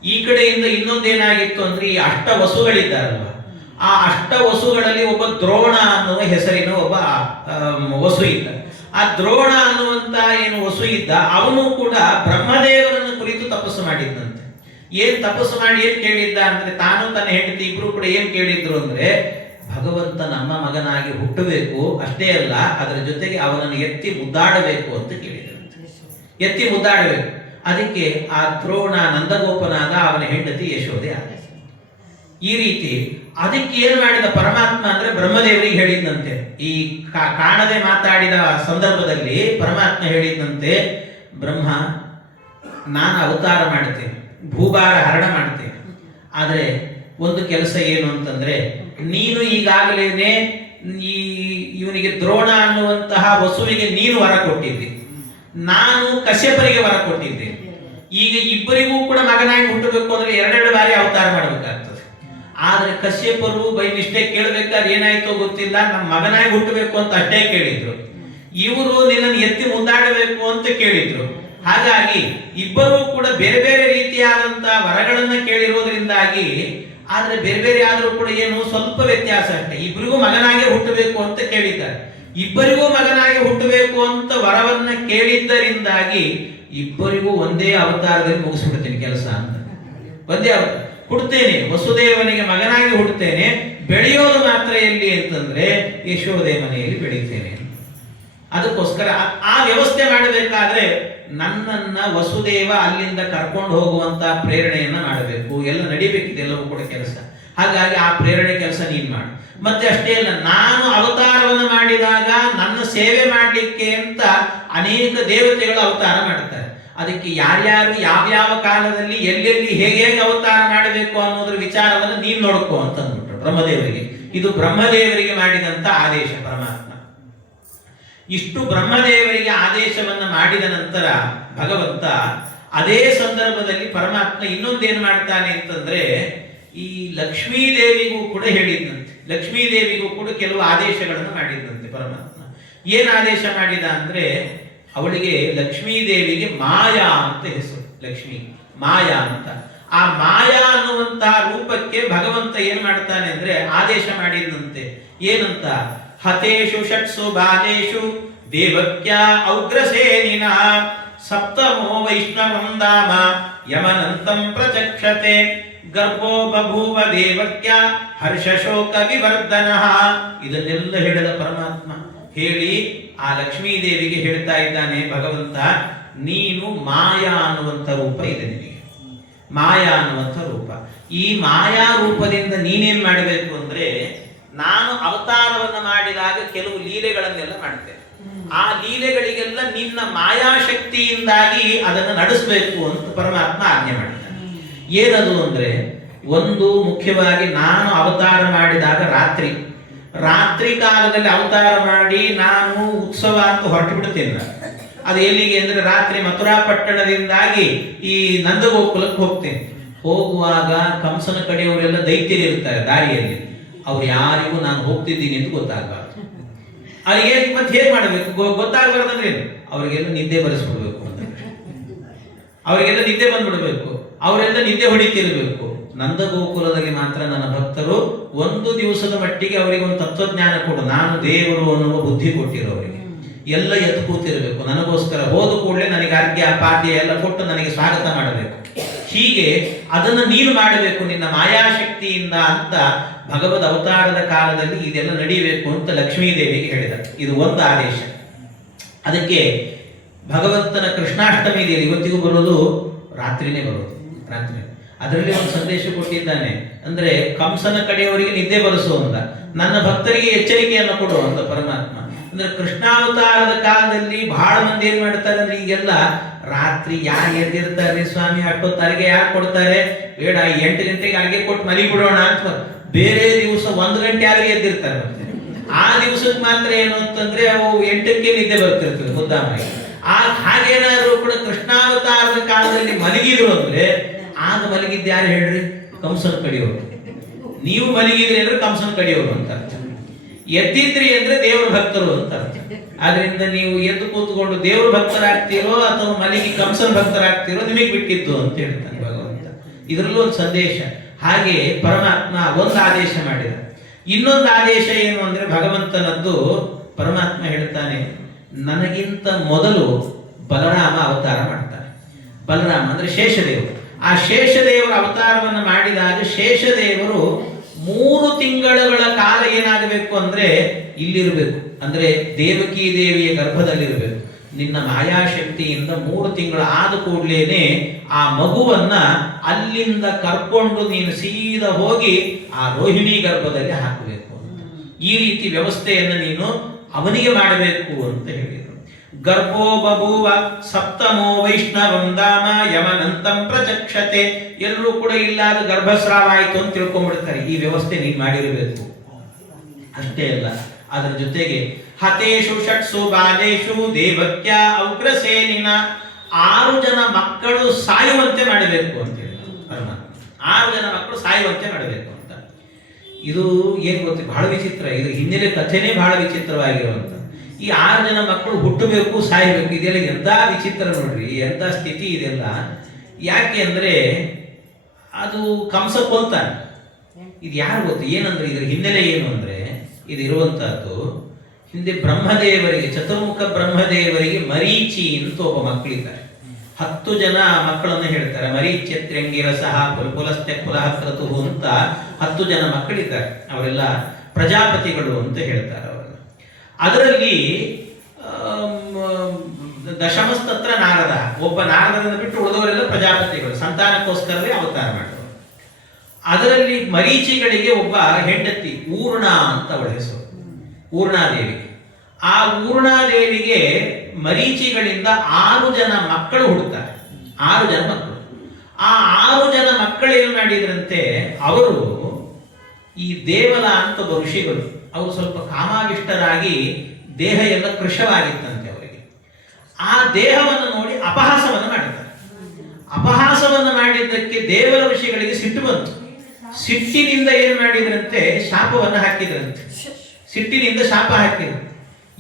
ಈ ಕಡೆಯಿಂದ ಇನ್ನೊಂದೇನಾಗಿತ್ತು ಅಂದ್ರೆ, ಈ ಅಷ್ಟ ವಸುಗಳಿದ್ದಾರಲ್ವ, ಆ ಅಷ್ಟ ವಸುಗಳಲ್ಲಿ ಒಬ್ಬ ದ್ರೋಣ ಅನ್ನುವ ಹೆಸರಿನ ಒಬ್ಬ ವಸು ಇದ್ದ. ಆ ದ್ರೋಣ ಅನ್ನುವಂತ ಏನು ವಸು ಇದ್ದ, ಅವನು ಕೂಡ ಬ್ರಹ್ಮದೇವರನ್ನು ಕುರಿತು ತಪಸ್ಸು ಮಾಡಿದ್ದಂತೆ. ಏನ್ ತಪಸ್ಸು ಮಾಡಿ ಏನ್ ಕೇಳಿದ್ದ ಅಂದ್ರೆ, ತಾನು ತನ್ನ ಹೆಂಡತಿ ಇಬ್ರು ಕೂಡ ಏನ್ ಕೇಳಿದ್ರು ಅಂದ್ರೆ, ಭಗವಂತ ನಮ್ಮ ಮಗನಾಗಿ ಹುಟ್ಟಬೇಕು, ಅಷ್ಟೇ ಅಲ್ಲ ಅದರ ಜೊತೆಗೆ ಅವನನ್ನು ಎತ್ತಿ ಮುದ್ದಾಡಬೇಕು ಅಂತ ಕೇಳಿದ್ರಂತೆ. ಎತ್ತಿ ಮುದ್ದಾಡಬೇಕು. ಅದಕ್ಕೆ ಆ ದ್ರೋಣ ನಂದಗೋಪನಾದ, ಅವನ ಹೆಂಡತಿ ಯಶೋದೆ ಆದ. ಈ ರೀತಿ ಅದಕ್ಕೆ ಏನು ಮಾಡಿದ ಪರಮಾತ್ಮ ಅಂದ್ರೆ, ಬ್ರಹ್ಮದೇವರಿಗೆ ಹೇಳಿದಂತೆ, ಈ ಕಾಣದೆ ಮಾತಾಡಿದ ಸಂದರ್ಭದಲ್ಲಿ ಪರಮಾತ್ಮ ಹೇಳಿದಂತೆ, ಬ್ರಹ್ಮ, ನಾನು ಅವತಾರ ಮಾಡ್ತೇನೆ, ಭೂಭಾರ ಹರಣ ಮಾಡ್ತೇನೆ, ಆದರೆ ಒಂದು ಕೆಲಸ ಏನು ಅಂತಂದ್ರೆ, ನೀನು ಈಗಾಗಲೇ ಇವನಿಗೆ ದ್ರೋಣ ಅನ್ನುವಂತಹ ವಸುವಿಗೆ ನೀನು ವರ ಕೊಟ್ಟಿದ್ದಿ, ನಾನು ಕಶ್ಯಪರಿಗೆ ವರ ಕೊಟ್ಟಿದ್ದೆ. ಈಗ ಇಬ್ಬರಿಗೂ ಕೂಡ ಮಗನಾಗಿ ಹುಟ್ಟಬೇಕು ಅಂದ್ರೆ 2 ಬಾರಿ ಅವತಾರ ಮಾಡಬೇಕಾಗ್ತದೆ. ಆದ್ರೆ ಕಶ್ಯಪರು ಬೈ ಮಿಸ್ಟೇಕ್ ಕೇಳಬೇಕಾದ್ರೆ ಏನಾಯ್ತೋ ಗೊತ್ತಿಲ್ಲ, ನಮ್ಮ ಮಗನಾಗಿ ಹುಟ್ಟಬೇಕು ಅಂತ ಅಷ್ಟೇ ಕೇಳಿದ್ರು. ಇವರು ನಿನ್ನನ್ನು ಎತ್ತಿ ಮುದ್ದಾಡಬೇಕು ಅಂತ ಕೇಳಿದ್ರು. ಹಾಗಾಗಿ ಇಬ್ಬರೂ ಕೂಡ ಬೇರೆ ಬೇರೆ ರೀತಿಯಾದಂತಹ ವರಗಳನ್ನ ಕೇಳಿರೋದ್ರಿಂದಾಗಿ, ಆದ್ರೆ ಬೇರೆ ಬೇರೆ ಆದ್ರೂ ಕೂಡ ಏನು ಸ್ವಲ್ಪ ವ್ಯತ್ಯಾಸ ಅಷ್ಟೇ. ಇಬ್ಬರಿಗೂ ಮಗನಾಗಿ ಹುಟ್ಟಬೇಕು ಅಂತ ಕೇಳಿದ್ದಾರೆ. ಇಬ್ಬರಿಗೂ ಮಗನಾಗಿ ಹುಟ್ಟಬೇಕು ಅಂತ ವರವನ್ನ ಕೇಳಿದ್ದರಿಂದಾಗಿ ಇಬ್ಬರಿಗೂ ಒಂದೇ ಅವತಾರದಲ್ಲಿ ಮುಗಿಸ್ಬಿಡ್ತೇನೆ ಕೆಲಸ ಅಂತ. ಒಂದೇ ಹುಡ್ತೇನೆ, ವಸುದೇವನಿಗೆ ಮಗನಾಗಿ ಹುಡ್ತೇನೆ, ಬೆಳೆಯೋದು ಮಾತ್ರ ಎಲ್ಲಿ ಅಂತಂದ್ರೆ ಯಶೋದೆ ಮನೆಯಲ್ಲಿ ಬೆಳೀತೇನೆ. ಅದಕ್ಕೋಸ್ಕರ ಆ ವ್ಯವಸ್ಥೆ ಮಾಡಬೇಕಾದ್ರೆ ನನ್ನನ್ನ ವಸುದೇವ ಅಲ್ಲಿಂದ ಕರ್ಕೊಂಡು ಹೋಗುವಂತ ಪ್ರೇರಣೆಯನ್ನ ಮಾಡಬೇಕು. ಎಲ್ಲ ನಡಿಬೇಕಿದೆಲ್ಲವೂ ಕೂಡ ಕೆಲಸ. ಹಾಗಾಗಿ ಆ ಪ್ರೇರಣೆ ಕೆಲಸ ನೀನ್ ಮಾಡು. ಮತ್ತೆ ಅಷ್ಟೇ ಅಲ್ಲ, ನಾನು ಅವತಾರವನ್ನು ಮಾಡಿದಾಗ ನನ್ನ ಸೇವೆ ಮಾಡಲಿಕ್ಕೆ ಅಂತ ಅನೇಕ ದೇವತೆಗಳು ಅವತಾರ ಮಾಡ್ತಾರೆ. ಅದಕ್ಕೆ ಯಾರ್ಯಾರು ಯಾವ್ಯಾವ ಕಾಲದಲ್ಲಿ ಎಲ್ಲೆಲ್ಲಿ ಹೇಗೆ ಅವತಾರ ಮಾಡಬೇಕು ಅನ್ನೋದ್ರ ವಿಚಾರವನ್ನು ನೀನ್ ನೋಡ್ಕೋ ಅಂತ ಅಂದ್ಬಿಟ್ರು ಬ್ರಹ್ಮದೇವರಿಗೆ. ಇದು ಬ್ರಹ್ಮದೇವರಿಗೆ ಮಾಡಿದಂತ ಆದೇಶ ಪರಮಾತ್ಮ. ಇಷ್ಟು ಬ್ರಹ್ಮದೇವರಿಗೆ ಆದೇಶವನ್ನ ಮಾಡಿದ ನಂತರ ಭಗವಂತ ಅದೇ ಸಂದರ್ಭದಲ್ಲಿ ಪರಮಾತ್ಮ ಇನ್ನೊಂದೇನು ಮಾಡ್ತಾನೆ ಅಂತಂದ್ರೆ, ಈ ಲಕ್ಷ್ಮೀದೇವಿಗೂ ಕೂಡ ಹೇಳಿದ್ದಂತೆ. ಲಕ್ಷ್ಮೀದೇವಿಗೂ ಕೂಡ ಕೆಲವು ಆದೇಶಗಳನ್ನು ಮಾಡಿದ್ದಂತೆ ಪರಮಾತ್ಮ. ಏನ್ ಆದೇಶ ಮಾಡಿದ ಅಂದ್ರೆ, ಅವಳಿಗೆ ಲಕ್ಷ್ಮೀದೇವಿಗೆ ಮಾಯಾ ಅಂತ ಹೆಸರು. ಲಕ್ಷ್ಮಿ ಮಾಯಾ ಅಂತ. ಆ ಮಾಯಾ ಅನ್ನುವಂತಹ ರೂಪಕ್ಕೆ ಭಗವಂತ ಏನ್ ಮಾಡ್ತಾನೆ ಅಂದ್ರೆ ಆದೇಶ ಮಾಡಿದಂತೆ. ಏನಂತ? ಹತೇಶು ಷಟ್ಸು ಬಾಲೇಶು ದೇವಕ್ಯ ಔಗ್ರಸೇನಿನ ಸಪ್ತಮೋ ವೈಷ್ಣವಂ ಧಾಮ ಯಮನಂತಂ ಪ್ರಚಕ್ಷತೆ ಗರ್ಭೋ ಬಭೂವ ದೇವಕ್ಯ ಹರ್ಷಶೋಕ ವಿವರ್ಧನಃ. ಇದನ್ನೆಲ್ಲ ಹೇಳಿದ ಪರಮಾತ್ಮ. ಹೇಳಿ ಆ ಲಕ್ಷ್ಮೀದೇವಿಗೆ ಹೇಳ್ತಾ ಇದ್ದಾನೆ ಭಗವಂತ, ನೀನು ಮಾಯಾ ಅನ್ನುವಂಥ ರೂಪ ಇದೆ ನಿನಗೆ. ಮಾಯಾ ಅನ್ನುವಂಥ ರೂಪ. ಈ ಮಾಯಾ ರೂಪದಿಂದ ನೀನೇನ್ ಮಾಡಬೇಕು ಅಂದ್ರೆ, ನಾನು ಅವತಾರವನ್ನ ಮಾಡಿದಾಗ ಕೆಲವು ಲೀಲೆಗಳನ್ನೆಲ್ಲ ಮಾಡ್ತೇನೆ. ಆ ಲೀಲೆಗಳಿಗೆಲ್ಲ ನಿನ್ನ ಮಾಯಾಶಕ್ತಿಯಿಂದಾಗಿ ಅದನ್ನು ನಡೆಸಬೇಕು ಅಂತ ಪರಮಾತ್ಮ ಆಜ್ಞೆ ಮಾಡಿದ್ದಾನೆ. ಏನದು ಅಂದ್ರೆ, ಒಂದು ಮುಖ್ಯವಾಗಿ ನಾನು ಅವತಾರ ಮಾಡಿದಾಗ ರಾತ್ರಿ ಕಾಲದಲ್ಲಿ ಅವತಾರ ಮಾಡಿ ನಾನು ಉತ್ಸವ ಅಂತ ಹೊರಟು ಬಿಡ್ತೇನೆ. ಅದು ಎಲ್ಲಿಗೆ ಅಂದ್ರೆ, ರಾತ್ರಿ ಮಥುರಾ ಪಟ್ಟಣದಿಂದಾಗಿ ಈ ನಂದಗೋಕುಲಕ್ಕೆ ಹೋಗ್ತೇನೆ. ಹೋಗುವಾಗ ಕಂಸನ ಕಡೆಯವರೆಲ್ಲ ದೈತ್ಯರು ಇರ್ತಾರೆ ದಾರಿಯಲ್ಲಿ. ಅವ್ರು ಯಾರಿಗೂ ನಾನು ಹೋಗ್ತಿದ್ದೀನಿ ಅಂತ ಗೊತ್ತಾಗಬಾರ್ದು. ಅವ್ರಿಗೆ ಮತ್ತೆ ಹೇಗೆ ಮಾಡಬೇಕು ಗೊತ್ತಾಗಬಾರ್ದಂದ್ರೆ ಅವರಿಗೆಲ್ಲ ನಿದ್ದೆ ಬರೆಸ್ಬಿಡ್ಬೇಕು ಅಂತ. ಅವರಿಗೆಲ್ಲ ನಿದ್ದೆ ಬಂದ್ಬಿಡ್ಬೇಕು. ಅವರೆಲ್ಲ ನಿದ್ದೆ ಹೊಡಿತಿರ್ಬೇಕು. ನಂದಗೋಕುಲದಲ್ಲಿ ಮಾತ್ರ ನನ್ನ ಭಕ್ತರು ಒಂದು ದಿವಸದ ಮಟ್ಟಿಗೆ ಅವರಿಗೆ ಒಂದು ತತ್ವಜ್ಞಾನ ಕೊಡು, ನಾನು ದೇವರು ಅನ್ನುವ ಬುದ್ಧಿ ಕೊಟ್ಟಿರೋರಿಗೆ. ಎಲ್ಲ ಎದ್ದು ಕೂತಿರ್ಬೇಕು. ನನಗೋಸ್ಕರ ಹೋದ ಕೂಡಲೇ ನನಗೆ ಅರ್ಘ್ಯ ಪಾದ್ಯ ಎಲ್ಲ ಕೊಟ್ಟು ನನಗೆ ಸ್ವಾಗತ ಮಾಡಬೇಕು. ಹೀಗೆ ಅದನ್ನು ನೀನು ಮಾಡಬೇಕು ನಿನ್ನ ಮಾಯಾಶಕ್ತಿಯಿಂದ ಅಂತ ಭಗವದ್ ಅವತಾರದ ಕಾಲದಲ್ಲಿ ಇದೆಲ್ಲ ನಡೀಬೇಕು ಅಂತ ಲಕ್ಷ್ಮೀದೇವಿಗೆ ಹೇಳಿದ. ಇದು ಒಂದು ಆದೇಶ. ಅದಕ್ಕೆ ಭಗವಂತನ ಕೃಷ್ಣಾಷ್ಟಮಿ ಇದೆಯಲ್ಲ, ಇವತ್ತಿಗೂ ಬರೋದು ರಾತ್ರಿನೇ ಬರೋದು. ರಾತ್ರಿ ಅದರಲ್ಲಿ ಒಂದು ಸಂದೇಶ ಕೊಟ್ಟಿದ್ದಾನೆ. ಅಂದ್ರೆ ಕಂಸನ ಕಡೆಯವರಿಗೆ ನಿದ್ದೆ ಬರೆಸು ಅಂತ, ನನ್ನ ಭಕ್ತರಿಗೆ ಎಚ್ಚರಿಕೆಯನ್ನು ಕೊಡು ಅಂತ ಪರಮಾತ್ಮ. ಅಂದ್ರೆ ಕೃಷ್ಣಾವತಾರದ ಕಾಲದಲ್ಲಿ ಬಹಳ ಮಂದಿ ಏನ್ ಮಾಡ್ತಾರೆ ಅಂದ್ರೆ, ಈಗೆಲ್ಲ ರಾತ್ರಿ ಯಾರು ಎದ್ದಿರ್ತಾರೆ ಸ್ವಾಮಿ, ಅಷ್ಟೊತ್ತರಿಗೆ ಯಾರು ಕೊಡ್ತಾರೆ, ಬೇಡ 8 ಗಂಟೆಗೆ ಅಲ್ಲಿಗೆ ಕೊಟ್ಟು ಮಲಿ ಬಿಡೋಣ ಅಂತ. ಬೇರೆ ದಿವಸ 1 ಗಂಟೆ ಯಾರಿಗೆ ಎದ್ದಿರ್ತಾರೆ. ಆ ದಿವಸಕ್ಕೆ ಮಾತ್ರ ಏನು ಅಂತಂದ್ರೆ ಅವು 8ಕ್ಕೆ ನಿದ್ದೆ ಬರ್ತಿರ್ತದೆ ಮುದ್ದಾಮಾಗಿ. ಹಾಗೇನಾದ್ರೂ ಕೂಡ ಕೃಷ್ಣಾವತಾರದ ಕಾಲದಲ್ಲಿ ಮಲಗಿದ್ರು ಅಂದ್ರೆ, ಆಗ ಮಲಗಿದ್ದು ಯಾರು ಹೇಳ್ರಿ? ಕಂಸನ ಕಡಿಯೋರು. ನೀವು ಮಲಗಿದ್ರಿ ಅಂದ್ರೆ ಕಂಸನ ಕಡಿಯೋರು ಅಂತ ಅರ್ಥ. ಎದ್ದಿದ್ರಿ ಅಂದ್ರೆ ದೇವ್ರ ಭಕ್ತರು ಅಂತ ಅರ್ಥ. ಆದ್ರಿಂದ ನೀವು ಎದ್ದು ಕೂತ್ಕೊಂಡು ದೇವ್ರ ಭಕ್ತರಾಗ್ತೀರೋ ಅಥವಾ ಮಲಗಿ ಕಂಸನ ಭಕ್ತರಾಗ್ತೀರೋ ನಿಮಗೆ ಬಿಟ್ಟಿದ್ದು ಅಂತ ಹೇಳ್ತಾನೆ ಭಗವಂತ. ಇದರಲ್ಲೂ ಒಂದು ಸಂದೇಶ. ಹಾಗೆ ಪರಮಾತ್ಮ ಒಂದು ಆದೇಶ ಮಾಡಿದ. ಇನ್ನೊಂದು ಆದೇಶ ಏನು ಅಂದ್ರೆ ಭಗವಂತನದ್ದು. ಪರಮಾತ್ಮ ಹೇಳ್ತಾನೆ, ನನಗಿಂತ ಮೊದಲು ಬಲರಾಮ ಅವತಾರ ಮಾಡ್ತಾನೆ. ಬಲರಾಮ ಅಂದ್ರೆ ಶೇಷದೇವರು. ಆ ಶೇಷದೇವರ ಅವತಾರವನ್ನು ಮಾಡಿದಾಗ ಶೇಷದೇವರು 3 ತಿಂಗಳುಗಳ ಕಾಲ ಏನಾಗಬೇಕು ಅಂದ್ರೆ ಇಲ್ಲಿರಬೇಕು. ಅಂದ್ರೆ ದೇವಕಿ ದೇವಿಯ ಗರ್ಭದಲ್ಲಿರಬೇಕು. ನಿನ್ನ ಮಾಯಾಶಕ್ತಿಯಿಂದ 3 ತಿಂಗಳು ಆದ ಕೂಡಲೇನೆ ಆ ಮಗುವನ್ನ ಅಲ್ಲಿಂದ ಕರ್ಕೊಂಡು ನೀನು ಸೀದಾ ಹೋಗಿ ಆ ರೋಹಿಣಿ ಗರ್ಭದಲ್ಲಿ ಹಾಕಬೇಕು ಅಂತ. ಈ ರೀತಿ ವ್ಯವಸ್ಥೆಯನ್ನು ನೀನು ಅವನಿಗೆ ಮಾಡಬೇಕು ಅಂತ ಹೇಳಿದರು. ಗರ್ಭೋ ಬಭೂವ ಸಪ್ತಮೋ ವೈಷ್ಣವಂ ಧಾಮ ಯಮನಂತಂ ಪ್ರಚಕ್ಷತೆ. ಎಲ್ಲರೂ ಕೂಡ ಇಲ್ಲಾದ ಗರ್ಭಸ್ರಾವ ಆಯಿತು ಅಂತ ತಿಳ್ಕೊಂಡ್ಬಿಡ್ತಾರೆ. ಈ ವ್ಯವಸ್ಥೆ ನೀನು ಮಾಡಿರಬೇಕು. ಅಷ್ಟೇ ಅಲ್ಲ, ಅದರ ಜೊತೆಗೆ ಹತೇಶು ಷಟ್ಸು ಬಾಲೇಶು ದೇವಕ್ಯ ಔಗ್ರಸೇನಿನ 6 ಜನ ಮಕ್ಕಳು ಸಾಯುವಂತೆ ಮಾಡಬೇಕು ಅಂತ ಹೇಳಿದ್ರು ಪರಮಾತ್ಮ. 6 ಜನ ಮಕ್ಕಳು ಸಾಯುವಂತೆ ಮಾಡಬೇಕು ಅಂತ. ಇದು ಏನ್ ಗೊತ್ತಿ, ಬಹಳ ವಿಚಿತ್ರ. ಇದು ಹಿನ್ನೆಲೆ ಕಥೆನೇ ಬಹಳ ವಿಚಿತ್ರವಾಗಿರುವಂತ. ಈ 6 ಜನ ಮಕ್ಕಳು ಹುಟ್ಟಬೇಕು, ಸಾಯಬೇಕು, ಇದೆಲ್ಲ ಎಂತ ವಿಚಿತ್ರ ನೋಡ್ರಿ, ಎಂತ ಸ್ಥಿತಿ ಇದೆಲ್ಲ. ಯಾಕೆ ಅಂದ್ರೆ ಅದು ಕಂಸ ಕೊಲ್ತಾನೆ. ಇದು ಯಾರು ಗೊತ್ತು ಏನಂದ್ರೆ, ಇದ್ರ ಹಿನ್ನೆಲೆ ಏನು ಅಂದ್ರೆ, ಇದು ಇರುವಂತಹದ್ದು ಹಿಂದೆ ಬ್ರಹ್ಮದೇವರಿಗೆ, ಚತುರ್ಮುಖ ಬ್ರಹ್ಮದೇವರಿಗೆ ಮರೀಚಿ ಅಂತ ಒಬ್ಬ ಮಕ್ಕಳಿದ್ದಾರೆ. 10 ಜನ ಮಕ್ಕಳನ್ನು ಹೇಳ್ತಾರೆ. ಮರೀಚ್ಯತ್ರ್ಯಂಗಿರಸಃ ಪುಲಸ್ತ್ಯ ಕುಲಃ ಕ್ರತುಃ ಅಂತ 10 ಜನ ಮಕ್ಕಳಿದ್ದಾರೆ. ಅವರೆಲ್ಲ ಪ್ರಜಾಪತಿಗಳು ಅಂತ ಹೇಳ್ತಾರೆ ಅವರನ್ನು. ಅದರಲ್ಲಿ ದಶಮಸ್ತತ್ರ ನಾರದ, ಒಬ್ಬ ನಾರದರನ್ನು ಬಿಟ್ಟು ಉಳಿದವರೆಲ್ಲ ಪ್ರಜಾಪತಿಗಳು, ಸಂತಾನಕ್ಕೋಸ್ಕರವೇ ಅವತಾರ ಮಾಡಿದರು. ಅದರಲ್ಲಿ ಮರೀಚಿಗಳಿಗೆ ಒಬ್ಬ ಹೆಂಡತಿ ಊರ್ಣ ಅಂತ ಅವಳ ಹೆಸರು, ಊರ್ಣಾದೇವಿ. ಆ ಊರ್ಣಾದೇವಿಗೆ ಮರೀಚಿಗಳಿಂದ 6 ಜನ ಮಕ್ಕಳು ಹುಡ್ತಾರೆ, 6 ಜನ ಮಕ್ಕಳು. ಆ 6 ಜನ ಮಕ್ಕಳು ಏನು ಮಾಡಿದ್ರಂತೆ, ಅವರು ಈ ದೇವಲ ಅಂತ ಒಬ್ಬ ಋಷಿಗಳು, ಅವರು ಸ್ವಲ್ಪ ಕಾಮಾವಿಷ್ಟರಾಗಿ ದೇಹ ಎಲ್ಲ ಕೃಶವಾಗಿತ್ತಂತೆ ಅವರಿಗೆ. ಆ ದೇಹವನ್ನು ನೋಡಿ ಅಪಹಾಸವನ್ನು ಮಾಡಿದ್ದಾರೆ. ಅಪಹಾಸವನ್ನು ಮಾಡಿದ್ದಕ್ಕೆ ದೇವಲ ಋಷಿಗಳಿಗೆ ಸಿಟ್ಟು ಬಂತು. ಸಿಟ್ಟಿನಿಂದ ಏನು ಮಾಡಿದ್ರಂತೆ, ಶಾಪವನ್ನು ಹಾಕಿದ್ರಂತೆ. ಸಿಟ್ಟಿನಿಂದ ಶಾಪ ಹಾಕಿದ್ರು.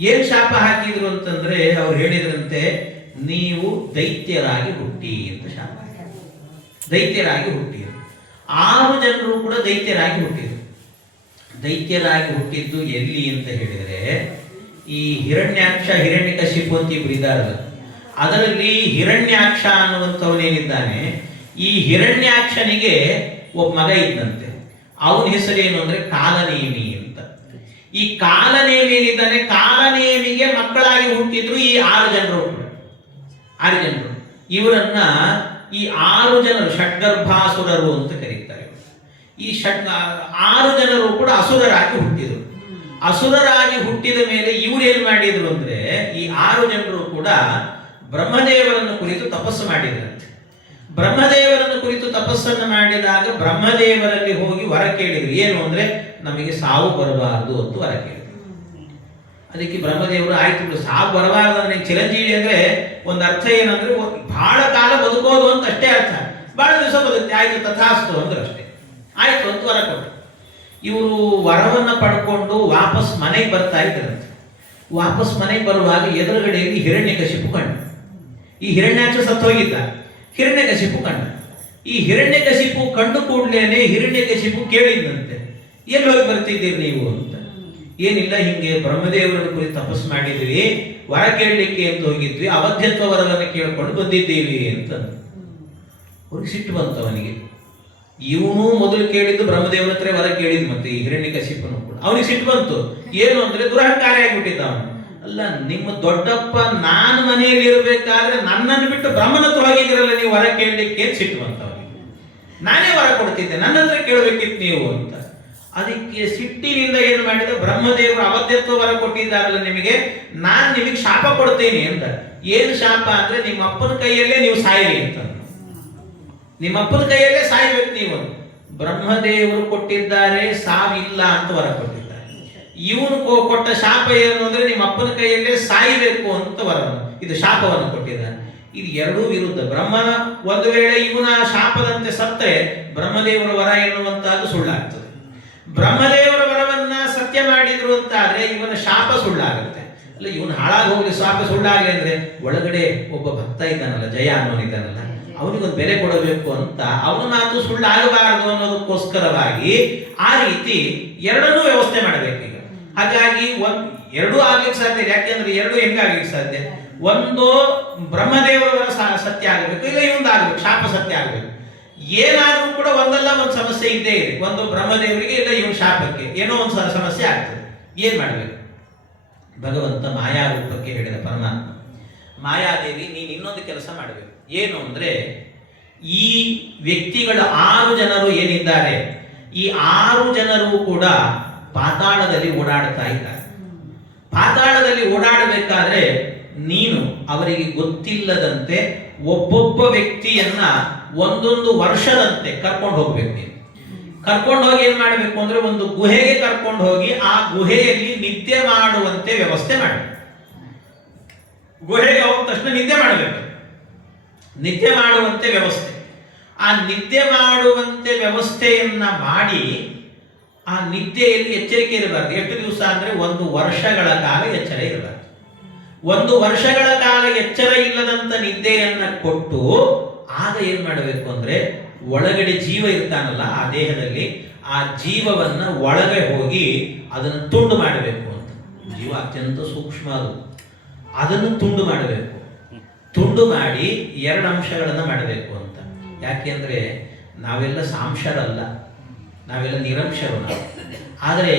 ಏನ್ ಶಾಪ ಹಾಕಿದ್ರು ಅಂತಂದ್ರೆ, ಅವ್ರು ಹೇಳಿದ್ರಂತೆ, ನೀವು ದೈತ್ಯರಾಗಿ ಹುಟ್ಟಿ ಅಂತ ಶಾಪ ಹಾಕಿದ್ರು. ದೈತ್ಯರಾಗಿ ಹುಟ್ಟಿದ್ರು. 6 ಜನರು ಕೂಡ ದೈತ್ಯರಾಗಿ ಹುಟ್ಟಿದ್ರು. ದೈತ್ಯರಾಗಿ ಹುಟ್ಟಿದ್ದು ಎಲ್ಲಿ ಅಂತ ಹೇಳಿದರೆ, ಈ ಹಿರಣ್ಯಾಕ್ಷ ಹಿರಣ್ಯಕಶಿಪು ಅಂತ ಇಬ್ರು ಇದ್ದಾರಲ್ಲ, ಅದರಲ್ಲಿ ಹಿರಣ್ಯಾಕ್ಷ ಅನ್ನುವಂಥವನೇನಿದ್ದಾನೆ, ಈ ಹಿರಣ್ಯಾಕ್ಷನಿಗೆ ಒಬ್ಬ ಮಗ ಇದ್ದಂತೆ. ಅವನ ಹೆಸರೇನು ಅಂದ್ರೆ ಕಾಲನೇಮಿ ಅಂತ. ಈ ಕಾಲನೇಮಿ ಏನಿದ್ದಾನೆ, ಕಾಲನೇಮಿಗೆ ಮಕ್ಕಳಾಗಿ ಹುಟ್ಟಿದ್ರು ಈ 6 ಜನರು ಕೂಡ. 6 ಜನರು ಇವರನ್ನ ಈ 6 ಜನರು ಷಡ್ಗರ್ಭಾಸುರರು ಅಂತ ಕರೀತಾರೆ. ಈ 6 ಜನರು ಕೂಡ ಅಸುರರಾಗಿ ಹುಟ್ಟಿದರು. ಅಸುರರಾಗಿ ಹುಟ್ಟಿದ ಮೇಲೆ ಇವ್ರು ಏನ್ ಮಾಡಿದ್ರು ಅಂದ್ರೆ, ಈ 6 ಜನರು ಕೂಡ ಬ್ರಹ್ಮದೇವರನ್ನು ಕುರಿತು ತಪಸ್ಸು ಮಾಡಿದ್ರಂತೆ. ಬ್ರಹ್ಮದೇವರನ್ನು ಕುರಿತು ತಪಸ್ಸನ್ನು ಮಾಡಿದಾಗ ಬ್ರಹ್ಮದೇವರಲ್ಲಿ ಹೋಗಿ ವರ ಕೇಳಿದ್ರು. ಏನು ಅಂದ್ರೆ, ನಮಗೆ ಸಾವು ಬರಬಾರದು ಅಂತ ವರ ಕೇಳಿದ್ರು. ಅದಕ್ಕೆ ಬ್ರಹ್ಮದೇವರು ಆಯ್ತು ಬಿಡು, ಸಾವು ಬರಬಾರದು ಅಂದ್ರೆ ಚಿರಂಜೀವಿ ಅಂದ್ರೆ ಒಂದು ಅರ್ಥ ಏನಂದ್ರೆ ಬಹಳ ಕಾಲ ಬದುಕೋದು ಅಂತ ಅಷ್ಟೇ ಅರ್ಥ. ಬಹಳ ದಿವಸ ಬದುಕುತ್ತೆ, ಆಯ್ತು ತಥಾಸ್ತು ಅಂದ್ರೆ ಅಷ್ಟೇ, ಆಯ್ತು ಅಂತ ವರ ಕೊಟ್ಟರು. ಇವರು ವರವನ್ನ ಪಡ್ಕೊಂಡು ವಾಪಸ್ ಮನೆಗೆ ಬರ್ತಾ ಇದ್ರಂತೆ. ವಾಪಸ್ ಮನೆಗೆ ಬರುವಾಗ ಎದುರುಗಡೆಯಲ್ಲಿ ಹಿರಣ್ಯಕಶಿಪು ಕಂಡ. ಈ ಹಿರಣ್ಯಾಕ್ಷ ಸತ್ತು ಹೋಗಿದ್ದ, ಹಿರಣ್ಯಕಶಿಪು ಕಂಡ. ಈ ಹಿರಣ್ಯಕಶಿಪು ಕಂಡು ಕೂಡಲೇ ಹಿರಣ್ಯಕಶಿಪು ಕೇಳಿದ್ದಂತೆ, ಎಲ್ಲಿ ಹೋಗಿ ಬರ್ತಿದ್ದೀರಿ ನೀವು ಅಂತ. ಏನಿಲ್ಲ, ಹಿಂಗೆ ಬ್ರಹ್ಮದೇವರನ್ನು ಕುರಿತು ತಪಸ್ಸು ಮಾಡಿದ್ವಿ, ವರ ಕೇಳಲಿಕ್ಕೆ ಅಂತ ಹೋಗಿದ್ವಿ, ಅವಧ್ಯತ್ವ ವರವನ್ನು ಕೇಳ್ಕೊಂಡು ಬಂದಿದ್ದೀವಿ ಅಂತ. ಅವ್ರಿಗೆ ಸಿಟ್ಟು ಬಂತು ಅವನಿಗೆ. ಇವನು ಮೊದಲು ಕೇಳಿದ್ದು ಬ್ರಹ್ಮದೇವರ ಹತ್ರ ವರ ಕೇಳಿದ್, ಮತ್ತೆ ಈ ಹಿರಣ್ಯಕಶಿಪನು ಕೂಡ. ಅವನಿಗೆ ಸಿಟ್ಟು ಬಂತು. ಏನು ಅಂದ್ರೆ ದುರಹಂಕಾರಿ ಆಗಿಬಿಟ್ಟಿದ್ದ ಅವನು. ಅಲ್ಲ, ನಿಮ್ಮ ದೊಡ್ಡಪ್ಪ ನಾನು ಮನೆಯಲ್ಲಿ ಇರಬೇಕಾದ್ರೆ ನನ್ನನ್ನು ಬಿಟ್ಟು ಬ್ರಹ್ಮನ ಹತ್ರ ಹೋಗಿದ್ದೀರಲ್ಲ ನೀವು ವರ ಕೇಳಲಿಕ್ಕೆ, ಸಿಟ್ಟು ಬಂತ ಅವನಿಗೆ. ನಾನೇ ವರ ಕೊಡ್ತಿದ್ದೆ, ನನ್ನ ಹತ್ರ ಕೇಳಬೇಕಿತ್ತು ನೀವು ಅಂತ. ಅದಕ್ಕೆ ಸಿಟ್ಟಿನಿಂದ ಏನು ಮಾಡಿದ, ಬ್ರಹ್ಮದೇವರು ಅವಧ್ಯತ್ವ ವರ ಕೊಟ್ಟಿದ್ದಾರಲ್ಲ ನಿಮಗೆ, ನಾನು ನಿಮಗೆ ಶಾಪ ಕೊಡ್ತೇನೆ ಅಂತ. ಏನು ಶಾಪ ಅಂದ್ರೆ, ನಿಮ್ಮ ಅಪ್ಪನ ಕೈಯಲ್ಲೇ ನೀವು ಸಾಯಿರಿ ಅಂತ. ನಿಮ್ಮ ಅಪ್ಪನ ಕೈಯಲ್ಲೇ ಸಾಯ್ಬೇಕು ನೀವು. ಬ್ರಹ್ಮದೇವರು ಕೊಟ್ಟಿದ್ದಾರೆ, ಸಾವಿಲ್ಲ ಅಂತ ವರ ಕೊಟ್ಟಿದ್ದಾರೆ. ಇವನು ಕೊಟ್ಟ ಶಾಪ ಏನು ಅಂದ್ರೆ, ನಿಮ್ಮ ಅಪ್ಪನ ಕೈಯಲ್ಲೇ ಸಾಯಬೇಕು ಅಂತ ವರವನ್ನು, ಇದು ಶಾಪವನ್ನು ಕೊಟ್ಟಿದ್ದಾನೆ. ಇದು ಎರಡೂ ವಿರುದ್ಧ. ಬ್ರಹ್ಮನ ಒಂದು ವೇಳೆ ಇವನ ಶಾಪದಂತೆ ಸತ್ತರೆ ಬ್ರಹ್ಮದೇವರ ವರ ಎನ್ನುವಂತಹದ್ದು ಸುಳ್ಳಾಗ್ತದೆ. ಬ್ರಹ್ಮದೇವರ ವರವನ್ನ ಸತ್ಯ ಮಾಡಿದ್ರು ಅಂತ ಆದ್ರೆ ಇವನ ಶಾಪ ಸುಳ್ಳಾಗುತ್ತೆ. ಅಲ್ಲ, ಇವನು ಹಾಳಾಗಿ ಹೋಗ್ಲಿ, ಶಾಪ ಸುಳ್ಳಾಗ್ಲಿ ಅಂದ್ರೆ ಒಳಗಡೆ ಒಬ್ಬ ಭಕ್ತ ಇದ್ದಾನಲ್ಲ, ಜಯ ಅನ್ನೋನಿದ್ದಾನಲ್ಲ, ಅವನಿಗೊಂದು ಬೆಲೆ ಕೊಡಬೇಕು ಅಂತ ಅವನ ಮಾತು ಸುಳ್ಳಾಗಬಾರದು ಅನ್ನೋದಕ್ಕೋಸ್ಕರವಾಗಿ ಆ ರೀತಿ ಎರಡನ್ನೂ ವ್ಯವಸ್ಥೆ ಮಾಡಬೇಕೀಗ. ಹಾಗಾಗಿ ಎರಡೂ ಆಗ್ಲಿಕ್ಕೆ ಸಾಧ್ಯ. ಯಾಕೆಂದ್ರೆ ಎರಡು ಹೆಂಗಾಗ್ಲಿಕ್ಕೆ ಸಾಧ್ಯ, ಒಂದು ಬ್ರಹ್ಮದೇವರ ಸತ್ಯ ಆಗಬೇಕು, ಇಲ್ಲ ಇವಂದಾಗಬೇಕು, ಶಾಪ ಸತ್ಯ ಆಗಬೇಕು. ಏನಾದ್ರೂ ಕೂಡ ಒಂದಲ್ಲ ಒಂದು ಸಮಸ್ಯೆ ಇದ್ದೇ ಇದೆ. ಒಂದು ಬ್ರಹ್ಮದೇವರಿಗೆ, ಇಲ್ಲ ಇವನ್ ಶಾಪಕ್ಕೆ ಏನೋ ಒಂದು ಸಮಸ್ಯೆ ಆಗ್ತದೆ. ಏನ್ ಮಾಡ್ಬೇಕು? ಭಗವಂತ ಮಾಯಾ ರೂಪಕ್ಕೆ ಹೇಳಿದ ಪರಮಾತ್ಮ, ಮಾಯಾದೇವಿ ನೀನು ಇನ್ನೊಂದು ಕೆಲಸ ಮಾಡಬೇಕು. ಏನು ಅಂದ್ರೆ, ಈ ವ್ಯಕ್ತಿಗಳು 6 ಜನರು ಏನಿದ್ದಾರೆ, ಈ 6 ಜನರು ಕೂಡ ಪಾತಾಳದಲ್ಲಿ ಓಡಾಡ್ತಾ ಇದ್ದಾರೆ. ಪಾತಾಳದಲ್ಲಿ ಓಡಾಡಬೇಕಾದ್ರೆ ನೀನು ಅವರಿಗೆ ಗೊತ್ತಿಲ್ಲದಂತೆ ಒಬ್ಬೊಬ್ಬ ವ್ಯಕ್ತಿಯನ್ನ ಒಂದೊಂದು ವರ್ಷದಂತೆ ಕರ್ಕೊಂಡು ಹೋಗ್ಬೇಕು. ನೀನು ಕರ್ಕೊಂಡು ಹೋಗಿ ಏನ್ ಮಾಡಬೇಕು ಅಂದ್ರೆ, ಒಂದು ಗುಹೆಗೆ ಕರ್ಕೊಂಡು ಹೋಗಿ ಆ ಗುಹೆಯಲ್ಲಿ ನಿದ್ದೆ ಮಾಡುವಂತೆ ವ್ಯವಸ್ಥೆ ಮಾಡಿ. ಗುಹೆಗೆ ಹೋದ ತಕ್ಷಣ ನಿದ್ದೆ ಮಾಡಬೇಕು, ನಿದ್ದೆ ಮಾಡುವಂತೆ ವ್ಯವಸ್ಥೆ. ಆ ನಿದ್ದೆ ಮಾಡುವಂತೆ ವ್ಯವಸ್ಥೆಯನ್ನ ಮಾಡಿ ಆ ನಿದ್ದೆಯಲ್ಲಿ ಎಚ್ಚರಿಕೆ ಇರಬಾರ್ದು. ಎಷ್ಟು ದಿವಸ ಅಂದ್ರೆ 1 ವರ್ಷಗಳ ಕಾಲ ಎಚ್ಚರ ಇರಬಾರ್ದು. 1 ವರ್ಷಗಳ ಕಾಲ ಎಚ್ಚರ ಇಲ್ಲದಂತ ನಿದ್ದೆಯನ್ನ ಕೊಟ್ಟು ಆಗ ಏನ್ ಮಾಡಬೇಕು ಅಂದ್ರೆ, ಒಳಗಡೆ ಜೀವ ಇರ್ತಾನಲ್ಲ ಆ ದೇಹದಲ್ಲಿ, ಆ ಜೀವವನ್ನ ಒಳಗೆ ಹೋಗಿ ಅದನ್ನು ತುಂಡು ಮಾಡಬೇಕು ಅಂತ. ಜೀವ ಅತ್ಯಂತ ಸೂಕ್ಷ್ಮ, ಅದನ್ನು ತುಂಡು ಮಾಡಬೇಕು. ತುಂಡು ಮಾಡಿ 2 ಅಂಶಗಳನ್ನು ಮಾಡಬೇಕು ಅಂತ. ಯಾಕೆಂದ್ರೆ ನಾವೆಲ್ಲ ಸಾಂಶರಲ್ಲ, ನಾವೆಲ್ಲ ನಿರಂಶರು. ಆದರೆ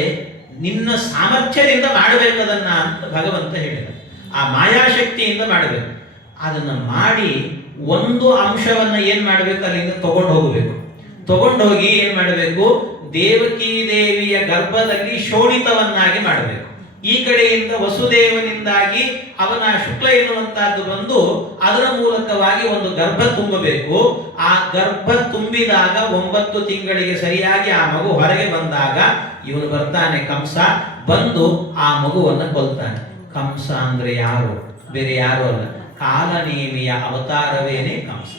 ನಿನ್ನ ಸಾಮರ್ಥ್ಯದಿಂದ ಮಾಡಬೇಕದನ್ನ ಅಂತ ಭಗವಂತ ಹೇಳಿದ. ಆ ಮಾಯಾಶಕ್ತಿಯಿಂದ ಮಾಡಬೇಕು. ಅದನ್ನು ಮಾಡಿ ಒಂದು ಅಂಶವನ್ನ ಏನ್ ಮಾಡಬೇಕು, ಅಲ್ಲಿಂದ ತಗೊಂಡು ಹೋಗಬೇಕು. ತಗೊಂಡು ಹೋಗಿ ಏನ್ ಮಾಡಬೇಕು, ದೇವಕಿ ದೇವಿಯ ಗರ್ಭದಲ್ಲಿ ಶೋಣಿತವನ್ನಾಗಿ ಮಾಡಬೇಕು. ಈ ಕಡೆಯಿಂದ ವಸುದೇವನಿಂದಾಗಿ ಅವನ ಶುಕ್ಲ ಎನ್ನುವಂತಹದ್ದು ಬಂದು ಅದರ ಮೂಲಕವಾಗಿ ಒಂದು ಗರ್ಭ ತುಂಬಬೇಕು. ಆ ಗರ್ಭ ತುಂಬಿದಾಗ 9 ತಿಂಗಳಿಗೆ ಸರಿಯಾಗಿ ಆ ಮಗು ಹೊರಗೆ ಬಂದಾಗ ಇವನು ಬರ್ತಾನೆ, ಕಂಸ ಬಂದು ಆ ಮಗುವನ್ನು ಕೊಲ್ತಾನೆ. ಕಂಸ ಅಂದ್ರೆ ಯಾರು, ಬೇರೆ ಯಾರು ಅಲ್ಲ, ಕಾಲನೇಮಿಯ ಅವತಾರವೇನೆ ಕಂಸ.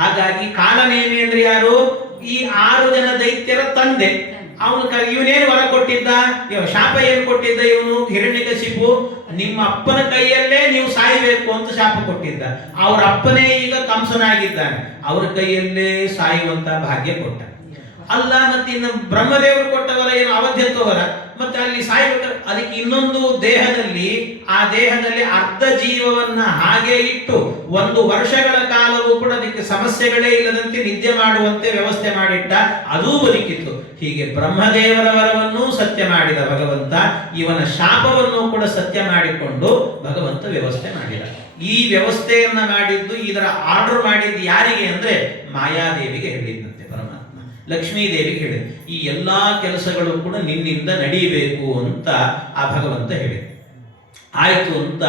ಹಾಗಾಗಿ ಕಾಲನೇಮಿ ಅಂದ್ರೆ ಯಾರು, ಈ 6 ಜನ ದೈತ್ಯರ ತಂದೆ. ಅವನು ಇವನೇನು ವರ ಕೊಟ್ಟಿದ್ದ, ಶಾಪ ಏನು ಕೊಟ್ಟಿದ್ದ, ಇವನು ಹಿರಣ್ಯಕಶಿಪು ನಿಮ್ಮ ಅಪ್ಪನ ಕೈಯಲ್ಲೇ ನೀವು ಸಾಯಬೇಕು ಅಂತ ಶಾಪ ಕೊಟ್ಟಿದ್ದ. ಅವರ ಅಪ್ಪನೇ ಈಗ ಕಂಸನಾಗಿದ್ದಾನೆ, ಅವರ ಕೈಯಲ್ಲೇ ಸಾಯುವಂತ ಭಾಗ್ಯ ಕೊಟ್ಟ. ಅಲ್ಲ ಮತ್ತೆ ಇನ್ನು ಬ್ರಹ್ಮದೇವರು ಕೊಟ್ಟವರ ಏನು ಅವಧ್ಯತ್ವವರ, ಮತ್ತೆ ಅಲ್ಲಿ ಸಾಯ್ಬೇಕು. ಅದಕ್ಕೆ ಇನ್ನೊಂದು ದೇಹದಲ್ಲಿ, ಆ ದೇಹದಲ್ಲಿ ಅರ್ಧ ಜೀವವನ್ನ ಹಾಗೆ ಇಟ್ಟು 1 ವರ್ಷಗಳ ಕಾಲವೂ ಕೂಡ ಅದಕ್ಕೆ ಸಮಸ್ಯೆಗಳೇ ಇಲ್ಲದಂತೆ ನಿದ್ದೆ ಮಾಡುವಂತೆ ವ್ಯವಸ್ಥೆ ಮಾಡಿಟ್ಟ, ಅದೂ ಬದುಕಿತ್ತು. ಹೀಗೆ ಬ್ರಹ್ಮದೇವರ ವರವನ್ನೂ ಸತ್ಯ ಮಾಡಿದ ಭಗವಂತ, ಇವನ ಶಾಪವನ್ನು ಕೂಡ ಸತ್ಯ ಮಾಡಿಕೊಂಡು ಭಗವಂತ ವ್ಯವಸ್ಥೆ ಮಾಡಿದ. ಈ ವ್ಯವಸ್ಥೆಯನ್ನ ಮಾಡಿದ್ದು, ಇದರ ಆರ್ಡರ್ ಮಾಡಿದ್ದು ಯಾರಿಗೆ ಅಂದ್ರೆ ಮಾಯಾದೇವಿಗೆ ಹೇಳಿದಂತೆ ಪರಮಾತ್ಮ, ಲಕ್ಷ್ಮೀ ದೇವಿಗೆ ಹೇಳಿದ. ಈ ಎಲ್ಲಾ ಕೆಲಸಗಳು ಕೂಡ ನಿನ್ನಿಂದ ನಡೀಬೇಕು ಅಂತ ಆ ಭಗವಂತ ಹೇಳಿದ. ಆಯ್ತು ಅಂತ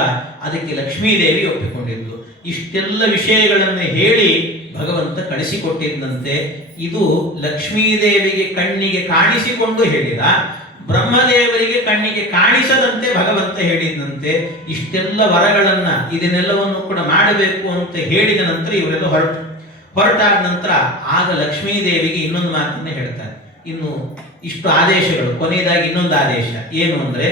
ಅದಕ್ಕೆ ಲಕ್ಷ್ಮೀದೇವಿ ಒಪ್ಪಿಕೊಂಡಿದ್ಲು. ಇಷ್ಟೆಲ್ಲ ವಿಷಯಗಳನ್ನು ಹೇಳಿ ಭಗವಂತ ಕಳಿಸಿಕೊಟ್ಟಿದ್ದಂತೆ. ಇದು ಲಕ್ಷ್ಮೀದೇವಿಗೆ ಕಣ್ಣಿಗೆ ಕಾಣಿಸಿಕೊಂಡು ಹೇಳಿದ, ಬ್ರಹ್ಮದೇವರಿಗೆ ಕಣ್ಣಿಗೆ ಕಾಣಿಸದಂತೆ ಭಗವಂತ ಹೇಳಿದಂತೆ. ಇಷ್ಟೆಲ್ಲ ವರಗಳನ್ನ, ಇದನ್ನೆಲ್ಲವನ್ನು ಕೂಡ ಮಾಡಬೇಕು ಅಂತ ಹೇಳಿದ ನಂತರ ಇವರೆಲ್ಲ ಹೊರಟಾದ ನಂತರ ಆಗ ಲಕ್ಷ್ಮೀದೇವಿಗೆ ಇನ್ನೊಂದು ಮಾತನ್ನ ಹೇಳ್ತಾರೆ. ಇನ್ನು ಇಷ್ಟು ಆದೇಶಗಳು, ಕೊನೆಯದಾಗಿ ಇನ್ನೊಂದು ಆದೇಶ ಏನು ಅಂದ್ರೆ,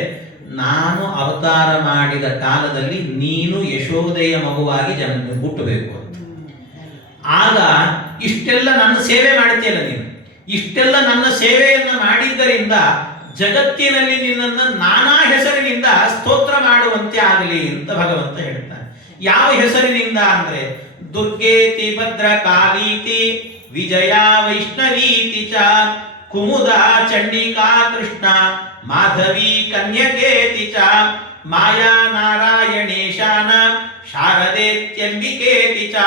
ನಾನು ಅವತಾರ ಮಾಡಿದ ಕಾಲದಲ್ಲಿ ನೀನು ಯಶೋದೆಯ ಮಗುವಾಗಿ ಹುಟ್ಟಬೇಕು ಅಂತ. ಆಗ ಇಷ್ಟೆಲ್ಲ ನನ್ನ ಸೇವೆ ಮಾಡ್ತೀಯಲ್ಲ ನೀನು, ಇಷ್ಟೆಲ್ಲ ನನ್ನ ಸೇವೆಯನ್ನ ಮಾಡಿದ್ದರಿಂದ ಜಗತ್ತಿನಲ್ಲಿ ನಿನ್ನನ್ನು ನಾನಾ ಹೆಸರಿನಿಂದ ಸ್ತೋತ್ರ ಮಾಡುವಂತೆ ಆಗಲಿ ಅಂತ ಭಗವಂತ ಹೇಳ್ತಾನೆ. ಯಾವ ಹೆಸರಿನಿಂದ ಅಂದ್ರೆ, ದುರ್ಗೇತಿ ಭದ್ರಕಾಲೀತಿ ವಿಜಯ ವೈಷ್ಣವೀತಿ ಚ ಕುಮುದ ಚಂಡಿಕಾ ಕೃಷ್ಣ ಮಾಧವಿ ಕನ್ಯಕೇತಿ ಚ ಮಾಯಾ ನಾರಾಯಣೇಶಾನ ಶಾರದೇತ್ಯಂಬಿಕೇತಿ ಚ.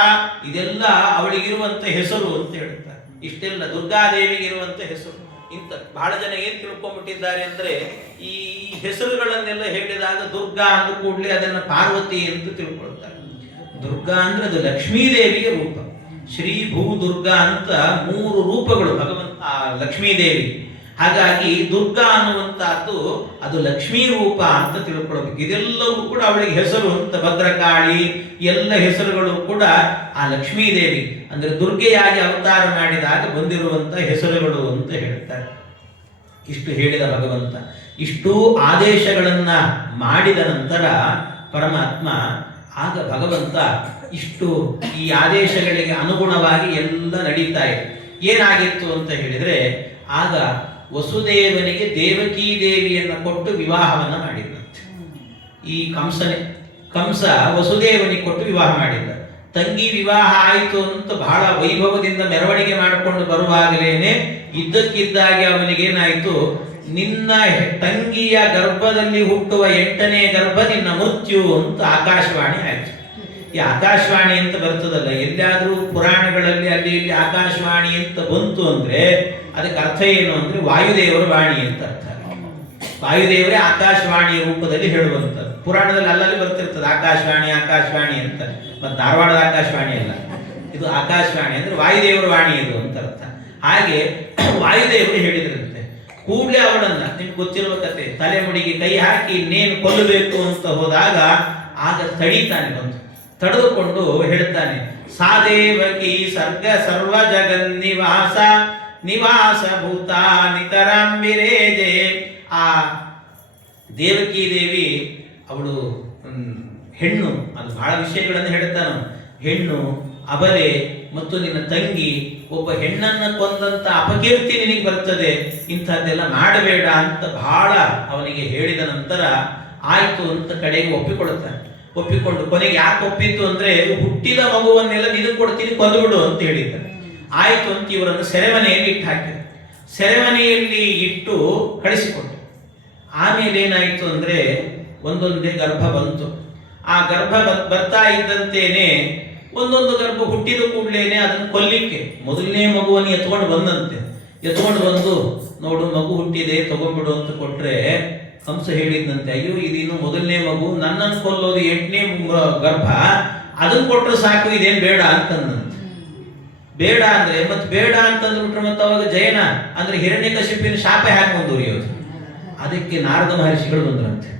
ಇದೆಲ್ಲ ಅವಳಿಗಿರುವಂತ ಹೆಸರು ಅಂತ ಹೇಳ್ತಾರೆ. ಇಷ್ಟೆಲ್ಲ ದುರ್ಗಾದೇವಿಗಿರುವಂತ ಹೆಸರು. ಇಂಥ ಬಹಳ ಜನ ಏನ್ ತಿಳ್ಕೊಂಡ್ಬಿಟ್ಟಿದ್ದಾರೆ ಅಂದ್ರೆ, ಈ ಹೆಸರುಗಳನ್ನೆಲ್ಲ ಹೇಳಿದಾಗ ದುರ್ಗಾ ಅಂದ ಕೂಡಲೇ ಅದನ್ನ ಪಾರ್ವತಿ ಅಂತ ತಿಳ್ಕೊಳ್ತಾರೆ. ದುರ್ಗಾ ಅಂದ್ರೆ ಅದು ಲಕ್ಷ್ಮೀದೇವಿಯ ರೂಪ. ಶ್ರೀ ಭೂ ದುರ್ಗಾ ಅಂತ 3 ರೂಪಗಳು ಭಗವಂತ ಲಕ್ಷ್ಮೀದೇವಿ. ಹಾಗಾಗಿ ದುರ್ಗಾ ಅನ್ನುವಂತಹದ್ದು ಅದು ಲಕ್ಷ್ಮೀ ರೂಪ ಅಂತ ತಿಳ್ಕೊಳ್ಬೇಕು. ಇದೆಲ್ಲವೂ ಕೂಡ ಅವಳಿಗೆ ಹೆಸರು ಅಂತ. ಭದ್ರಕಾಳಿ ಎಲ್ಲ ಹೆಸರುಗಳು ಕೂಡ ಆ ಲಕ್ಷ್ಮೀದೇವಿ ಅಂದ್ರೆ ದುರ್ಗೆಯಾಗಿ ಅವತಾರ ಮಾಡಿದಾಗ ಬಂದಿರುವಂತ ಹೆಸರುಗಳು ಅಂತ ಹೇಳ್ತಾರೆ. ಇಷ್ಟು ಹೇಳಿದ ಭಗವಂತ. ಇಷ್ಟೂ ಆದೇಶಗಳನ್ನ ಮಾಡಿದ ನಂತರ ಪರಮಾತ್ಮ, ಆಗ ಭಗವಂತ ಇಷ್ಟು ಈ ಆದೇಶಗಳಿಗೆ ಅನುಗುಣವಾಗಿ ಎಲ್ಲ ನಡೀತಾ ಇದೆ. ಏನಾಗಿತ್ತು ಅಂತ ಹೇಳಿದ್ರೆ, ಆಗ ವಸುದೇವನಿಗೆ ದೇವಕೀ ದೇವಿಯನ್ನು ಕೊಟ್ಟು ವಿವಾಹವನ್ನ ಮಾಡಿದ್ದಂತೆ. ಈ ಕಂಸ ವಸುದೇವನಿಗೆ ಕೊಟ್ಟು ವಿವಾಹ ಮಾಡಿದ್ದ. ತಂಗಿ ವಿವಾಹ ಆಯಿತು ಅಂತ ಬಹಳ ವೈಭವದಿಂದ ಮೆರವಣಿಗೆ ಮಾಡಿಕೊಂಡು ಬರುವಾಗಲೇನೆ ಇದ್ದಕ್ಕಿದ್ದಾಗೆ ಅವನಿಗೇನಾಯಿತು, ನಿನ್ನ ತಂಗಿಯ ಗರ್ಭದಲ್ಲಿ ಹುಟ್ಟುವ 8ನೇ ಗರ್ಭ ನಿನ್ನ ಮೃತ್ಯು ಅಂತ ಆಕಾಶವಾಣಿ ಆಯ್ತು. ಈ ಆಕಾಶವಾಣಿ ಅಂತ ಬರ್ತದಲ್ಲ, ಎಲ್ಲಾದ್ರೂ ಪುರಾಣಗಳಲ್ಲಿ ಅಲ್ಲಿ ಇಲ್ಲಿ ಆಕಾಶವಾಣಿ ಅಂತ ಬಂತು ಅಂದ್ರೆ ಅದಕ್ಕೆ ಅರ್ಥ ಏನು ಅಂದ್ರೆ ವಾಯುದೇವರ ವಾಣಿ ಅಂತ ಅರ್ಥ. ವಾಯುದೇವರೇ ಆಕಾಶವಾಣಿಯ ರೂಪದಲ್ಲಿ ಹೇಳುವಂಥದ್ದು. ಪುರಾಣದಲ್ಲಿ ಅಲ್ಲಲ್ಲಿ ಬರ್ತಿರ್ತದೆ ಆಕಾಶವಾಣಿ ಆಕಾಶವಾಣಿ ಅಂತ. ಮತ್ತೆ ಧಾರವಾಡದ ಆಕಾಶವಾಣಿ ಅಲ್ಲ, ಇದು ಆಕಾಶವಾಣಿ ಅಂದ್ರೆ ವಾಯುದೇವರ ವಾಣಿ ಇದು ಅಂತ ಅರ್ಥ. ಹಾಗೆ ವಾಯುದೇವರು ಹೇಳಿದ್ರಂತೆ. ಕೂಡಲೇ ಅವಳನ್ನ, ನಿಮ್ಗೆ ಗೊತ್ತಿರುವ ಕತೆ, ತಲೆಮುಡಿಗೆ ಕೈ ಹಾಕಿ ಇನ್ನೇನು ಕೊಲ್ಲಬೇಕು ಅಂತ ಹೋದಾಗ ಆಗ ತಡೀತಾನೆ. ಬಂದು ತಡೆದುಕೊಂಡು ಹೇಳ್ತಾನೆ, ಸಾದೇವಕಿ ಸರ್ಗ ಸರ್ವ ಜಗನ್ನಿವಾಸ ನಿವಾಸ ಭೂತ ನಿತರಾಂಬಿರೇಜೆ. ಆ ದೇವಕಿ ದೇವಿ ಅವಳು ಹೆಣ್ಣು, ಅದು ಬಹಳ ವಿಷಯಗಳನ್ನು ಹೇಳ್ತಾನು. ಹೆಣ್ಣು, ಅಬಲೆ ಮತ್ತು ನಿನ್ನ ತಂಗಿ, ಒಬ್ಬ ಹೆಣ್ಣನ್ನ ಕೊಂದಂತ ಅಪಕೀರ್ತಿ ನಿನಗೆ ಬರ್ತದೆ, ಇಂಥದ್ದೆಲ್ಲ ಮಾಡಬೇಡ ಅಂತ ಬಹಳ ಅವನಿಗೆ ಹೇಳಿದ ನಂತರ ಆಯ್ತು ಅಂತ ಕಡೆಗೆ ಒಪ್ಪಿಕೊಡುತ್ತಾನೆ. ಒಪ್ಪಿಕೊಂಡು ಕೊನೆಗೆ ಯಾಕೆ ಒಪ್ಪಿತ್ತು ಅಂದ್ರೆ, ಹುಟ್ಟಿದ ಮಗುವನ್ನೆಲ್ಲ ನಿನಗೆ ಕೊಡ್ತೀನಿ ಕೊಂದುಬಿಡು ಅಂತ ಹೇಳಿದ್ದ. ಆಯ್ತು ಅಂತ ಇವರನ್ನು ಸೆರೆಮನೆಯಲ್ಲಿ ಇಟ್ಟು ಹಾಕಿದ. ಸೆರೆಮನೆಯಲ್ಲಿ ಇಟ್ಟು ಕಳಿಸಿಕೊಟ್ಟು ಆಮೇಲೆ ಏನಾಯ್ತು ಅಂದ್ರೆ, ಒಂದೊಂದೇ ಗರ್ಭ ಬಂತು. ಆ ಗರ್ಭ ಬರ್ತಾ ಇದ್ದಂತೇನೆ ಒಂದೊಂದು ಗರ್ಭ ಹುಟ್ಟಿದ ಕೂಡಲೇನೆ ಅದನ್ನು ಕೊಲ್ಲಿಕ್ಕೆ ಮೊದಲನೇ ಮಗುವನ್ನು ಎತ್ಕೊಂಡು ಬಂದಂತೆ. ಎತ್ಕೊಂಡು ಬಂದು ನೋಡು ಮಗು ಹುಟ್ಟಿದೆ ತಗೊಂಡ್ಬಿಡು ಅಂತ ಕೊಟ್ರೆ ಕಂಸ ಹೇಳಿದಂತೆ, ಅಯ್ಯೋ ಇದಿನ್ನು ಮೊದಲನೇ ಮಗು, ನನ್ನನ್ನು ಕೊಲ್ಲೋದು 8ನೇ ಗರ್ಭ, ಅದನ್ನು ಕೊಟ್ಟರೆ ಸಾಕು, ಇದೇನು ಬೇಡ ಅಂತಂದಂತೆ. ಬೇಡ ಅಂದ್ರೆ ಮತ್ತೆ ಬೇಡ ಅಂತಂದ್ಬಿಟ್ರೆ ಮತ್ತೆ ಅವಾಗ ಜಯನ ಅಂದ್ರೆ ಹಿರಣ್ಯಕಶಿಪಿನ ಶಾಪ ಹ್ಯಾಕ್ ಮುಂದುವರಿಯೋದು. ಅದಕ್ಕೆ ನಾರದ ಮಹರ್ಷಿಗಳು ಬಂದ್ರಂತೆ.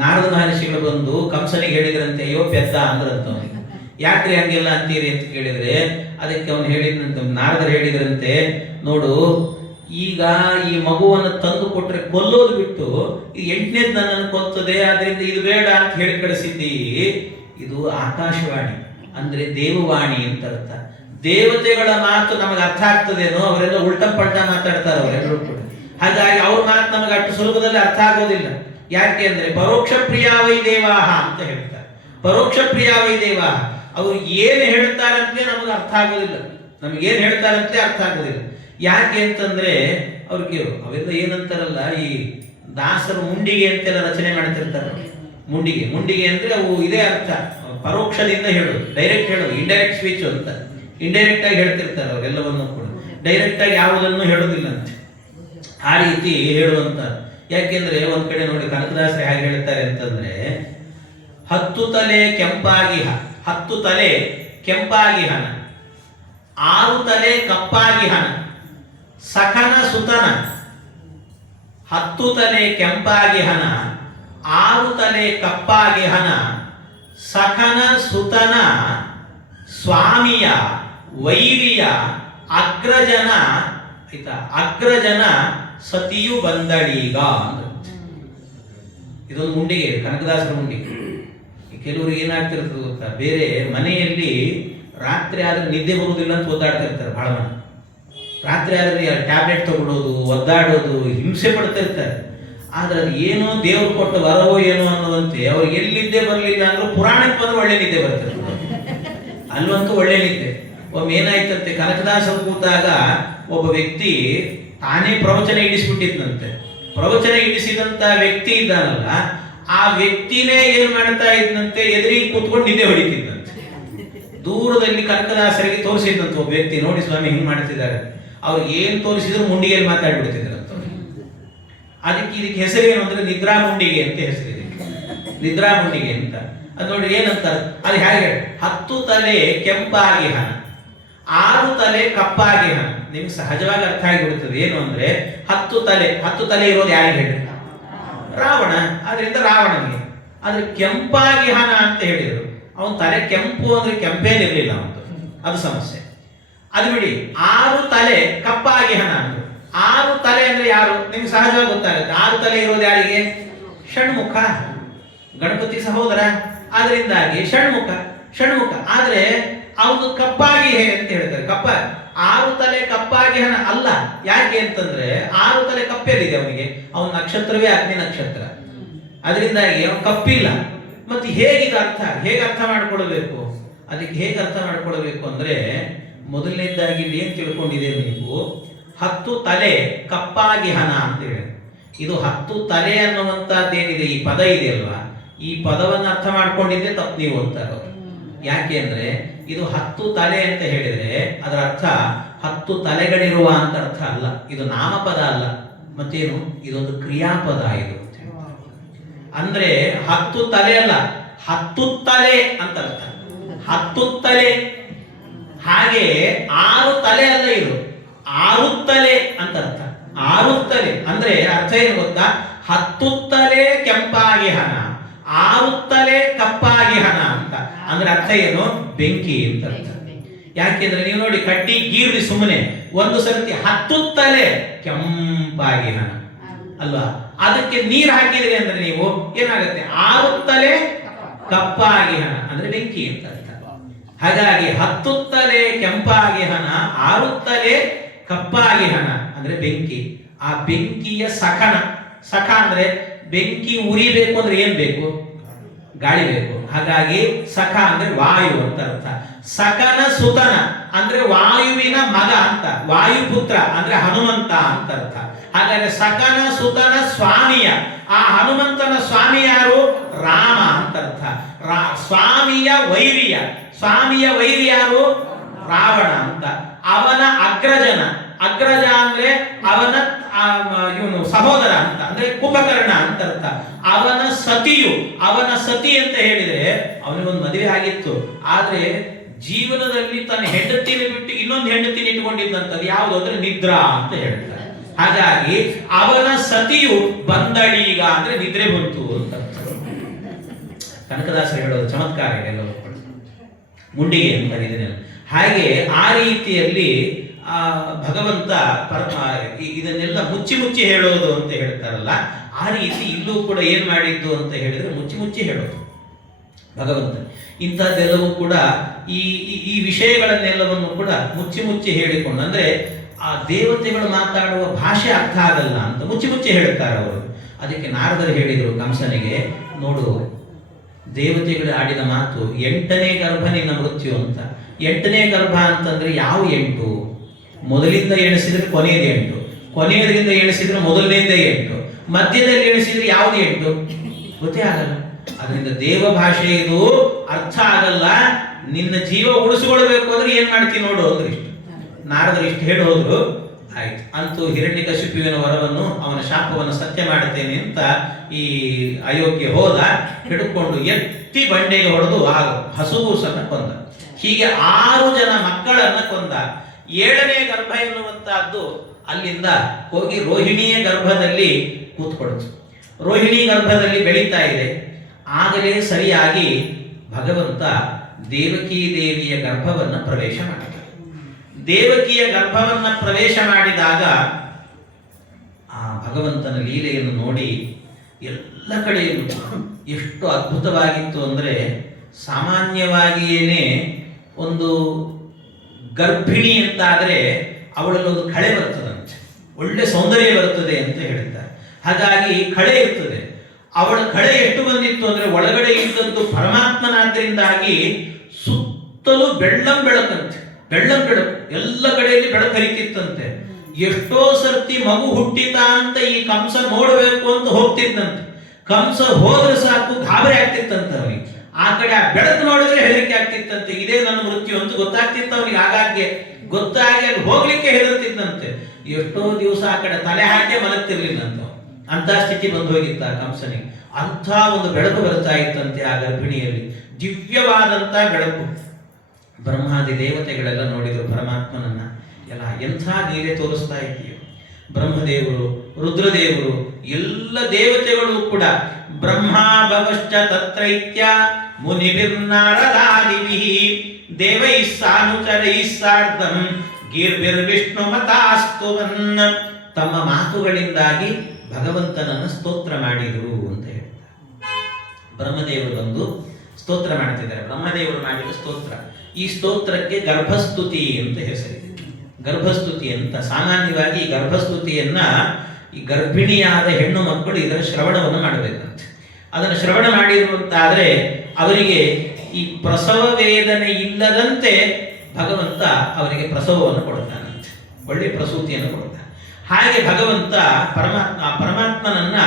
ನಾರದ ಮಹರ್ಷಿಗಳು ಬಂದು ಕಂಸನಿಗೆ ಹೇಳಿದ್ರಂತೆ, ಅಯ್ಯೋ ಪೆದ್ದ ಅಂದ್ರಂತ ಅವನಿಗೆ. ಯಾಕ್ರಿ ಹಂಗೆಲ್ಲ ಅಂತೀರಿ ಅಂತ ಕೇಳಿದ್ರೆ ಅದಕ್ಕೆ ಅವನು ಹೇಳಿದ್ರಂತೆ, ನಾರದರು ಹೇಳಿದ್ರಂತೆ, ನೋಡು ಈಗ ಈ ಮಗುವನ್ನು ತಂದು ಕೊಟ್ರೆ ಕೊಲ್ಲೋದು ಬಿಟ್ಟು ಈ 8ನೇದು ನನ್ನನ್ನು ಕೊಲ್ತದೆ, ಆದ್ರಿಂದ ಇದು ಬೇಡ ಅಂತ ಹೇಳಿ ಕಳಿಸಿದ್ದಿ. ಇದು ಆಕಾಶವಾಣಿ ಅಂದ್ರೆ ದೇವವಾಣಿ ಅಂತ ಅರ್ಥ. ದೇವತೆಗಳ ಮಾತು ನಮಗೆ ಅರ್ಥ ಆಗ್ತದೇನೋ, ಅವರೆಲ್ಲ ಉಲ್ಟಾ ಪಲ್ಟಾ ಮಾತಾಡ್ತಾರೆ ಅವರೆಲ್ಲರೂ ಕೂಡ. ಹಾಗಾಗಿ ಅವ್ರ ಮಾತು ನಮಗೆ ಅಷ್ಟು ಸುಲಭದಲ್ಲಿ ಅರ್ಥ ಆಗೋದಿಲ್ಲ. ಯಾಕೆ ಅಂದ್ರೆ ಪರೋಕ್ಷ ಪ್ರಿಯಾವೈ ದೇವಾಹ ಅಂತ ಹೇಳ್ತಾರೆ. ಪರೋಕ್ಷ ಪ್ರಿಯಾವೈ ದೇವಾಹ, ಅವ್ರು ಏನು ಹೇಳ್ತಾರಂತೆ ನಮಗೆ ಅರ್ಥ ಆಗೋದಿಲ್ಲ. ನಮಗೇನು ಹೇಳ್ತಾರಂತೆ ಅರ್ಥ ಆಗೋದಿಲ್ಲ. ಯಾಕೆ ಅಂತಂದ್ರೆ ಅವ್ರಿಗೆ ಅವೆಲ್ಲ ಏನಂತಾರಲ್ಲ, ಈ ದಾಸರು ಮುಂಡಿಗೆ ಅಂತೆಲ್ಲ ರಚನೆ ಮಾಡ್ತಿರ್ತಾರೆ. ಮುಂಡಿಗೆ ಅಂದ್ರೆ ಅವು ಇದೇ ಅರ್ಥ, ಪರೋಕ್ಷದಿಂದ ಹೇಳೋದು, ಡೈರೆಕ್ಟ್ ಹೇಳೋದು, ಇಂಡೈರೆಕ್ಟ್ ಸ್ಪೀಚ್ ಅಂತ. ಇಂಡೈರೆಕ್ಟ್ ಆಗಿ ಹೇಳ್ತಿರ್ತಾರೆ ಅವರೆಲ್ಲವನ್ನು ಕೂಡ, ಡೈರೆಕ್ಟ್ ಆಗಿ ಯಾವುದನ್ನು ಹೇಳೋದಿಲ್ಲ ಅಂತ. ಆ ರೀತಿ ಹೇಳುವಂತ. ಯಾಕೆಂದ್ರೆ ಒಂದ್ ಕಡೆ ನೋಡಿ ಕನಕದಾಸರು ಹೇಗೆ ಹೇಳ್ತಾರೆ ಅಂತಂದ್ರೆ, 10 ತಲೆ ಕೆಂಪಾಗಿಹ, 10 ತಲೆ ಕೆಂಪಾಗಿಹನ, 6 ತಲೆ ಕಪ್ಪಾಗಿಹನ, ಸಖನ ಸುತನ. 10 ತಲೆ ಕೆಂಪಾಗಿಹನ, 6 ತಲೆ ಕಪ್ಪಾಗಿಹನ, ಸಖನ ಸುತನ, ಸ್ವಾಮಿಯ ವೈರಿಯ ಅಗ್ರಜನ ಆಯ್ತಾ, ಅಗ್ರಜನ ಸತಿಯು ಬಂದಳೀಗ ಅಂದ್ರೆ. ಇದೊಂದು ಮುಂಡಿಗೆ, ಕನಕದಾಸರ ಮುಂಡಿಗೆ. ಕೆಲವರಿಗೆ ಏನಾಗ್ತಿರ್ತದೆ ಗೊತ್ತಾ, ಬೇರೆ ಮನೆಯಲ್ಲಿ ರಾತ್ರಿ ಆದ್ರೆ ನಿದ್ದೆ ಬರುವುದಿಲ್ಲ ಅಂತ ಒದ್ದಾಡ್ತಿರ್ತಾರೆ ಬಹಳ ಮಂದಿ. ರಾತ್ರಿ ಆದ್ರೆ ಟ್ಯಾಬ್ಲೆಟ್ ತಗೊಳ್ಳೋದು, ಒದ್ದಾಡೋದು, ಹಿಂಸೆ ಪಡ್ತಿರ್ತಾರೆ. ಆದ್ರೆ ಅದು ಏನೋ ದೇವ್ರು ಕೊಟ್ಟ ವರವೋ ಏನೋ ಅನ್ನುವಂತೆ ಅವ್ರಿಗೆ ಎಲ್ಲಿ ನಿದ್ದೆ ಬರಲಿಲ್ಲ ಅಂದ್ರೂ ಪುರಾಣಕ್ಕೆ ಬಂದು ಒಳ್ಳೆ ನಿದ್ದೆ ಬರ್ತಿರ್ತದೆ. ಅಲ್ಲಂತೂ ಒಳ್ಳೆ ನಿದ್ದೆ. ಒಮ್ಮೆ ಏನಾಯ್ತಂತೆ, ಕನಕದಾಸರು ಕೂತಾಗ ಒಬ್ಬ ವ್ಯಕ್ತಿ ತಾನೇ ಪ್ರವಚನ ಇಡಿಸ್ಬಿಟ್ಟಿದ್ದಂತೆ. ಪ್ರವಚನ ಇಡಿಸಿದಂತ ವ್ಯಕ್ತಿ ಇದ್ದಾನಲ್ಲ, ಆ ವ್ಯಕ್ತಿನೇ ಏನ್ ಮಾಡ್ತಾ ಇದ್ದಂತೆ, ಎದುರಿಗೆ ಕೂತ್ಕೊಂಡು ನಿದ್ದೆ ಹೊಡಿತಿದ್ದಂತೆ. ದೂರದಲ್ಲಿ ಕನಕದಾಸರಿಗೆ ತೋರಿಸಿದಂತ ಒಬ್ಬ ವ್ಯಕ್ತಿ, ನೋಡಿ ಸ್ವಾಮಿ ಹಿಂಗ್ ಮಾಡ್ತಿದ್ದಾರೆ. ಅವ್ರು ಏನ್ ತೋರಿಸಿದ್ರು ಮುಂಡಿಗೆಯಲ್ಲಿ ಮಾತಾಡ್ಬಿಡ್ತಿದ್ರಂತ. ಇದಕ್ಕೆ ಹೆಸರೇನು ಅಂದ್ರೆ ನಿದ್ರಾ ಮುಂಡಿಗೆ ಅಂತ ಹೆಸರಿದೆ. ನಿದ್ರಾ ಮುಂಡಿಗೆ ಅಂತ ಅದು ನೋಡಿ ಏನಂತಾರೆ, ಅದು ಹೇಗೆ 10 ತಲೆ ಕೆಂಪಾಗಿಹನ, 6 ತಲೆ ಕಪ್ಪಾಗಿಹನ. ನಿಮ್ಗೆ ಸಹಜವಾಗಿ ಅರ್ಥ ಆಗಿಬಿಡುತ್ತದೆ. ಏನು ಅಂದ್ರೆ 10 ತಲೆ ಇರೋದು ಯಾರಿಗೆ ಹೇಳಿ? ರಾವಣ. ಆದ್ರಿಂದ ರಾವಣನಿಗೆ. ಆದ್ರೆ ಕೆಂಪಾಗಿಹನ ಅಂತ ಹೇಳಿದ್ರು. ಅವನ ತಲೆ ಕೆಂಪು ಅಂದ್ರೆ ಕೆಂಪೇನಿರ್ಲಿಲ್ಲ ಅವನು, ಅದು ಸಮಸ್ಯೆ. ಅದು ಬಿಡಿ. 6 ತಲೆ ಕಪ್ಪಾಗಿಹನ ಅಂದ್ರು. 6 ತಲೆ ಅಂದ್ರೆ ಯಾರು ನಿಮ್ಗೆ ಸಹಜವಾಗಿ ಗೊತ್ತಾಗುತ್ತೆ. 6 ತಲೆ ಇರೋದು ಯಾರಿಗೆ? ಷಣ್ಮುಖ, ಗಣಪತಿ ಸಹೋದರ. ಆದ್ರಿಂದಾಗಿ ಷಣ್ಮುಖ. ಆದ್ರೆ ಅವನು ಕಪ್ಪಾಗಿ ಅಂತ ಹೇಳ್ತಾರೆ. 6 ತಲೆ ಕಪ್ಪಾಗಿಹನ ಅಲ್ಲ. ಯಾಕೆ ಅಂತಂದ್ರೆ 6 ತಲೆ ಕಪ್ಪೆಲ್ಲಿದೆ ಅವನಿಗೆ? ಅವನ ನಕ್ಷತ್ರವೇ ಅಗ್ನಿ ನಕ್ಷತ್ರ. ಅದರಿಂದಾಗಿ ಅವನು ಕಪ್ಪಿಲ್ಲ. ಮತ್ತೆ ಹೇಗೆ ಅರ್ಥ ಮಾಡ್ಕೊಳ್ಬೇಕು? ಅದಕ್ಕೆ ಹೇಗೆ ಅರ್ಥ ಮಾಡ್ಕೊಳ್ಬೇಕು ಅಂದ್ರೆ, ಮೊದಲನೇದಾಗಿ ಇಲ್ಲಿ ಏನ್ ತಿಳ್ಕೊಂಡಿದೆ ನೀವು, 10 ತಲೆ ಕಪ್ಪಾಗಿಹನ ಅಂತ ಹೇಳಿ. ಇದು 10 ತಲೆ ಅನ್ನುವಂತದ್ದೇನಿದೆ, ಈ ಪದ ಇದೆಯಲ್ವಾ, ಈ ಪದವನ್ನು ಅರ್ಥ ಮಾಡ್ಕೊಂಡಿದ್ದೆ ತಪ್ಪು ನೀವು ಅಂತಾರೆ. ಯಾಕೆ ಅಂದ್ರೆ ಇದು 10 ತಲೆ ಅಂತ ಹೇಳಿದ್ರೆ ಅದರ ಅರ್ಥ 10 ತಲೆಗಳಿರುವ ಅಂತ ಅರ್ಥ ಅಲ್ಲ. ಇದು ನಾಮಪದ ಅಲ್ಲ, ಮತ್ತೇನು, ಇದೊಂದು ಕ್ರಿಯಾಪದ. ಇದು ಅಂದ್ರೆ 10 ತಲೆ ಅಲ್ಲ, 10 ತಲೆ ಅಂತ ಅರ್ಥ. 10 ತಲೆ. ಹಾಗೆ 6 ತಲೆ ಅಲ್ಲ, ಇದು 6 ತಲೆ ಅಂತ ಅರ್ಥ. 6 ತಲೆ ಅಂದ್ರೆ ಅರ್ಥ ಏನು ಗೊತ್ತಾ? 10 ತಲೆ ಕೆಂಪಾಗಿಹನ, 6 ತಲೆ ಕಪ್ಪಾಗಿಹನ ಅಂತ. ಅಂದ್ರೆ ಅರ್ಥ ಏನು? ಬೆಂಕಿ ಅಂತ ಅರ್ಥ. ಯಾಕೆಂದ್ರೆ ನೀವು ನೋಡಿ, ಕಟ್ಟಿ ಗೀರ್ಲಿ ಸುಮ್ಮನೆ ಒಂದು ಸರ್ತಿ 10 ತಲೆ ಕೆಂಪಾಗಿಹನ ಅಲ್ವಾ, ಅದಕ್ಕೆ ನೀರು ಹಾಕಿದ್ರಿ ಅಂದ್ರೆ ನೀವು ಏನಾಗುತ್ತೆ? 6 ತಲೆ ಕಪ್ಪಾಗಿಹನ ಅಂದ್ರೆ ಬೆಂಕಿ ಅಂತ ಅರ್ಥ. ಹಾಗಾಗಿ 10 ತಲೆ ಕೆಂಪಾಗಿಹನ, 6 ತಲೆ ಕಪ್ಪಾಗಿಹನ ಅಂದ್ರೆ ಬೆಂಕಿ. ಆ ಬೆಂಕಿಯ ಸಖ ಅಂದ್ರೆ ಬೆಂಕಿ ಉರಿಬೇಕು ಅಂದ್ರೆ ಏನ್ ಬೇಕು? ಗಾಳಿ ಬೇಕು. ಹಾಗಾಗಿ ಸಖ ಅಂದ್ರೆ ವಾಯು ಅಂತ ಅರ್ಥ. ಸಖನ ಸುತನ ಅಂದ್ರೆ ವಾಯುವಿನ ಮಗ ಅಂತ, ವಾಯುಪುತ್ರ ಅಂದ್ರೆ ಹನುಮಂತ ಅಂತ ಅರ್ಥ. ಹಾಗಾದ್ರೆ ಸಖನ ಸುತನ ಸ್ವಾಮಿಯ, ಆ ಹನುಮಂತನ ಸ್ವಾಮಿ ಯಾರು? ಸ್ವಾಮಿಯ ವೈರಿಯ. ಸ್ವಾಮಿಯ ವೈರಿ ಯಾರು? ರಾವಣ ಅಂತ. ಅವನ ಅಗ್ರಜನ, ಅಗ್ರಜ ಅಂದ್ರೆ ಅವನ ಇವನು ಸಹೋದರ ಅಂತ, ಅಂದ್ರೆ ಕುಂಭಕರ್ಣ ಅಂತ ಅರ್ಥ. ಅವನ ಸತಿಯು, ಅವನ ಸತಿ ಅಂತ ಹೇಳಿದ್ರೆ ಅವನಿಗೊಂದು ಮದುವೆ ಆಗಿತ್ತು, ಆದ್ರೆ ಜೀವನದಲ್ಲಿ ತನ್ನ ಹೆಂಡತಿನ ಬಿಟ್ಟು ಇನ್ನೊಂದು ಹೆಂಡತಿನ ಇಟ್ಕೊಂಡಿದ್ದಂಥದ್ದು ಯಾವುದು ಅಂದ್ರೆ ನಿದ್ರಾ ಅಂತ ಹೇಳ್ತಾರೆ. ಹಾಗಾಗಿ ಅವನ ಸತಿಯು ಬಂದಳೀಗ ಅಂದ್ರೆ ನಿದ್ರೆ ಬಂತು ಅಂತ ಕನಕದಾಸರು ಹೇಳೋದು ಚಮತ್ಕಾರ ಇದೆಲ್ಲ ಮುಂಡಿಗೆ ಅಂತ ಇದನ್ನೆಲ್ಲ. ಹಾಗೆ ಆ ರೀತಿಯಲ್ಲಿ ಭಗವಂತ ಇದನ್ನೆಲ್ಲ ಮುಚ್ಚಿ ಮುಚ್ಚಿ ಹೇಳೋದು ಅಂತ ಹೇಳ್ತಾರಲ್ಲ, ಆ ರೀತಿ ಇಲ್ಲೂ ಕೂಡ ಏನ್ ಮಾಡಿದ್ದು ಅಂತ ಹೇಳಿದ್ರೆ ಮುಚ್ಚಿ ಮುಚ್ಚಿ ಹೇಳೋದು ಭಗವಂತ. ಇಂಥದ್ದೆಲ್ಲವೂ ಕೂಡ ಈ ಈ ವಿಷಯಗಳನ್ನೆಲ್ಲವನ್ನು ಕೂಡ ಮುಚ್ಚಿ ಮುಚ್ಚಿ ಹೇಳಿಕೊಂಡು, ಅಂದ್ರೆ ಆ ದೇವತೆಗಳು ಮಾತಾಡುವ ಭಾಷೆ ಅರ್ಥ ಆಗಲ್ಲ ಅಂತ ಮುಚ್ಚಿ ಮುಚ್ಚಿ ಹೇಳ್ತಾರೆ ಅವರು. ಅದಕ್ಕೆ ನಾರದರು ಹೇಳಿದರು ಕಂಸನಿಗೆ, ನೋಡು ದೇವತೆಗಳು ಆಡಿದ ಮಾತು 8ನೇ ಗರ್ಭ ನಿನ್ನ ಮೃತ್ಯು ಅಂತ. 8ನೇ ಗರ್ಭ ಅಂತಂದ್ರೆ ಯಾವ 8? ಮೊದಲಿಂದ ಎಣಿಸಿದ್ರೆ ಕೊನೆಯದು 8, ಕೊನೆಯದರಿಂದ ಎಣಿಸಿದ್ರೆ ಮೊದಲನೇದೇ 8, ಮಧ್ಯದಲ್ಲಿ ಎಣಿಸಿದ್ರೆ ಯಾವ್ದು 8 ಗೊತ್ತೇ ಆಗಲ್ಲ. ಅದರಿಂದ ದೇವ ಭಾಷೆ ಇದು ಅರ್ಥ ಆಗಲ್ಲ. ನಿನ್ನ ಜೀವ ಉಳಿಸಿಕೊಳ್ಬೇಕು ಅಂದ್ರೆ ಏನ್ ಮಾಡ್ತೀನಿ ನೋಡು ಅಂದ್ರೆ ಇಷ್ಟು ನಾರದರು ಇಷ್ಟು ಹೇಳಿ ಹೋದ್ರು. ಆಯ್ತು, ಅಂತೂ ಹಿರಣ್ಯಕಶಿಪುವಿನ ವರವನ್ನು, ಅವನ ಶಾಪವನ್ನು ಸತ್ಯ ಮಾಡುತ್ತೇನೆ ಅಂತ ಈ ಅಯೋಗ್ಯ ಹೋದ. ಹಿಡ್ಕೊಂಡು ಎತ್ತಿ ಬಂಡೆಗೆ ಹೊಡೆದು ಆ ಹಸುಗೂಸನ್ನ ಕೊಂದ. ಹೀಗೆ 6 ಜನ ಮಕ್ಕಳನ್ನ ಕೊಂದ. 7ನೇ ಗರ್ಭ ಎನ್ನುವಂತಹದ್ದು ಅಲ್ಲಿಂದ ಹೋಗಿ ರೋಹಿಣಿಯ ಗರ್ಭದಲ್ಲಿ ಕೂತ್ಕೊಳ್ತು. ರೋಹಿಣಿ ಗರ್ಭದಲ್ಲಿ ಬೆಳೀತಾ ಇದೆ. ಆಗಲೇ ಸರಿಯಾಗಿ ಭಗವಂತ ದೇವಕಿ ದೇವಿಯ ಗರ್ಭವನ್ನ ಪ್ರವೇಶ ಮಾಡಿದ. ದೇವಕಿಯ ಗರ್ಭವನ್ನ ಪ್ರವೇಶ ಮಾಡಿದಾಗ ಆ ಭಗವಂತನ ಲೀಲೆಯನ್ನು ನೋಡಿ ಎಲ್ಲ ಕಡೆಯಲ್ಲೂ ಎಷ್ಟು ಅದ್ಭುತವಾಗಿತ್ತು ಅಂದ್ರೆ, ಸಾಮಾನ್ಯವಾಗಿಯೇನೆ ಒಂದು ಗರ್ಭಿಣಿ ಅಂತಾದ್ರೆ ಅವಳಲ್ಲಿ ಒಂದು ಕಳೆ ಬರ್ತದಂತೆ, ಒಳ್ಳೆ ಸೌಂದರ್ಯ ಬರ್ತದೆ ಅಂತ ಹೇಳಿದ್ದಾರೆ. ಹಾಗಾಗಿ ಕಳೆ ಇರ್ತದೆ. ಅವಳ ಕಳೆ ಎಷ್ಟು ಬಂದಿತ್ತು ಅಂದ್ರೆ, ಒಳಗಡೆ ಇದ್ದದ್ದು ಪರಮಾತ್ಮನಾದ್ರಿಂದಾಗಿ ಸುತ್ತಲೂ ಬೆಳ್ಳಂ ಬೆಳಕಂತೆ, ಬೆಳ್ಳಂ ಬೆಳಕು, ಎಲ್ಲ ಕಡೆಯಲ್ಲಿ ಬೆಳಕು ಹರಿತಿತ್ತಂತೆ. ಎಷ್ಟೋ ಸರ್ತಿ ಮಗು ಹುಟ್ಟಿತ ಅಂತ ಈ ಕಂಸ ನೋಡಬೇಕು ಅಂತ ಹೋಗ್ತಿದ್ದಂತೆ. ಕಂಸ ಹೋದ್ರೆ ಸಾಕು ಗಾಬರಿ ಆಗ್ತಿತ್ತಂತೆ ಅವನಿಗೆ. ಆ ಕಡೆ ಆ ಬೆಳಕು ನೋಡಿದ್ರೆ ಹೆದರಿಕೆ ಆಗ್ತಿತ್ತಂತೆ, ಇದೇ ನನ್ನ ಮೃತ್ಯು ಅಂತ ಗೊತ್ತಾಗ್ತಿತ್ತು ಅವನಿಗೆ. ಆಗಾಗ್ಗೆ ಗೊತ್ತಾಗಿ ಅಲ್ಲಿ ಹೋಗ್ಲಿಕ್ಕೆ ಹೆದರ್ತಿದ್ದಂತೆ. ಎಷ್ಟೋ ದಿವಸ ಆ ಕಡೆ ತಲೆ ಹಾಕಿ ಮಲಗ್ತಿರ್ಲಿಲ್ಲಂತ. ಅಂತ ಸ್ಥಿತಿ ಬಂದು ಹೋಗಿತ್ತ ಕಂಸನಿಗೆ. ಅಂಥ ಒಂದು ಬೆಳಕು ಬರ್ತಾ ಇತ್ತಂತೆ ಆ ಗರ್ಭಿಣಿಯಲ್ಲಿ, ದಿವ್ಯವಾದಂತ ಬೆಳಕು. ಬ್ರಹ್ಮಾದಿ ದೇವತೆಗಳೆಲ್ಲ ನೋಡಿದ್ರು ಪರಮಾತ್ಮನನ್ನ. ಎಲ್ಲ ಎಂಥ ನೀರೇ ತೋರಿಸ್ತಾ ಇದೆಯೋ. ಬ್ರಹ್ಮದೇವರು, ರುದ್ರದೇವರು, ಎಲ್ಲ ದೇವತೆಗಳು ಕೂಡ ಬ್ರಹ್ಮ ಭವಶ್ಚ ತತ್ರೈತ್ಯ ಮುನಿಭಿರ್ನಾರದಾದಿಭಿಃ ದೇವೈಃ ಸಾನುಚರೈಃ ಸಾರ್ಧಂ ಗೀರ್ಭಿರ್ವಿಷ್ಣು ಮತಾಸ್ತುವನ್. ತಮ್ಮ ಮಾತುಗಳಿಂದಾಗಿ ಭಗವಂತನನ್ನು ಸ್ತೋತ್ರ ಮಾಡಿದರು ಅಂತ ಹೇಳ್ತಾರೆ. ಬ್ರಹ್ಮದೇವರು ಬಂದು ಸ್ತೋತ್ರ ಮಾಡ್ತಿದ್ದಾರೆ. ಬ್ರಹ್ಮದೇವರು ಮಾಡಿದ ಸ್ತೋತ್ರ. ಈ ಸ್ತೋತ್ರಕ್ಕೆ ಗರ್ಭಸ್ತುತಿ ಅಂತ ಹೆಸರಿದೆ. ಗರ್ಭಸ್ತುತಿ ಅಂತ ಸಾಮಾನ್ಯವಾಗಿ ಈ ಗರ್ಭಸ್ತುತಿಯನ್ನ ಈ ಗರ್ಭಿಣಿಯಾದ ಹೆಣ್ಣು ಮಕ್ಕಳು ಇದರ ಶ್ರವಣವನ್ನು ಮಾಡಬೇಕಂತೆ. ಅದನ್ನು ಶ್ರವಣ ಮಾಡಿರುವಂತಾದ್ರೆ ಅವರಿಗೆ ಈ ಪ್ರಸವ ವೇದನೆ ಇಲ್ಲದಂತೆ ಭಗವಂತ ಅವರಿಗೆ ಪ್ರಸವವನ್ನು ಕೊಡ್ತಾನಂತೆ, ಒಳ್ಳೆ ಪ್ರಸೂತಿಯನ್ನು ಕೊಡ್ತಾನೆ. ಹಾಗೆ ಭಗವಂತ ಪರಮಾತ್ಮನನ್ನ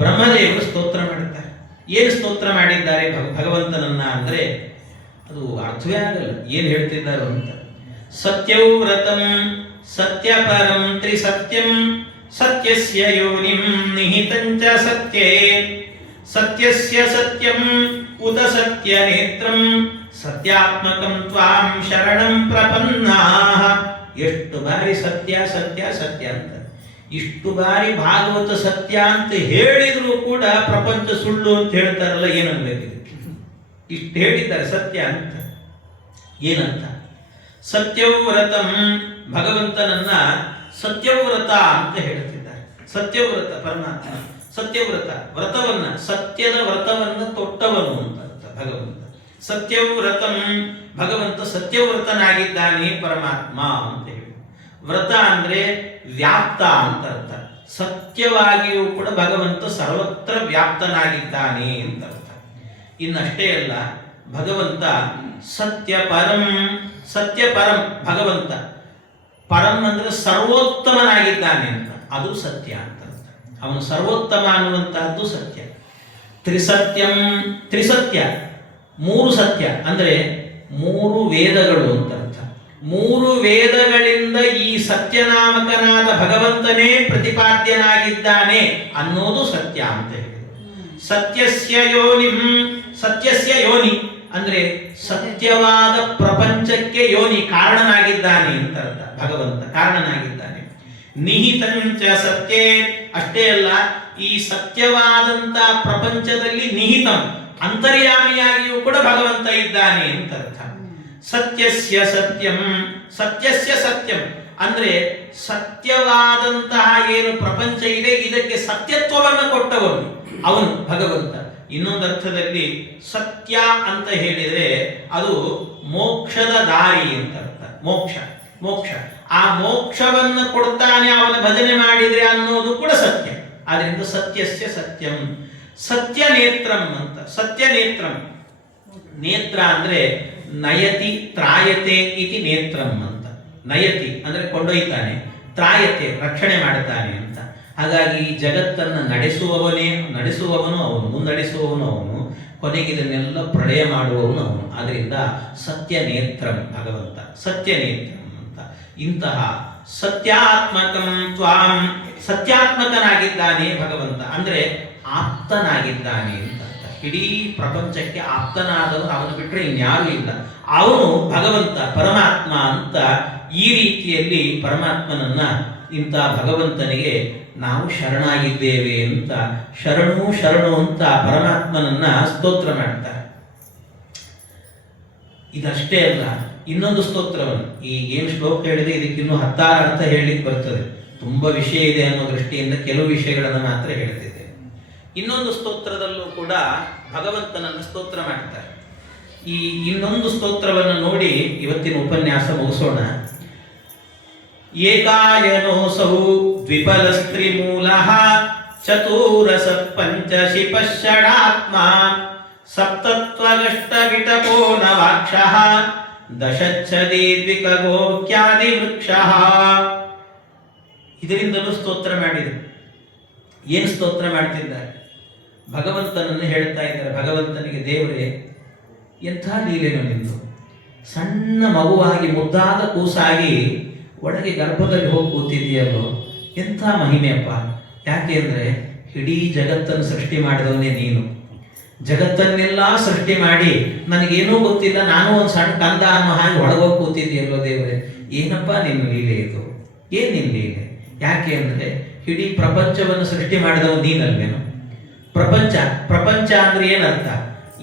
ಬ್ರಹ್ಮದೇವರು ಸ್ತೋತ್ರ ಮಾಡಿದ್ದಾರೆ. ಏನು ಸ್ತೋತ್ರ ಮಾಡಿದ್ದಾರೆ ಭಗವಂತನನ್ನ ಅಂದ್ರೆ ಅದು ಅರ್ಥವೇ ಆಗಲ್ಲ ಏನು ಹೇಳ್ತಿದ್ದಾರೆ ಅಂತ. ಸತ್ಯವ್ರತಂ ಸತ್ಯಪರಂ ತ್ರಿಸತ್ಯಂ ಸತ್ಯಸ್ಯ ಯೋನಿಂ ನಿಹಿತಂಚ ಸತ್ಯೇ ಸತ್ಯಸ್ಯ ಸತ್ಯಂ ಉತ ಸತ್ಯ ನೇತ್ರಂ ಸತ್ಯಾತ್ಮಕಂ ತ್ವಾಂ ಶರಣಂ ಪ್ರಪನ್ನಾಃ. ಎಷ್ಟು ಬಾರಿ ಸತ್ಯ ಸತ್ಯ ಸತ್ಯ ಅಂತ, ಇಷ್ಟು ಬಾರಿ ಭಾಗವತ ಸತ್ಯ ಅಂತ ಹೇಳಿದ್ರು ಕೂಡ ಪ್ರಪಂಚ ಸುಳ್ಳು ಅಂತ ಹೇಳ್ತಾರಲ್ಲ, ಏನನ್ಬೇಕು ಇದಕ್ಕೆ? ಇಷ್ಟು ಹೇಳಿದ್ದಾರೆ ಸತ್ಯ ಅಂತ. ಏನಂತ? ಸತ್ಯವ್ರತಂ, ಭಗವಂತನನ್ನ ಸತ್ಯವ್ರತ ಅಂತ ಹೇಳ್ತಿದ್ದಾರೆ. ಸತ್ಯವ್ರತ ಪರಮಾತ್ಮ, ಸತ್ಯವ್ರತ ವ್ರತವನ್ನ, ಸತ್ಯದ ವ್ರತವನ್ನ ತೊಟ್ಟವನು ಅಂತ ಅರ್ಥ ಭಗವಂತ. ಸತ್ಯವ್ರತಂ, ಭಗವಂತ ಸತ್ಯವ್ರತನಾಗಿದ್ದಾನೆ ಪರಮಾತ್ಮ ಅಂತ ಹೇಳಿ. ವ್ರತ ಅಂದ್ರೆ ವ್ಯಾಪ್ತ ಅಂತ ಅರ್ಥ. ಸತ್ಯವಾಗಿಯೂ ಕೂಡ ಭಗವಂತ ಸರ್ವತ್ರ ವ್ಯಾಪ್ತನಾಗಿದ್ದಾನೆ ಅಂತ ಅರ್ಥ. ಇನ್ನಷ್ಟೇ ಅಲ್ಲ, ಭಗವಂತ ಸತ್ಯ ಪರಂ, ಸತ್ಯ ಪರಂ ಭಗವಂತ. ಪರಂ ಅಂದ್ರೆ ಸರ್ವೋತ್ತಮನಾಗಿದ್ದಾನೆ ಅಂತ, ಅದು ಸತ್ಯ ಅಂತ ಅರ್ಥ. ಅವನು ಸರ್ವೋತ್ತಮ ಅನ್ನುವಂತಹದ್ದು ಸತ್ಯ. ತ್ರಿಸತ್ಯಂ, ತ್ರಿಸತ್ಯ ಮೂರು ಸತ್ಯ ಅಂದರೆ ಮೂರು ವೇದಗಳು ಅಂತ ಅರ್ಥ. ಮೂರು ವೇದಗಳಿಂದ ಈ ಸತ್ಯನಾಮಕನಾದ ಭಗವಂತನೇ ಪ್ರತಿಪಾದ್ಯನಾಗಿದ್ದಾನೆ ಅನ್ನೋದು ಸತ್ಯ ಅಂತ ಹೇಳಿದರು. ಸತ್ಯಸ್ಯ ಯೋನಿಂ, ಸತ್ಯಸ್ಯ ಯೋನಿ ಅಂದ್ರೆ ಸತ್ಯವಾದ ಪ್ರಪಂಚಕ್ಕೆ ಯೋನಿ, ಕಾರಣನಾಗಿದ್ದಾನೆ ಅಂತ ಅರ್ಥ. ಭಗವಂತ ಕಾರಣನಾಗಿದ್ದಾನೆ. ನಿಹಿತಂಚ ಸತ್ಯೇ, ಅಷ್ಟೇ ಅಲ್ಲ, ಈ ಸತ್ಯವಾದಂತ ಪ್ರಪಂಚದಲ್ಲಿ ನಿಹಿತಂ, ಅಂತರ್ಯಾಮಿಯಾಗಿಯೂ ಕೂಡ ಭಗವಂತ ಇದ್ದಾನೆ ಅಂತ ಅರ್ಥ. ಸತ್ಯಸ್ಯ ಸತ್ಯಂ, ಸತ್ಯಸ್ಯ ಸತ್ಯಂ ಅಂದ್ರೆ ಸತ್ಯವಾದಂತಹ ಏನು ಪ್ರಪಂಚ ಇದೆ ಇದಕ್ಕೆ ಸತ್ಯತ್ವವನ್ನು ಕೊಟ್ಟವನು ಅವನು ಭಗವಂತ. ಇನ್ನೊಂದು ಅರ್ಥದಲ್ಲಿ ಸತ್ಯ ಅಂತ ಹೇಳಿದ್ರೆ ಅದು ಮೋಕ್ಷದ ದಾರಿ ಅಂತ ಅರ್ಥ. ಮೋಕ್ಷ, ಮೋಕ್ಷ, ಆ ಮೋಕ್ಷವನ್ನು ಕೊಡ್ತಾನೆ ಅವನ ಭಜನೆ ಮಾಡಿದ್ರೆ ಅನ್ನೋದು ಕೂಡ ಸತ್ಯ. ಆದ್ರಿಂದ ಸತ್ಯಸ್ಯ ಸತ್ಯಂ. ಸತ್ಯ ನೇತ್ರಂ ಅಂತ. ಸತ್ಯ ನೇತ್ರಂ, ನೇತ್ರ ಅಂದ್ರೆ ನಯತಿ ತ್ರಾಯತೆ ಇತಿ ನೇತ್ರಂ ಅಂತ. ನಯತಿ ಅಂದ್ರೆ ಕೊಂಡೊಯ್ತಾನೆ, ತ್ರಾಯತೆ ರಕ್ಷಣೆ ಮಾಡುತ್ತಾನೆ ಅಂತ. ಹಾಗಾಗಿ ಜಗತ್ತನ್ನು ನಡೆಸುವವನು ಅವನು, ಮುನ್ನಡೆಸುವವನು ಅವನು, ಕೊನೆಗೆ ಇದನ್ನೆಲ್ಲ ಪ್ರಳಯ ಮಾಡುವವನು ಅವನು. ಆದ್ರಿಂದ ಸತ್ಯ ನೇತ್ರಂ ಭಗವಂತ, ಸತ್ಯ ನೇತ್ರಂ ಅಂತ. ಇಂತಹ ಸತ್ಯಾತ್ಮಕಂ ತ್ವಾಂ, ಸತ್ಯಾತ್ಮಕನಾಗಿದ್ದಾನೆ ಭಗವಂತ ಅಂದ್ರೆ ಆಪ್ತನಾಗಿದ್ದಾನೆ ಅಂತ. ಇಡೀ ಪ್ರಪಂಚಕ್ಕೆ ಆಪ್ತನಾದವನು ಅವನು ಬಿಟ್ಟರೆ ಇನ್ಯಾರೂ ಇಲ್ಲ. ಅವನು ಭಗವಂತ ಪರಮಾತ್ಮ ಅಂತ. ಈ ರೀತಿಯಲ್ಲಿ ಪರಮಾತ್ಮನನ್ನ, ಇಂಥ ಭಗವಂತನಿಗೆ ನಾವು ಶರಣಾಗಿದ್ದೇವೆ ಅಂತ ಶರಣು ಶರಣು ಅಂತ ಪರಮಾತ್ಮನನ್ನ ಸ್ತೋತ್ರ ಮಾಡ್ತಾರೆ. ಇದಷ್ಟೇ ಅಲ್ಲ, ಇನ್ನೊಂದು ಸ್ತೋತ್ರವನ್ನು, ಈ ಏನು ಶ್ಲೋಕ ಹೇಳಿದೆ ಇದಕ್ಕಿನ್ನೂ 16 ಅರ್ಥ ಹೇಳಲಿಕ್ಕೆ ಬರ್ತದೆ. ತುಂಬ ವಿಷಯ ಇದೆ ಅನ್ನೋ ದೃಷ್ಟಿಯಿಂದ ಕೆಲವು ವಿಷಯಗಳನ್ನು ಮಾತ್ರ ಹೇಳ್ತಿದ್ದೆ. ಇನ್ನೊಂದು ಸ್ತೋತ್ರದಲ್ಲೂ ಕೂಡ ಭಗವಂತನನ್ನು ಸ್ತೋತ್ರ ಮಾಡ್ತಾರೆ. ಈ ಇನ್ನೊಂದು ಸ್ತೋತ್ರವನ್ನು ನೋಡಿ ಇವತ್ತಿನ ಉಪನ್ಯಾಸ ಮುಗಿಸೋಣ. ಏಕಾಯನೋಸೌ ದ್ವಿಪಲಸ್ತ್ರಿಮೂಲಃ ಚತುರಸ ಪಂಚಶಿಪಷಡಾತ್ಮ ಸಪ್ತತ್ವಗಷ್ಟವಿಟಪೋ ನವಾಕ್ಷಃ ದಶಚ್ಛದಿ ದ್ವಿಕಗೋಕ್ಯಾದಿ ವೃಕ್ಷಃ. ಇದರಿಂದಲೂ ಸ್ತೋತ್ರ ಮಾಡಿದರು. ಏನು ಸ್ತೋತ್ರ ಮಾಡ್ತಿದ್ದಾರೆ? ಭಗವಂತನನ್ನು ಹೇಳ್ತಾ ಇದ್ದಾರೆ. ಭಗವಂತನಿಗೆ, ದೇವರೇ ಎಂಥ ಲೀಲೆನೋ ನಿಂದು, ಸಣ್ಣ ಮಗುವಾಗಿ ಮುದ್ದಾದ ಕೂಸಾಗಿ ಒಳಗೆ ಗರ್ಭದಲ್ಲಿ ಹೋಗಿ ಕೂತಿದೆಯಲ್ಲೋ, ಎಂಥ ಮಹಿಮೆಯಪ್ಪ. ಯಾಕೆ ಅಂದರೆ ಇಡೀ ಜಗತ್ತನ್ನು ಸೃಷ್ಟಿ ಮಾಡಿದವನೇ ನೀನು. ಜಗತ್ತನ್ನೆಲ್ಲ ಸೃಷ್ಟಿ ಮಾಡಿ ನನಗೇನೂ ಗೊತ್ತಿಲ್ಲ, ನಾನು ಒಂದು ಸಣ್ಣ ಕಂದ ಅನ್ನೋ ಹಾಗೆ ಒಳಗೋಗಿ ಕೂತಿದೆಯಲ್ಲೋ ದೇವರೇ, ಏನಪ್ಪ ನಿನ್ನ ಲೀಲೆ ಇದು, ಏನು ನಿನ್ನ ಲೀಲೆ? ಯಾಕೆ ಅಂದರೆ ಇಡೀ ಪ್ರಪಂಚವನ್ನು ಸೃಷ್ಟಿ ಮಾಡಿದವ ನೀನಲ್ವೇನು? ಪ್ರಪಂಚ, ಪ್ರಪಂಚ ಅಂದ್ರೆ ಏನರ್ಥ?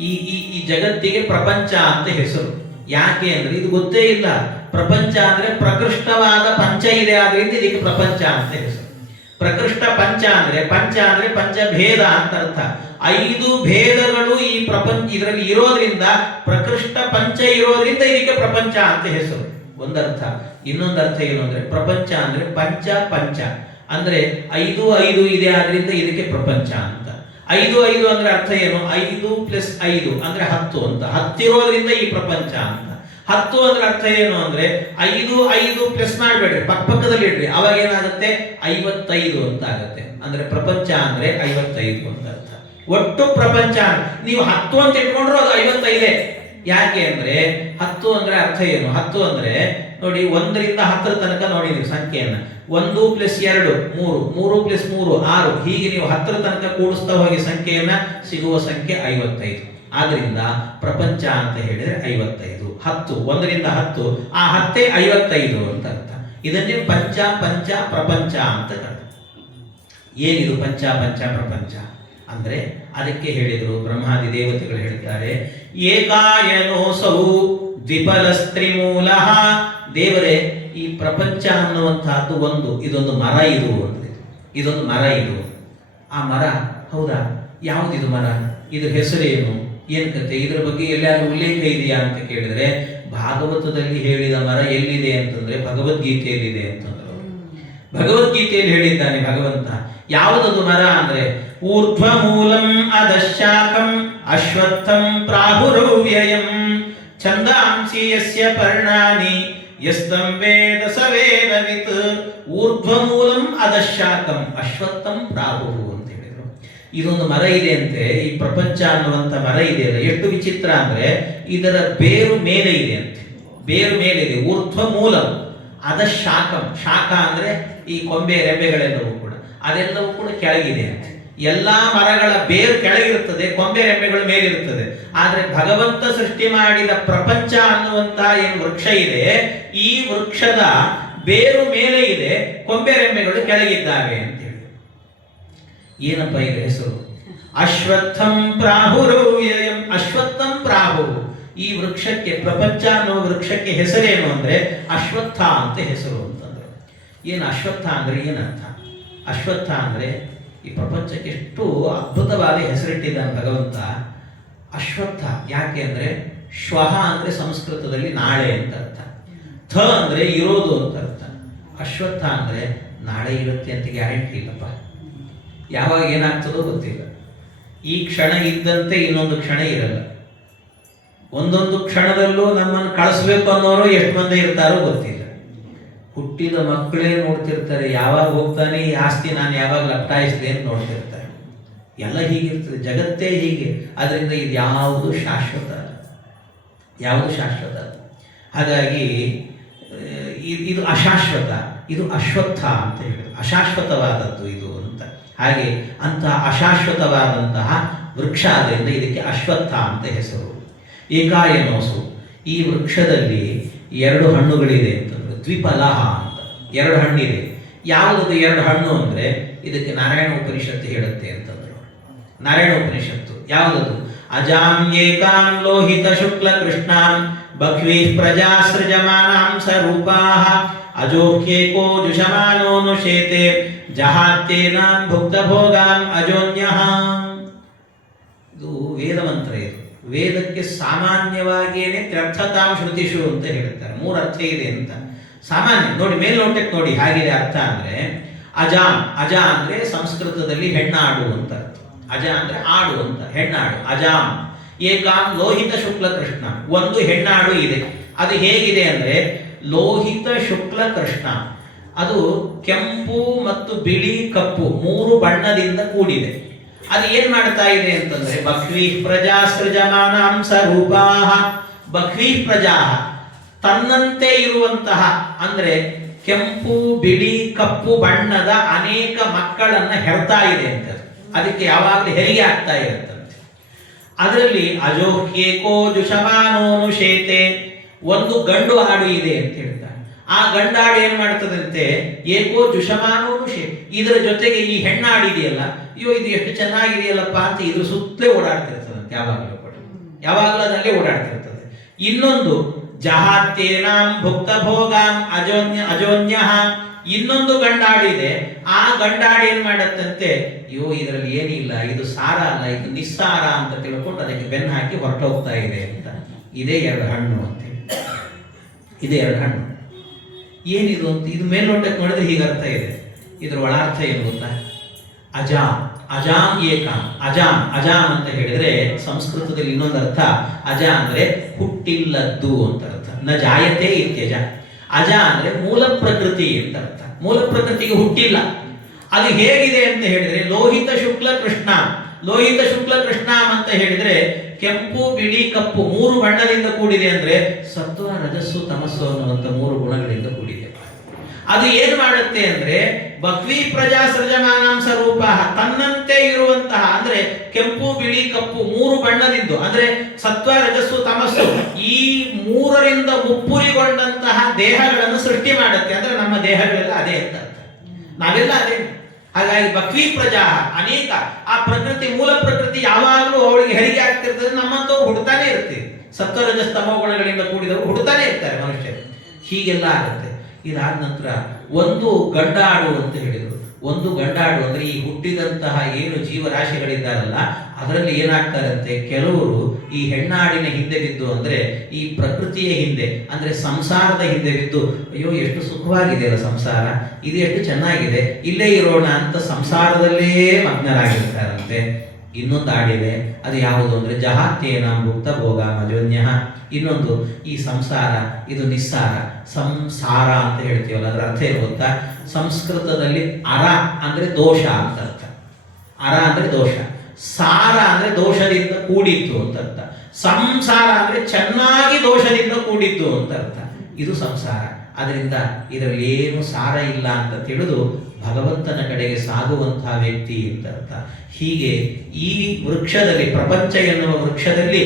ಈ ಈ ಜಗತ್ತಿಗೆ ಪ್ರಪಂಚ ಅಂತ ಹೆಸರು. ಯಾಕೆ ಅಂದ್ರೆ ಇದು ಗೊತ್ತೇ ಇಲ್ಲ. ಪ್ರಪಂಚ ಅಂದ್ರೆ ಪ್ರಕೃಷ್ಟವಾದ ಪಂಚ ಇದೆ, ಆದ್ರಿಂದ ಇದಕ್ಕೆ ಪ್ರಪಂಚ ಅಂತ ಹೆಸರು. ಪ್ರಕೃಷ್ಟ ಪಂಚ ಅಂದ್ರೆ ಪಂಚಭೇದ ಅಂತ ಅರ್ಥ. 5 ಭೇದಗಳು ಈ ಪ್ರಪಂಚ ಇದರಲ್ಲಿ ಇರೋದ್ರಿಂದ, ಪ್ರಕೃಷ್ಟ ಪಂಚ ಇರೋದ್ರಿಂದ ಇದಕ್ಕೆ ಪ್ರಪಂಚ ಅಂತ ಹೆಸರು. ಒಂದರ್ಥ. ಇನ್ನೊಂದು ಅರ್ಥ ಏನು ಅಂದ್ರೆ ಪ್ರಪಂಚ ಅಂದ್ರೆ ಪಂಚ ಪಂಚ ಅಂದ್ರೆ 5 ಇದೆ, ಆದ್ರಿಂದ ಇದಕ್ಕೆ ಪ್ರಪಂಚ ಅಂತ. 5 ಅಂದ್ರೆ ಅರ್ಥ ಏನು? 5 + 5 ಅಂದ್ರೆ 10 ಅಂತ. 10 ಇರೋದ್ರಿಂದ ಈ ಪ್ರಪಂಚ ಅಂತ. 10 ಅಂದ್ರೆ ಅರ್ಥ ಏನು ಅಂದ್ರೆ 5 ಪ್ಲಸ್ ಮಾಡಬೇಡ್ರಿ, ಪಕ್ಕದಲ್ಲಿ ಇಡ್ರಿ, ಅವಾಗ ಏನಾಗುತ್ತೆ? 55 ಅಂತ ಆಗುತ್ತೆ. ಅಂದ್ರೆ ಪ್ರಪಂಚ ಅಂದ್ರೆ 55 ಅಂತ ಅರ್ಥ. ಒಟ್ಟು ಪ್ರಪಂಚ ನೀವು 10 ಅಂತ ಇಟ್ಕೊಂಡ್ರು ಅದು 55. ಯಾಕೆ ಅಂದ್ರೆ 10 ಅಂದ್ರೆ ಅರ್ಥ ಏನು? 10 ಅಂದ್ರೆ ನೋಡಿ, 1 ರಿಂದ 10 ತನಕ ನೋಡಿದ್ವಿ ಸಂಖ್ಯೆಯನ್ನ. 1 + 2 3, 3 + 3 6, ಹೀಗೆ ನೀವು 10 ತನಕ ಕೂಡಿಸ್ತಾ ಹೋಗಿ ಸಂಖ್ಯೆಯನ್ನ, ಸಿಗುವ ಸಂಖ್ಯೆ 55. ಆದ್ರಿಂದ ಪ್ರಪಂಚ ಅಂತ ಹೇಳಿದ್ರೆ 55. 10, 1 ರಿಂದ 10, ಆ 10 55 ಅಂತ ಅರ್ಥ. ಇದನ್ನೇ ಪಂಚ ಪಂಚ ಪ್ರಪಂಚ ಅಂತ ಕರೆದ. ಏನಿದು ಪಂಚ ಪಂಚ ಪ್ರಪಂಚ ಅಂದ್ರೆ ಅದಕ್ಕೆ ಹೇಳಿದರು ಬ್ರಹ್ಮಾದಿ ದೇವತೆಗಳು ಹೇಳ್ತಾರೆ, ಏಕಾಯನೋಸೌ ದ್ವಿಪಲಸ್ತ್ರಿಮೂಲಃ. ದೇವರೇ, ಈ ಪ್ರಪಂಚ ಅನ್ನುವಂತಹದ್ದು ಇದೊಂದು ಮರ, ಇದೊಂದು ಮರ. ಇದು ಆ ಮರ ಹೌದಾ? ಯಾವುದಿದು ಮರ? ಇದು ಹೆಸರೇನು, ಏನ್ ಕತೆ, ಇದ್ರ ಬಗ್ಗೆ ಎಲ್ಲಾದ್ರೂ ಉಲ್ಲೇಖ ಇದೆಯಾ ಅಂತ ಕೇಳಿದ್ರೆ, ಭಾಗವತದಲ್ಲಿ ಹೇಳಿದ ಮರ ಎಲ್ಲಿದೆ ಅಂತಂದ್ರೆ ಭಗವದ್ಗೀತೆಯಲ್ಲಿದೆ ಅಂತಂದ್ರು. ಭಗವದ್ಗೀತೆಯಲ್ಲಿ ಹೇಳಿದ್ದಾನೆ ಭಗವಂತ. ಯಾವುದದು ಮರ ಅಂದ್ರೆ ಊರ್ಧ್ವ ಮೂಲಂ ಅಧಶಾಖಂ ಅಶ್ವತ್ಥಂ ಪ್ರಾಹುರವ್ಯಯಂ ಛಂದಾಂಸಿ ಯಸ್ಯ ಪರ್ಣಾನಿ ಯಸ್ತಂ ವೇದ ಸ ವೇದವಿತ್. ಊರ್ಧ್ವ ಮೂಲಂ ಅಧಶಾಖಂ ಅಶ್ವತ್ಥಂ ಪ್ರಾಹುರು ಅಂತ ಹೇಳಿದ್ರು. ಇದೊಂದು ಮರ ಇದೆ ಅಂತೆ, ಈ ಪ್ರಪಂಚ ಅನ್ನುವಂಥ ಮರ ಇದೆಯಲ್ಲ, ಎಷ್ಟು ವಿಚಿತ್ರ ಅಂದ್ರೆ ಇದರ ಬೇರು ಮೇಲೆ ಇದೆ ಅಂತೆ, ಬೇರು ಮೇಲೆ ಇದೆ, ಊರ್ಧ್ವ ಮೂಲ ಅದ ಶಾಖಂ, ಶಾಖ ಅಂದ್ರೆ ಈ ಕೊಂಬೆ ರೆಂಬೆಗಳೆಲ್ಲವೂ ಕೂಡ ಅದೆಲ್ಲವೂ ಕೂಡ ಕೆಳಗಿದೆ ಅಂತೆ. ಎಲ್ಲಾ ಮರಗಳ ಬೇರು ಕೆಳಗಿರುತ್ತದೆ, ಕೊಂಬೆ ರೆಂಬೆಗಳು ಮೇಲಿರುತ್ತದೆ. ಆದ್ರೆ ಭಗವಂತ ಸೃಷ್ಟಿ ಮಾಡಿದ ಪ್ರಪಂಚ ಅನ್ನುವಂತ ಏನು ವೃಕ್ಷ ಇದೆ, ಈ ವೃಕ್ಷದ ಬೇರು ಮೇಲೆ ಇದೆ, ಕೊಂಬೆ ರೆಂಬೆಗಳು ಕೆಳಗಿದ್ದಾವೆ ಅಂತ ಹೇಳಿ. ಏನಪ್ಪ ಈಗ ಹೆಸರು? ಅಶ್ವತ್ಥಂ ಪ್ರಾಹುರವ್ಯಯಂ. ಅಶ್ವತ್ಥಂ ಪ್ರಾಹುರು, ಈ ವೃಕ್ಷಕ್ಕೆ, ಪ್ರಪಂಚ ಅನ್ನುವ ವೃಕ್ಷಕ್ಕೆ ಹೆಸರೇನು ಅಂದ್ರೆ ಅಶ್ವತ್ಥ ಅಂತ ಹೆಸರು ಅಂತಂದ್ರು. ಏನು ಅಶ್ವತ್ಥ ಅಂದ್ರೆ ಏನರ್ಥ? ಅಶ್ವತ್ಥ ಅಂದ್ರೆ ಈ ಪ್ರಪಂಚಕ್ಕೆ ಎಷ್ಟು ಅದ್ಭುತವಾದ ಹೆಸರಿಟ್ಟಿದ್ದಾನೆ ಭಗವಂತ. ಅಶ್ವತ್ಥ ಯಾಕೆ ಅಂದ್ರೆ ಶ್ವಹ ಅಂದ್ರೆ ಸಂಸ್ಕೃತದಲ್ಲಿ ನಾಳೆ ಅಂತ ಅರ್ಥ, ಥ ಅಂದ್ರೆ ಇರೋದು ಅಂತ ಅರ್ಥ. ಅಶ್ವತ್ಥ ಅಂದ್ರೆ ನಾಳೆ ಇರುತ್ತೆ ಅಂತ ಗ್ಯಾರಂಟಿ ಇಲ್ಲಪ್ಪ, ಯಾವಾಗ ಏನಾಗ್ತದೋ ಗೊತ್ತಿಲ್ಲ. ಈ ಕ್ಷಣ ಇದ್ದಂತೆ ಇನ್ನೊಂದು ಕ್ಷಣ ಇರಲ್ಲ. ಒಂದೊಂದು ಕ್ಷಣದಲ್ಲೂ ನಮ್ಮನ್ನು ಕಳಿಸ್ಬೇಕು ಅನ್ನೋರು ಎಷ್ಟು ಮಂದಿ ಇರ್ತಾರೋ ಗೊತ್ತಿಲ್ಲ. ಹುಟ್ಟಿದ ಮಕ್ಕಳೇ ನೋಡ್ತಿರ್ತಾರೆ, ಯಾವಾಗ ಹೋಗ್ತಾನೆ ಈ ಆಸ್ತಿ ನಾನು ಯಾವಾಗ ಲಪ್ಟಾಯಿಸಿದೆ ಅಂತ ನೋಡ್ತಿರ್ತಾರೆ. ಎಲ್ಲ ಹೀಗಿರ್ತದೆ, ಜಗತ್ತೇ ಹೀಗೆ. ಅದರಿಂದ ಇದು ಯಾವುದು ಶಾಶ್ವತ ಅಲ್ಲ, ಯಾವುದು ಶಾಶ್ವತ ಅಲ್ಲ. ಹಾಗಾಗಿ ಇದು ಅಶಾಶ್ವತ, ಇದು ಅಶ್ವತ್ಥ ಅಂತ ಹೇಳಿದ್ರು, ಅಶಾಶ್ವತವಾದದ್ದು ಇದು ಅಂತ. ಹಾಗೆ ಅಂತಹ ಅಶಾಶ್ವತವಾದಂತಹ ವೃಕ್ಷ ಆದ್ದರಿಂದ ಇದಕ್ಕೆ ಅಶ್ವತ್ಥ ಅಂತ ಹೆಸರು. ಏಕಾಯನೋಸು, ಈ ವೃಕ್ಷದಲ್ಲಿ 2 ಹಣ್ಣುಗಳಿದೆ ಅಂತಂದ್ರೆ ದ್ವಿಫಲಹ ಅಂತ, 2 ಹಣ್ಣಿದೆ. ಯಾವುದದು 2 ಹಣ್ಣು ಅಂದ್ರೆ ಇದಕ್ಕೆ ನಾರಾಯಣ ಉಪನಿಷತ್ತು ಹೇಳುತ್ತೆ ಅಂತಂದ್ರು. ನಾರಾಯಣ ಉಪನಿಷತ್ತು ಯಾವುದದು? ಅಜಾಂ ಏಕಾಂ ಲೋಹಿತ ಶುಕ್ಲ ಕೃಷ್ಣಾಂ ಬಹ್ವೀ ಪ್ರಜಾ ಸೃಜಮಾನಾಂ ಸ್ವರೂಪಾಃ ಅಜೋಹ್ಯೇಕೋ ಜುಷಮಾನೋನುಶೇತೆ ಜಹಾತ್ಯೇನಾಂ ಭುಕ್ತ ಭೋಗಾಂ ಅಜೋನ್ಯಃ. ಇದು ವೇದ ಮಂತ್ರ. ಇದು ವೇದಕ್ಕೆ ಸಾಮಾನ್ಯವಾಗಿಯೇ ತ್ಯರ್ಥತಾಂ ಶ್ರುತಿಷು ಅಂತ ಹೇಳ್ತಾರೆ. 3 ಅರ್ಥ ಇದೆ ಅಂತ ಸಾಮಾನ್ಯ. ನೋಡಿ ಮೇಲ್ನೋಟಕ್ಕೆ ನೋಡಿ ಹಾಗಿದೆ ಅರ್ಥ ಅಂದ್ರೆ ಅಜಾಂ, ಅಜ ಅಂದ್ರೆ ಸಂಸ್ಕೃತದಲ್ಲಿ ಹೆಣ್ಣಾಡು ಅಂತ ಅರ್ಥ. ಅಜ ಅಂದ್ರೆ ಆಡು ಅಂತ, ಹೆಣ್ಣಾಡು ಅಜಾಂ. ಏಕಾಂ ಲೋಹಿತ ಶುಕ್ಲ ಕೃಷ್ಣ, ಒಂದು ಹೆಣ್ಣಾಡು ಇದೆ. ಅದು ಹೇಗಿದೆ ಅಂದ್ರೆ ಲೋಹಿತ ಶುಕ್ಲ ಕೃಷ್ಣ, ಅದು ಕೆಂಪು ಮತ್ತು ಬಿಳಿ ಕಪ್ಪು 3 ಬಣ್ಣದಿಂದ ಕೂಡಿದೆ. ಅದು ಏನ್ ಮಾಡ್ತಾ ಇದೆ ಅಂತಂದ್ರೆ ಬಹ್ವೀ ಪ್ರಜಾ ಸೃಜಮಾನಾಂ ಸ್ವರೂಪಾಃ. ಬಹ್ವೀ ಪ್ರಜಾ ತನ್ನಂತೆ ಇರುವಂತಹ ಅಂದ್ರೆ ಕೆಂಪು ಬಿಳಿ ಕಪ್ಪು ಬಣ್ಣದ ಅನೇಕ ಮಕ್ಕಳನ್ನ ಹೆರ್ತಾ ಇದೆ ಅಂತ. ಅದಕ್ಕೆ ಯಾವಾಗಲೂ ಹೆರಿಗೆ ಆಗ್ತಾ ಇರುತ್ತಂತೆ. ಅದರಲ್ಲಿ ಅಜೋಹ್ಯೇಕೋ ಜುಷಮಾನೋನುಶೇತೆ, ಒಂದು ಗಂಡು ಆಡು ಇದೆ ಅಂತ ಹೇಳ್ತಾರೆ. ಆ ಗಂಡಾಡು ಏನ್ ಮಾಡ್ತದಂತೆ ಏಕೋ ಜುಷಮಾನೋನುಶೇ, ಇದರ ಜೊತೆಗೆ ಈ ಹೆಣ್ಣಾಡಿದೆಯಲ್ಲ, ಅಯ್ಯೋ ಇದು ಎಷ್ಟು ಚೆನ್ನಾಗಿದೆಯಲ್ಲಪ್ಪ ಅಂತ ಇದ್ರ ಸುತ್ತಲೇ ಓಡಾಡ್ತಿರ್ತದಂತೆ. ಯಾವಾಗಲೂ ಕೂಡ ಯಾವಾಗಲೂ ಅದಲ್ಲೇ ಓಡಾಡ್ತಿರ್ತದೆ. ಇನ್ನೊಂದು ಜಹಾತ್ಯೇನಾಂ ಭುಕ್ತ ಭೋಗಾಂ ಅಜೋನ್ಯಃ, ಇನ್ನೊಂದು ಗಂಡಾಡಿದೆ. ಆ ಗಂಡಾಡಿ ಏನ್ ಮಾಡತ್ತಂತೆ, ಅಯ್ಯೋ ಇದರಲ್ಲಿ ಏನಿಲ್ಲ, ಇದು ಸಾರ ಅಲ್ಲ, ಇದು ನಿಸ್ಸಾರ ಅಂತ ತಿಳ್ಕೊಂಡು ಅದಕ್ಕೆ ಬೆನ್ನು ಹಾಕಿ ಹೊರಟೋಗ್ತಾ ಇದೆ ಅಂತ. ಇದೇ 2 ಹಣ್ಣು ಅಂತ ಹೇಳಿ, ಇದೇ 2 ಹಣ್ಣು. ಏನಿದು ಅಂತ ಇದು ಮೇಲ್ನೋಟಕ್ಕೆ ನೋಡಿದ್ರೆ ಹೀಗೆ ಅರ್ಥ ಇದೆ. ಇದ್ರ ಒಳಾರ್ಥ ಏನು ಗೊತ್ತಾ? ಅಜಾಂ, ಅಜಾಂ ಏಕಾಂ. ಅಜಾಂ, ಅಜಾಂ ಅಂತ ಹೇಳಿದ್ರೆ ಸಂಸ್ಕೃತದಲ್ಲಿ ಇನ್ನೊಂದು ಅರ್ಥ. ಅಜ ಅಂದ್ರೆ ಹುಟ್ಟಿಲ್ಲದ್ದು ಅಂತ ಅರ್ಥ. ನ ಜಾಯತೆ ಇತ್ಯಜ. ಅಜ ಅಂದ್ರೆ ಮೂಲ ಪ್ರಕೃತಿ ಅಂತ ಅರ್ಥ. ಮೂಲ ಪ್ರಕೃತಿಗೆ ಹುಟ್ಟಿಲ್ಲ. ಅದು ಹೇಗಿದೆ ಅಂತ ಹೇಳಿದ್ರೆ ಲೋಹಿತ ಶುಕ್ಲ ಕೃಷ್ಣ. ಲೋಹಿತ ಶುಕ್ಲ ಕೃಷ್ಣ ಅಂತ ಹೇಳಿದ್ರೆ ಕೆಂಪು ಬಿಳಿ ಕಪ್ಪು 3 ಬಣ್ಣದಿಂದ ಕೂಡಿದೆ ಅಂದ್ರೆ ಸತ್ವ ರಜಸ್ಸು ತಮಸ್ಸು ಅನ್ನುವಂಥ 3 ಗುಣಗಳಿಂದ ಕೂಡಿದೆ. ಅದು ಏನು ಮಾಡುತ್ತೆ ಅಂದ್ರೆ ಬಹ್ವೀ ಪ್ರಜಾ ಸೃಜಮಾನಾಂ ಸ್ವರೂಪ, ತನ್ನಂತೆ ಇರುವಂತಹ ಅಂದ್ರೆ ಕೆಂಪು ಬಿಳಿ ಕಪ್ಪು 3 ಬಣ್ಣದಿಂದ ಅಂದ್ರೆ ಸತ್ವ ರಜಸ್ಸು ತಮಸ್ಸು ಈ 3ರಿಂದ ಮುಪ್ಪುರಿಗೊಂಡಂತಹ ದೇಹಗಳನ್ನು ಸೃಷ್ಟಿ ಮಾಡುತ್ತೆ. ಅಂದ್ರೆ ನಮ್ಮ ದೇಹಗಳೆಲ್ಲ ಅದೇ ಅಂತ ಅರ್ಥ, ನಾವೆಲ್ಲ ಅದೇ. ಹಾಗಾಗಿ ಬಹ್ವೀ ಪ್ರಜಾ ಅನೇಕ, ಆ ಪ್ರಕೃತಿ ಮೂಲ ಪ್ರಕೃತಿ ಯಾವಾಗಲೂ ಅವಳಿಗೆ ಹೆರಿಗೆ ಆಗ್ತಿರ್ತದೆ. ನಮ್ಮಂತವ್ರು ಹುಡ್ತಾನೆ ಇರ್ತೀವಿ, ಸತ್ವ ರಜಸ್ ತಮೋ ಗುಣಗಳಿಂದ ಕೂಡಿದವರು ಹುಡ್ತಾನೆ ಇರ್ತಾರೆ ಮನುಷ್ಯರು. ಹೀಗೆಲ್ಲ ಆಗುತ್ತೆ. ಇದಾದ ನಂತರ ಒಂದು ಗಂಡಾಡು ಅಂತ ಹೇಳಿದರು. ಒಂದು ಗಂಡಾಡು ಅಂದ್ರೆ ಈ ಹುಟ್ಟಿದಂತಹ ಏನು ಜೀವರಾಶಿಗಳಿದ್ದಾರಲ್ಲ ಅದರಲ್ಲಿ ಏನಾಗ್ತಾರಂತೆ, ಕೆಲವರು ಈ ಹೆಣ್ಣಾಡಿನ ಹಿಂದೆ ಬಿದ್ದು ಅಂದ್ರೆ ಈ ಪ್ರಕೃತಿಯ ಹಿಂದೆ ಅಂದ್ರೆ ಸಂಸಾರದ ಹಿಂದೆ ಬಿದ್ದು ಅಯ್ಯೋ ಎಷ್ಟು ಸುಖವಾಗಿದೆ ಅಲ್ಲ ಸಂಸಾರ, ಇದು ಎಷ್ಟು ಚೆನ್ನಾಗಿದೆ, ಇಲ್ಲೇ ಇರೋಣ ಅಂತ ಸಂಸಾರದಲ್ಲೇ ಮಗ್ನರಾಗಿರ್ತಾರಂತೆ. ಇನ್ನೊಂದು ಆಡಿದೆ, ಅದು ಯಾವುದು ಅಂದ್ರೆ ಜಹಾತ್ಯೇನಾಂ ಭುಕ್ತ ಭೋಗ ಅಜೋನ್ಯಃ. ಇನ್ನೊಂದು ಈ ಸಂಸಾರ ಇದು ನಿಸ್ಸಾರ, ಸಂಸಾರ ಅಂತ ಹೇಳ್ತೀವಲ್ಲ ಅದರ ಅರ್ಥ ಏನು ಗೊತ್ತಾ? ಸಂಸ್ಕೃತದಲ್ಲಿ ಅರ ಅಂದ್ರೆ ದೋಷ ಅಂತ ಅರ್ಥ. ಅರ ಅಂದರೆ ದೋಷ, ಸಾರ ಅಂದರೆ ದೋಷದಿಂದ ಕೂಡಿತ್ತು ಅಂತ ಅರ್ಥ, ಸಂಸಾರ ಅಂದರೆ ಚೆನ್ನಾಗಿ ದೋಷದಿಂದ ಕೂಡಿತ್ತು ಅಂತ ಅರ್ಥ. ಇದು ಸಂಸಾರ. ಅದರಿಂದ ಇದರಲ್ಲಿ ಏನು ಸಾರ ಇಲ್ಲ ಅಂತ ತಿಳಿದು ಭಗವಂತನ ಕಡೆಗೆ ಸಾಗುವಂತಹ ವ್ಯಕ್ತಿ ಅಂತ ಅರ್ಥ. ಹೀಗೆ ಈ ವೃಕ್ಷದಲ್ಲಿ, ಪ್ರಪಂಚ ಎನ್ನುವ ವೃಕ್ಷದಲ್ಲಿ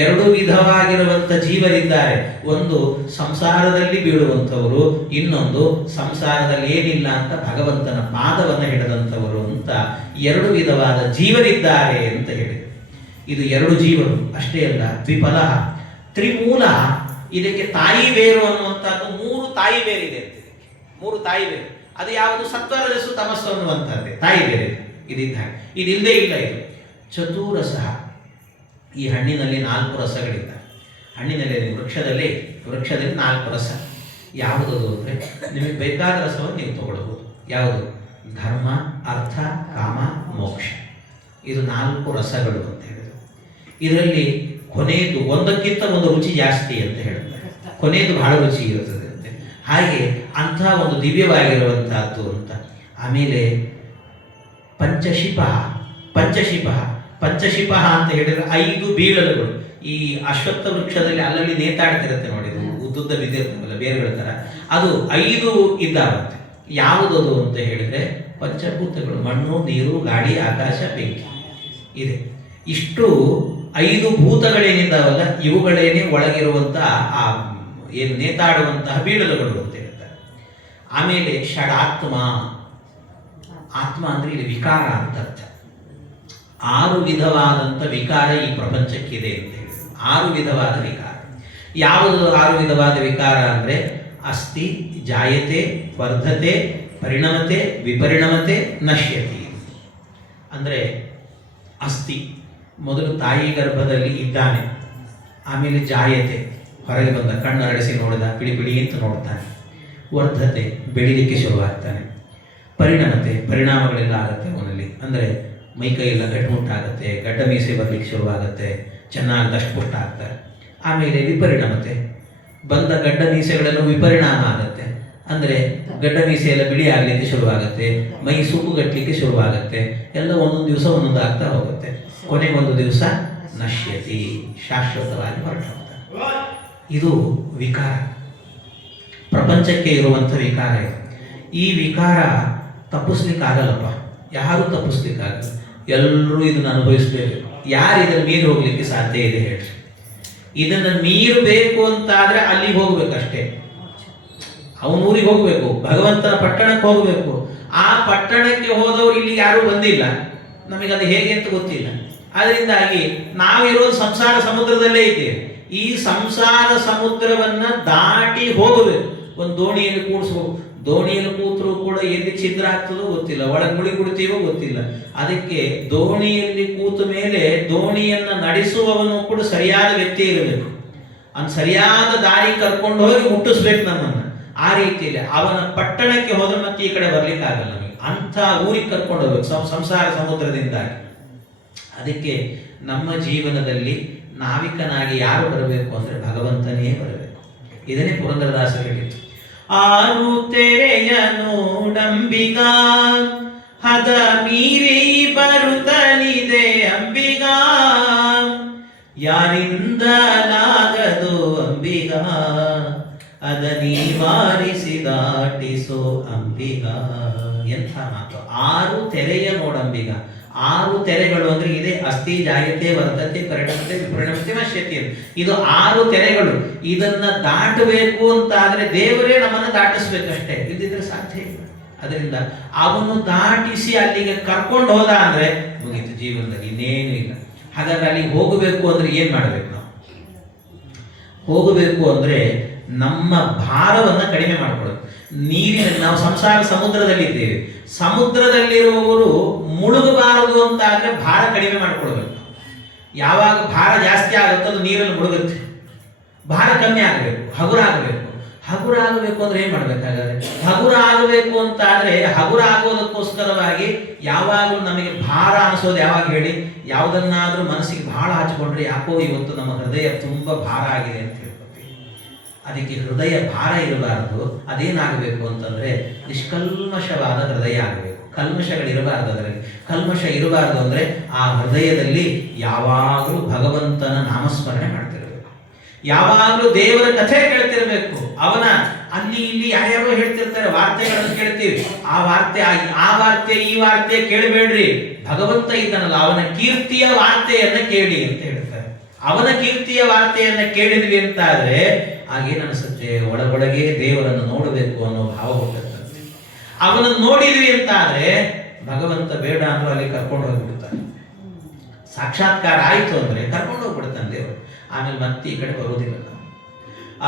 ಎರಡು ವಿಧವಾಗಿರುವಂಥ ಜೀವರಿದ್ದಾರೆ. ಒಂದು ಸಂಸಾರದಲ್ಲಿ ಬೀಳುವಂಥವರು, ಇನ್ನೊಂದು ಸಂಸಾರದಲ್ಲಿ ಏನಿಲ್ಲ ಅಂತ ಭಗವಂತನ ಪಾದವನ್ನು ಹಿಡಿದಂಥವರು ಅಂತ ಎರಡು ವಿಧವಾದ ಜೀವರಿದ್ದಾರೆ ಅಂತ ಹೇಳಿದರು. ಇದು ಎರಡು ಜೀವರು ಅಷ್ಟೇ ಅಲ್ಲ, ದ್ವಿಫಲ ತ್ರಿಮೂಲ. ಇದಕ್ಕೆ ತಾಯಿ ಬೇರು ಅನ್ನುವಂಥದ್ದು ಮೂರು ತಾಯಿ ಬೇರಿದೆ ಅಂತ. ಮೂರು ತಾಯಿ ಬೇರು. ಅದು ಯಾವುದು? ಸತ್ವರಜಸ್ಸು ತಮಸ್ಸು ಅನ್ನುವಂಥದ್ದೇ ತಾಯಿ ಬೇರೆ. ಇದಿದ್ದ ಇದಿಲ್ಲದೆ ಇಲ್ಲ. ಇದು ಚತುರಸ. ಈ ಹಣ್ಣಿನಲ್ಲಿ 4 ರಸಗಳಿದ್ದಾವೆ. ಹಣ್ಣಿನಲ್ಲಿ, ವೃಕ್ಷದಲ್ಲಿ 4 ರಸ. ಯಾವುದದು ಅಂದರೆ ನಿಮಗೆ ಬೇಕಾದ ರಸವನ್ನು ನೀವು ತಗೊಳ್ಬೋದು. ಯಾವುದು? ಧರ್ಮ, ಅರ್ಥ, ಕಾಮ, ಮೋಕ್ಷ. ಇದು 4 ರಸಗಳು ಅಂತ ಹೇಳಿದ್ರು. ಇದರಲ್ಲಿ ಕೊನೆಯದು ಒಂದಕ್ಕಿಂತ ಒಂದು ರುಚಿ ಜಾಸ್ತಿ ಅಂತ ಹೇಳ್ತಾರೆ. ಕೊನೆಯದು ಬಹಳ ರುಚಿ ಇರುತ್ತದೆ ಅಂತೆ. ಹಾಗೆ ಅಂಥ ಒಂದು ದಿವ್ಯವಾಗಿರುವಂತಹದ್ದು ಅಂತ. ಆಮೇಲೆ ಪಂಚಶಿಪ ಅಂತ ಹೇಳಿದ್ರೆ 5 ಬೀಳಲುಗಳು. ಈ ಅಶ್ವತ್ಥ ವೃಕ್ಷದಲ್ಲಿ ಅಲ್ಲಲ್ಲಿ ನೇತಾಡ್ತಿರುತ್ತೆ ನೋಡಿ, ಉದ್ದುದ್ದ ಬಿದ್ದಿರ್ತವಲ್ಲ ಬೇರೆಗಳ ಥರ, ಅದು 5 ಇದ್ದಾವಂತೆ. ಯಾವುದದು ಅಂತ ಹೇಳಿದ್ರೆ ಪಂಚಭೂತಗಳು, ಮಣ್ಣು, ನೀರು, ಗಾಳಿ, ಆಕಾಶ, ಬೆಂಕಿ ಇದೆ. ಇಷ್ಟು 5 ಭೂತಗಳೇನಿದ್ದಾವಲ್ಲ ಇವುಗಳೇನೆ ಒಳಗಿರುವಂತಹ ಆ ಏನು ನೇತಾಡುವಂತಹ ಬೀಳಲುಗಳು ಅಂತ ಹೇಳ್ತಾರೆ. ಆಮೇಲೆ ಷಡಾತ್ಮ. ಆತ್ಮ ಅಂದ್ರೆ ಇಲ್ಲಿ ವಿಕಾರ ಅಂತ ಅರ್ಥ. 6 ವಿಧವಾದಂಥ ವಿಕಾರ ಈ ಪ್ರಪಂಚಕ್ಕಿದೆ ಅಂತ ಹೇಳಿ. 6 ವಿಧವಾದ ವಿಕಾರ. ಯಾವುದು 6 ವಿಧವಾದ ವಿಕಾರ ಅಂದರೆ ಅಸ್ತಿ, ಜಾಯತೆ, ವರ್ಧತೆ, ಪರಿಣಮತೆ, ವಿಪರಿಣಮತೆ, ನಶ್ಯತಿ. ಅಂದರೆ ಅಸ್ತಿ, ಮೊದಲು ತಾಯಿ ಗರ್ಭದಲ್ಲಿ ಇದ್ದಾನೆ. ಆಮೇಲೆ ಜಾಯತೆ, ಹೊರಗೆ ಬಂದ, ಕಣ್ಣು ಅರಳಿಸಿ ನೋಡಿದ, ಪಿಡಿ ಅಂತ ನೋಡ್ತಾನೆ. ವರ್ಧತೆ, ಬೆಳಿಲಿಕ್ಕೆ ಶುರುವಾಗ್ತಾನೆ. ಪರಿಣಮತೆ, ಪರಿಣಾಮಗಳೆಲ್ಲ ಆಗುತ್ತೆ ಅವನಲ್ಲಿ. ಅಂದರೆ ಮೈಕೈ ಎಲ್ಲ ಗಟ್ಟುಮುಟ್ಟಾಗುತ್ತೆ, ಗಡ್ಡ ಮೀಸೆ ಬರಲಿಕ್ಕೆ ಶುರುವಾಗುತ್ತೆ, ಚೆನ್ನಾಗಿ ದಷ್ಟಪುಷ್ಟ ಆಗ್ತಾರೆ. ಆಮೇಲೆ ವಿಪರಿಣಮತೆ, ಬಂದ ಗಡ್ಡ ಮೀಸೆಗಳೆಲ್ಲ ವಿಪರಿಣಾಮ ಆಗುತ್ತೆ. ಅಂದರೆ ಗಡ್ಡ ಮೀಸೆ ಎಲ್ಲ ಬಿಳಿ ಆಗಲಿಕ್ಕೆ ಶುರುವಾಗುತ್ತೆ, ಮೈ ಸುಕ್ಕುಗಟ್ಟಲಿಕ್ಕೆ ಶುರುವಾಗುತ್ತೆ. ಎಲ್ಲ ಒಂದೊಂದು ದಿವಸ ಒಂದೊಂದು ಆಗ್ತಾ ಹೋಗುತ್ತೆ. ಕೊನೆಗೆ ಒಂದು ದಿವಸ ನಶ್ಯತಿ, ಶಾಶ್ವತವಾಗಿ ಹೊರಟು. ಇದು ವಿಕಾರ, ಪ್ರಪಂಚಕ್ಕೆ ಇರುವಂಥ ವಿಕಾರ ಇದು. ಈ ವಿಕಾರ ತಪ್ಪಿಸ್ಲಿಕ್ಕಾಗಲ್ಲಪ್ಪ, ಯಾರೂ ತಪ್ಪಿಸ್ಲಿಕ್ಕಾಗಲ್ಲ. ಎಲ್ಲರೂ ಇದನ್ನು ಅನುಭವಿಸ್ಬೇಕು. ಯಾರು ಇದನ್ನು ಮೀರಿ ಹೋಗ್ಲಿಕ್ಕೆ ಸಾಧ್ಯ ಇದೆ ಹೇಳ್ರಿ? ಇದನ್ನು ಮೀರಬೇಕು ಅಂತಾದ್ರೆ ಅಲ್ಲಿಗೆ ಹೋಗ್ಬೇಕಷ್ಟೇ. ಅವನೂರಿಗೆ ಹೋಗ್ಬೇಕು, ಭಗವಂತನ ಪಟ್ಟಣಕ್ಕೆ ಹೋಗಬೇಕು. ಆ ಪಟ್ಟಣಕ್ಕೆ ಹೋದವರು ಇಲ್ಲಿ ಯಾರೂ ಬಂದಿಲ್ಲ, ನಮಗದು ಹೇಗೆ ಅಂತ ಗೊತ್ತಿಲ್ಲ. ಅದರಿಂದಾಗಿ ನಾವಿರೋದು ಸಂಸಾರ ಸಮುದ್ರದಲ್ಲೇ ಇದ್ದೇವೆ. ಈ ಸಂಸಾರ ಸಮುದ್ರವನ್ನ ದಾಟಿ ಹೋಗಬೇಕು. ಒಂದು ದೋಣಿಯಲ್ಲಿ ಕೂಡಿಸ್ಬೇಕು. ದೋಣಿಯಲ್ಲಿ ಕೂತರೂ ಕೂಡ ಎಲ್ಲಿ ಛಿದ್ರ ಆಗ್ತದೋ ಗೊತ್ತಿಲ್ಲ, ಒಳಗೆ ಮುಳುಗಿಬಿಡ್ತೀವೋ ಗೊತ್ತಿಲ್ಲ. ಅದಕ್ಕೆ ದೋಣಿಯಲ್ಲಿ ಕೂತ ಮೇಲೆ ದೋಣಿಯನ್ನ ನಡೆಸುವವನು ಕೂಡ ಸರಿಯಾದ ವ್ಯಕ್ತಿ ಇರಬೇಕು. ಅವ್ನು ಸರಿಯಾದ ದಾರಿ ಕರ್ಕೊಂಡು ಹೋಗಿ ಮುಟ್ಟಿಸ್ಬೇಕು ನಮ್ಮನ್ನ. ಆ ರೀತಿಯಲ್ಲಿ ಅವನ ಪಟ್ಟಣಕ್ಕೆ ಹೋದ್ರೆ ಮತ್ತೆ ಈ ಕಡೆ ಬರ್ಲಿಕ್ಕೆ ಆಗಲ್ಲ ನಮಗೆ. ಅಂಥ ಊರಿಗೆ ಕರ್ಕೊಂಡು ಹೋಗ್ಬೇಕು ಸಂಸಾರ ಸಮುದ್ರದಿಂದಾಗಿ. ಅದಕ್ಕೆ ನಮ್ಮ ಜೀವನದಲ್ಲಿ ನಾವಿಕನಾಗಿ ಯಾರು ಬರಬೇಕು ಅಂದ್ರೆ ಭಗವಂತನೇ ಬರಬೇಕು. ಇದನ್ನೇ ಪುರಂದರದಾಸರು ಹೇಳಿದ್ರು. ಆರು ತೆರೆಯ ನೋಡಂಬಿಗ, ಹದ ಮೀರಿ ಬರುತ್ತಲಿದೆ ಅಂಬಿಗ, ಯಾರಿಂದಲಾಗದು ಅಂಬಿಗ, ಅದ ನಿವಾರಿಸಿ ದಾಟಿಸೋ ಅಂಬಿಗ. ಎಂಥ ಮಾತು! 6 ತೆರೆಯ ನೋಡಂಬಿಗ. 6 ತೆರೆಗಳು ಅಂದ್ರೆ ಇದೆ: ಅಸ್ಥಿ, ಜಾಯತೆ, ವರ್ಧತೆ, ಪರಿಣಮತೆ, ವಿಪರಿಣಮತೆ, ನಶ್ಯತೆ. ಇದು 6 ತೆರೆಗಳು. ಇದನ್ನ ದಾಟಬೇಕು ಅಂತಾದ್ರೆ ದೇವರೇ ನಮ್ಮನ್ನು ದಾಟಿಸ್ಬೇಕಷ್ಟೇ, ಇಲ್ದಿದ್ರೆ ಸಾಧ್ಯ ಇಲ್ಲ. ಅದರಿಂದ ಅವನು ದಾಟಿಸಿ ಅಲ್ಲಿಗೆ ಕರ್ಕೊಂಡು ಹೋದ ಅಂದ್ರೆ ಮುಗೀತು, ಜೀವನದಲ್ಲಿ ಇನ್ನೇನು ಇಲ್ಲ. ಹಾಗಾದ್ರೆ ಅಲ್ಲಿಗೆ ಹೋಗಬೇಕು ಅಂದ್ರೆ ಏನ್ ಮಾಡ್ಬೇಕು? ನಾವು ಹೋಗಬೇಕು ಅಂದ್ರೆ ನಮ್ಮ ಭಾರವನ್ನ ಕಡಿಮೆ ಮಾಡ್ಕೊಳ್ಳೋದು. ನೀರಿನಲ್ಲಿ ನಾವು ಸಂಸಾರ ಸಮುದ್ರದಲ್ಲಿ ಇದ್ದೇವೆ. ಸಮುದ್ರದಲ್ಲಿರುವವರು ಮುಳುಗಬಾರದು ಅಂತ ಆದ್ರೆ ಭಾರ ಕಡಿಮೆ ಮಾಡ್ಕೊಳ್ಬೇಕು. ಯಾವಾಗ ಭಾರ ಜಾಸ್ತಿ ಆಗುತ್ತೋ ಅದು ನೀರಲ್ಲಿ ಮುಳುಗುತ್ತೆ. ಭಾರ ಕಮ್ಮಿ ಆಗಬೇಕು, ಹಗುರ ಆಗಬೇಕು. ಹಗುರ ಆಗಬೇಕು ಅಂದ್ರೆ ಏನ್ ಮಾಡ್ಬೇಕಾದ್ರೆ, ಹಗುರ ಆಗಬೇಕು ಅಂತ ಆದ್ರೆ ಹಗುರ ಆಗೋದಕ್ಕೋಸ್ಕರವಾಗಿ ಯಾವಾಗಲೂ ನಮಗೆ ಭಾರ ಅನಿಸೋದು ಯಾವಾಗ ಹೇಳಿ? ಯಾವುದನ್ನಾದ್ರೂ ಮನಸ್ಸಿಗೆ ಬಹಳ ಹಚ್ಕೊಂಡ್ರೆ ಯಾಕೋ ಇವತ್ತು ನಮ್ಮ ಹೃದಯ ತುಂಬಾ ಭಾರ ಆಗಿದೆ ಅಂತ ಹೇಳ್ಕೊತೀವಿ. ಅದಕ್ಕೆ ಹೃದಯ ಭಾರ ಇರಬಾರದು. ಅದೇನಾಗಬೇಕು ಅಂತಂದ್ರೆ ನಿಷ್ಕಲ್ಮಶವಾದ ಹೃದಯ ಆಗಬೇಕು. ಕಲ್ಮಶಗಳಿರಬಾರ್ದು. ಅದರಲ್ಲಿ ಕಲ್ಮಶ ಇರಬಾರ್ದು ಅಂದರೆ ಆ ಹೃದಯದಲ್ಲಿ ಯಾವಾಗಲೂ ಭಗವಂತನ ನಾಮಸ್ಮರಣೆ ಮಾಡ್ತಿರಬೇಕು, ಯಾವಾಗಲೂ ದೇವರ ಕಥೆ ಕೇಳ್ತಿರ್ಬೇಕು. ಅವನ ಅಲ್ಲಿ ಇಲ್ಲಿ ಯಾರ್ಯಾರೋ ಹೇಳ್ತಿರ್ತಾರೆ, ವಾರ್ತೆಗಳನ್ನು ಕೇಳ್ತೀವಿ, ಆ ವಾರ್ತೆ ಈ ವಾರ್ತೆ ಕೇಳಬೇಡ್ರಿ, ಭಗವಂತ ಇದ್ದಾನಲ್ಲ ಅವನ ಕೀರ್ತಿಯ ವಾರ್ತೆಯನ್ನ ಕೇಳಿ ಅಂತ ಹೇಳ್ತಾರೆ. ಅವನ ಕೀರ್ತಿಯ ವಾರ್ತೆಯನ್ನ ಕೇಳಿದ್ವಿ ಅಂತ ಆದ್ರೆ ಆಗೇನನ್ಸುತ್ತೆ, ಒಳಗೊಳಗೆ ದೇವರನ್ನು ನೋಡಬೇಕು ಅನ್ನೋ ಭಾವ ಹುಟ್ಟುತ್ತೆ. ಅವನನ್ನು ನೋಡಿದ್ವಿ ಅಂತ ಆದ್ರೆ ಭಗವಂತ ಬೇಡ ಅಂದ್ರೂ ಅಲ್ಲಿ ಕರ್ಕೊಂಡು ಹೋಗ್ಬಿಡ್ತಾನೆ. ಸಾಕ್ಷಾತ್ಕಾರ ಆಯ್ತು ಅಂದ್ರೆ ಕರ್ಕೊಂಡು ಹೋಗ್ಬಿಡ್ತಾನೆ ದೇವರು. ಆಮೇಲೆ ಮತ್ತೆ ಈ ಕಡೆ ಬರುವುದಿಲ್ಲ.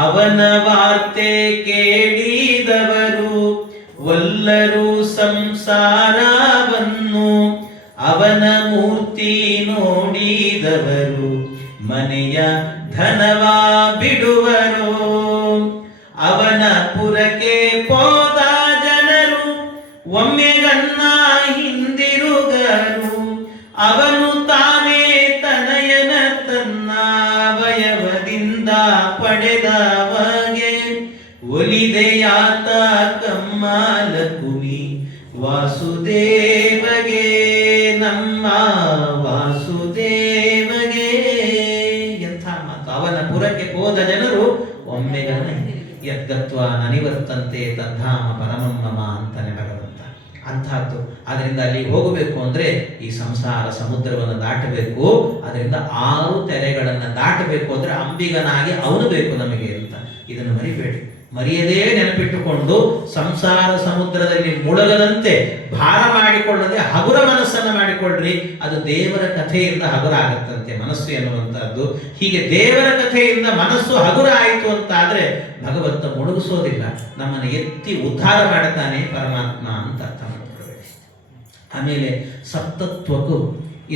ಅವನ ವಾರ್ತೆ ಕೇಳಿದವರು ಒಲ್ಲರೂ ಸಂಸಾರವನ್ನು, ಅವನ ಮೂರ್ತಿ ನೋಡಿದವರು ಮನೆಯ ಧನವ ಬಿಡುವರು. ಅವನ ಪುರಕ್ಕೆ ಹೋದ ಜನರು ಒಮ್ಮೆಗನ್ನ ಹಿಂದಿರುಗರು. ಅವನು ತಾನೇ ತನಯನ ತನ್ನ ಅವಯವದಿಂದ ಪಡೆದವಗೆ ಒಲಿದೆಯಾತ ಕಮ್ಮಾಲ ಕುಲಿ ವಾಸುದೇವಗೆ, ನಮ್ಮ ವಾಸುದೇವಗೆ. ಎಂಥ ಮಾತು! ಅವನ ಪುರಕ್ಕೆ ಹೋದ ಜನರು ಒಮ್ಮೆಗನ್ನ ಯದ್ಗತ್ವ ನನಿವರ್ತಂತೆ ತದ್ಧಾಮ ಪರಮಮ್ಮ ಅಂತಾನೆ ಭಗವಂತ. ಅಂತಹದ್ದು. ಅದರಿಂದ ಅಲ್ಲಿ ಹೋಗಬೇಕು ಅಂದ್ರೆ ಈ ಸಂಸಾರ ಸಮುದ್ರವನ್ನು ದಾಟಬೇಕು. ಅದರಿಂದ 6 ತೆರೆಗಳನ್ನು ದಾಟಬೇಕು ಅಂದ್ರೆ ಅಂಬಿಗನಾಗಿ ಅವನು ಬೇಕು ನಮಗೆ ಅಂತ. ಇದನ್ನು ಮರಿಬೇಡಿ. ಮರೆಯದೇ ನೆನಪಿಟ್ಟುಕೊಂಡು ಸಂಸಾರ ಸಮುದ್ರದಲ್ಲಿ ಮುಳುಗದಂತೆ ಭಾರ ಮಾಡಿಕೊಳ್ಳದೆ ಹಗುರ ಮನಸ್ಸನ್ನು ಮಾಡಿಕೊಳ್ಳ್ರಿ. ಅದು ದೇವರ ಕಥೆಯಿಂದ ಹಗುರ ಆಗತ್ತಂತೆ ಮನಸ್ಸು ಎನ್ನುವಂತಹದ್ದು. ಹೀಗೆ ದೇವರ ಕಥೆಯಿಂದ ಮನಸ್ಸು ಹಗುರ ಆಯಿತು ಅಂತ ಆದ್ರೆ ಭಗವಂತ ಮುಳುಗಿಸೋದಿಲ್ಲ, ನಮ್ಮನ್ನು ಎತ್ತಿ ಉದ್ಧಾರ ಮಾಡುತ್ತಾನೆ ಪರಮಾತ್ಮ ಅಂತ ಅರ್ಥ ಮಾಡಿಕೊಳ್ಬೇಕು. ಆಮೇಲೆ ಸಪ್ತತ್ವಕ್ಕೂ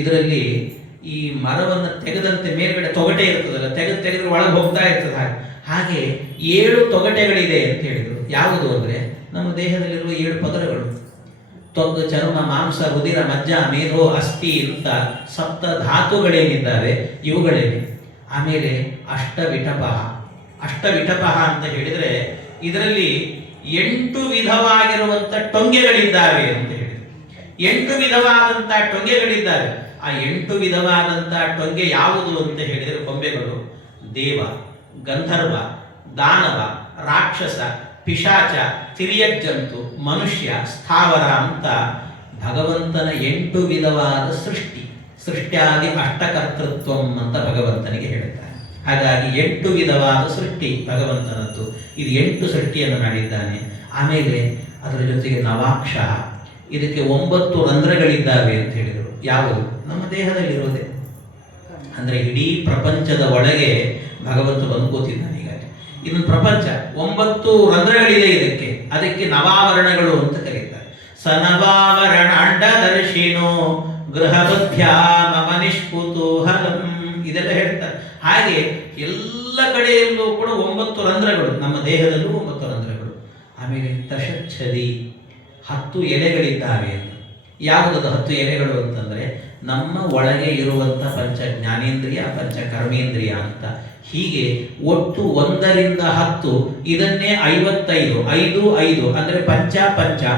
ಇದರಲ್ಲಿ ಈ ಮರವನ್ನು ತೆಗೆದಂತೆ ಮೇಲ್ಗಡೆ ತೊಗಟೆ ಇರ್ತದಲ್ಲ, ತೆಗೆದ್ರೆ ಒಳಗೆ ಹೋಗ್ತಾ ಇರ್ತದೆ. ಹಾಗೆ 7 ತೊಗಟೆಗಳಿದೆ ಅಂತ ಹೇಳಿದ್ರು. ಯಾವುದು ಅಂದ್ರೆ ನಮ್ಮ ದೇಹದಲ್ಲಿರುವ 7 ಪದರಗಳು, ತೊಗ್ಗು, ಚರ್ಮ, ಮಾಂಸ, ರುಧಿರ, ಮಜ್ಜ, ಮೇಧೋ, ಅಸ್ಥಿ ಅಂತ ಸಪ್ತ ಧಾತುಗಳೇನಿದ್ದಾವೆ ಇವುಗಳೇನೆ. ಆಮೇಲೆ ಅಷ್ಟವಿಟಪಃ ಅಂತ ಹೇಳಿದ್ರೆ ಇದರಲ್ಲಿ 8 ವಿಧವಾಗಿರುವಂತ ಟೊಂಗೆಗಳಿದ್ದಾವೆ ಅಂತ ಹೇಳಿದ್ರು. 8 ವಿಧವಾದಂತಹ ಟೊಂಗೆಗಳಿದ್ದಾವೆ. ಆ 8 ವಿಧವಾದಂತಹ ಟೊಂಗೆ ಯಾವುದು ಅಂತ ಹೇಳಿದರೆ ಕೊಂಬೆಗಳು ದೇವ, ಗಂಧರ್ವ, ದಾನವ, ರಾಕ್ಷಸ, ಪಿಶಾಚ, ತಿರ್ಯಜ್ಜಂತು, ಮನುಷ್ಯ, ಸ್ಥಾವರ ಅಂತ ಭಗವಂತನ 8 ವಿಧವಾದ ಸೃಷ್ಟ್ಯಾದಿ ಅಷ್ಟಕರ್ತೃತ್ವಂ ಅಂತ ಭಗವಂತನಿಗೆ ಹೇಳುತ್ತಾರೆ. ಹಾಗಾಗಿ 8 ವಿಧವಾದ ಸೃಷ್ಟಿ ಭಗವಂತನದ್ದು. ಇದು 8 ಸೃಷ್ಟಿಯನ್ನು ಮಾಡಿದ್ದಾನೆ. ಆಮೇಲೆ ಅದರ ಜೊತೆಗೆ ನವಾಕ್ಷ, ಇದಕ್ಕೆ 9 ರಂಧ್ರಗಳಿದ್ದಾವೆ ಅಂತ ಹೇಳಿದರು. ಯಾವುದು? ನಮ್ಮ ದೇಹದಲ್ಲಿರೋದೆ. ಅಂದ್ರೆ ಇಡೀ ಪ್ರಪಂಚದ ಒಳಗೆ ಭಗವಂತ ಬಂದು ಕೂತಿದ್ದಾನೆ. ಈಗ ಇದನ್ನು ಪ್ರಪಂಚ 9 ರಂಧ್ರಗಳಿದೆ ಇದಕ್ಕೆ. ಅದಕ್ಕೆ ನವಾವರಣಗಳು ಅಂತ ಕರೀತಾರೆ. ಸನವಾವರಣಾಂಡ ದರ್ಶಿನೋ ಗೃಹಬುದ್ಧ್ಯಾಮನಿಷ್ಕುತೂಹಲಂ ಇದೆಲ್ಲ ಹೇಳ್ತಾರೆ. ಹಾಗೆ ಎಲ್ಲ ಕಡೆಯಲ್ಲೂ ಕೂಡ 9 ರಂಧ್ರಗಳು, ನಮ್ಮ ದೇಹದಲ್ಲೂ 9 ರಂಧ್ರಗಳು. ಆಮೇಲೆ ದಶಚ್ಛದಿ 10 ಎಲೆಗಳಿದ್ದಾವೆ. ಯಾವುದದು 10 ಎಲೆಗಳು ಅಂತಂದ್ರೆ ನಮ್ಮ ಒಳಗೆ ಇರುವಂಥ ಪಂಚ ಜ್ಞಾನೇಂದ್ರಿಯ, ಪಂಚ ಕರ್ಮೇಂದ್ರಿಯ ಅಂತ. ಹೀಗೆ ಒಟ್ಟು 1 ರಿಂದ 10 ಇದನ್ನೇ 55 5 5 ಅಂದ್ರೆ ಪಂಚ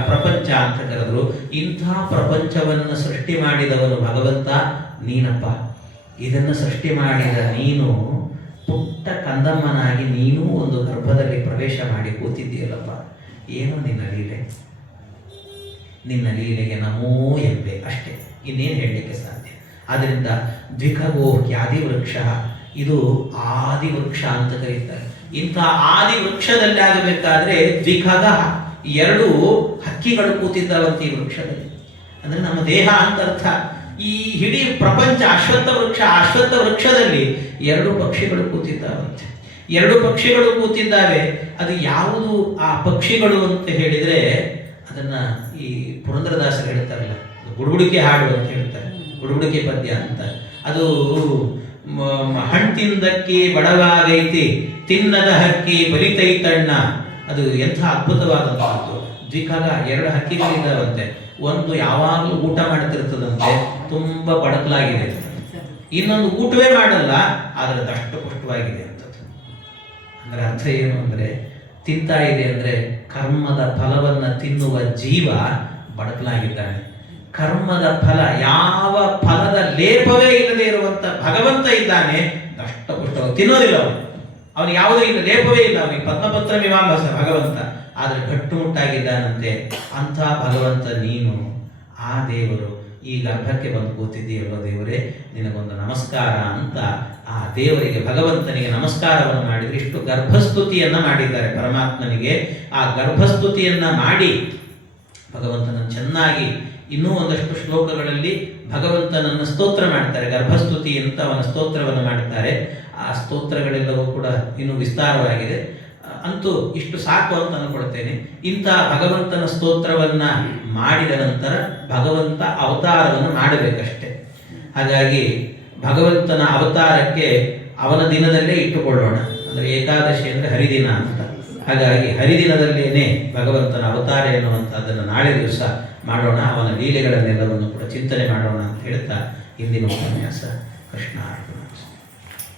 ಪ್ರಪಂಚ ಅಂತ ಕರೆದ್ರು. ಇಂಥ ಪ್ರಪಂಚವನ್ನು ಸೃಷ್ಟಿ ಮಾಡಿದವನು ಭಗವಂತ ನೀನಪ್ಪ. ಇದನ್ನು ಸೃಷ್ಟಿ ಮಾಡಿದ ನೀನು ಪುಟ್ಟ ಕಂದಮ್ಮನಾಗಿ ನೀನೂ ಒಂದು ಗರ್ಭದಲ್ಲಿ ಪ್ರವೇಶ ಮಾಡಿ ಕೂತಿದ್ದೀಯಲ್ಲಪ್ಪ. ಏನು ನಿನ್ನ ಲೀಲೆ? ನಿನ್ನ ಲೀಲೆಗೆ ನಮೋ ಎಂಬೆ ಅಷ್ಟೇ, ಇನ್ನೇನು ಹೇಳಲಿಕ್ಕೆ ಸಾಧ್ಯ. ಆದ್ದರಿಂದ ದ್ವಿಖಗೋ ಆದಿ ವೃಕ್ಷ, ಇದು ಆದಿ ವೃಕ್ಷ ಅಂತ ಕರೀತಾರೆ. ಇಂಥ ಆದಿ ವೃಕ್ಷದಲ್ಲಿ ಆಗಬೇಕಾದ್ರೆ ದ್ವಿಖಗ 2 ಹಕ್ಕಿಗಳು ಕೂತಿದ್ದಾವಂತೆ ಈ ವೃಕ್ಷದಲ್ಲಿ. ಅಂದ್ರೆ ನಮ್ಮ ದೇಹ ಅಂತ ಅರ್ಥ. ಈ ಇಡೀ ಪ್ರಪಂಚ ಅಶ್ವತ್ಥ ವೃಕ್ಷದಲ್ಲಿ 2 ಪಕ್ಷಿಗಳು ಕೂತಿದ್ದಾವಂತೆ. 2 ಪಕ್ಷಿಗಳು ಕೂತಿದ್ದಾವೆ. ಅದು ಯಾವುದು ಆ ಪಕ್ಷಿಗಳು ಅಂತ ಹೇಳಿದ್ರೆ ಅದನ್ನ ಈ ಪುರಂದರದಾಸರು ಹೇಳ್ತಾರಲ್ಲ, ಬುಡುಬುಡಿಕೆ ಹಾಡು ಅಂತ ಹೇಳ್ತಾರೆ, ಬುಡುಬುಡಿಕೆ ಪದ್ಯ ಅಂತ. ಅದು ಹಣ್ತಿಂದಕ್ಕಿ ಬಡವಾಗೈತಿ ತಿನ್ನದ ಹಕ್ಕಿ ಬಲಿತೈತಣ್ಣ. ಅದು ಎಂಥ ಅದ್ಭುತವಾದಂಥದ್ದು. ದ್ವಿಖಗ 2 ಹಕ್ಕಿಗಳಿದ್ದಾವಂತೆ. ಒಂದು ಯಾವಾಗಲೂ ಊಟ ಮಾಡ್ತಿರ್ತದಂತೆ, ತುಂಬಾ ಬಡಕಲಾಗಿದೆ. ಇನ್ನೊಂದು ಊಟವೇ ಮಾಡಲ್ಲ, ಆದರೆ ದಷ್ಟು ಪುಷ್ಟವಾಗಿದೆ ಅಂತದ್ದು. ಅಂದ್ರೆ ಅರ್ಥ ಏನು ಅಂದ್ರೆ, ತಿಂತಾ ಇದೆ ಅಂದ್ರೆ ಕರ್ಮದ ಫಲವನ್ನ ತಿನ್ನುವ ಜೀವ ಬಡಕಲಾಗಿದ್ದಾನೆ. ಕರ್ಮದ ಫಲ, ಯಾವ ಫಲದ ಲೇಪವೇ ಇಲ್ಲದೆ ಇರುವಂತ ಭಗವಂತ ಇದ್ದಾನೆ. ದಷ್ಟಪುಷ್ಟ ತಿನ್ನೋದಿಲ್ಲ ಅವನಿಗೆ ಯಾವುದೇ ಇಲ್ಲ, ಲೇಪವೇ ಇಲ್ಲ ಅವನಿಗೆ. ಪದ್ಮಪತ್ರ ಮೀಮಾಂಸ ಭಗವಂತ, ಆದರೆ ಗಟ್ಟುಮುಟ್ಟಾಗಿದ್ದಾನಂತೆ. ಅಂಥ ಭಗವಂತ ನೀನು, ಆ ದೇವರು ಈ ಗರ್ಭಕ್ಕೆ ಬಂದು ಕೂತಿದ್ದೀಯಲ್ಲೋ ದೇವರೇ, ನಿನಗೊಂದು ನಮಸ್ಕಾರ ಅಂತ ಆ ದೇವರಿಗೆ, ಭಗವಂತನಿಗೆ ನಮಸ್ಕಾರವನ್ನು ಮಾಡಿದರೆ ಇಷ್ಟು ಗರ್ಭಸ್ತುತಿಯನ್ನ ಮಾಡಿದ್ದಾರೆ ಪರಮಾತ್ಮನಿಗೆ. ಆ ಗರ್ಭಸ್ತುತಿಯನ್ನ ಮಾಡಿ ಭಗವಂತನನ್ನು ಚೆನ್ನಾಗಿ ಇನ್ನೂ ಒಂದಷ್ಟು ಶ್ಲೋಕಗಳಲ್ಲಿ ಭಗವಂತನನ್ನು ಸ್ತೋತ್ರ ಮಾಡ್ತಾರೆ. ಗರ್ಭಸ್ತುತಿ ಅಂತ ಅವನ ಸ್ತೋತ್ರವನ್ನು ಮಾಡ್ತಾರೆ. ಆ ಸ್ತೋತ್ರಗಳೆಲ್ಲವೂ ಕೂಡ ಇನ್ನೂ ವಿಸ್ತಾರವಾಗಿದೆ. ಅಂತೂ ಇಷ್ಟು ಸಾಕು ಅಂತ ಅನ್ಕೊಳ್ತೇನೆ. ಇಂಥ ಭಗವಂತನ ಸ್ತೋತ್ರವನ್ನ ಮಾಡಿದ ನಂತರ ಭಗವಂತ ಅವತಾರವನ್ನು ಮಾಡಬೇಕಷ್ಟೆ. ಹಾಗಾಗಿ ಭಗವಂತನ ಅವತಾರಕ್ಕೆ ಅವನ ದಿನದಲ್ಲೇ ಇಟ್ಟುಕೊಳ್ಳೋಣ. ಅಂದರೆ ಏಕಾದಶಿ ಅಂದರೆ ಹರಿದಿನ ಅಂತ. ಹಾಗಾಗಿ ಹರಿದಿನದಲ್ಲೇನೆ ಭಗವಂತನ ಅವತಾರ ಎನ್ನುವಂಥದ್ದನ್ನು ನಾಳೆ ದಿವಸ ಮಾಡೋಣ. ಅವನ ಲೀಲೆಗಳನ್ನೆಲ್ಲವನ್ನು ಕೂಡ ಚಿಂತನೆ ಮಾಡೋಣ ಅಂತ ಹೇಳ್ತಾ ಇಂದಿನ ಉಪನ್ಯಾಸ ಕೃಷ್ಣ ಅರ್ಪಣ.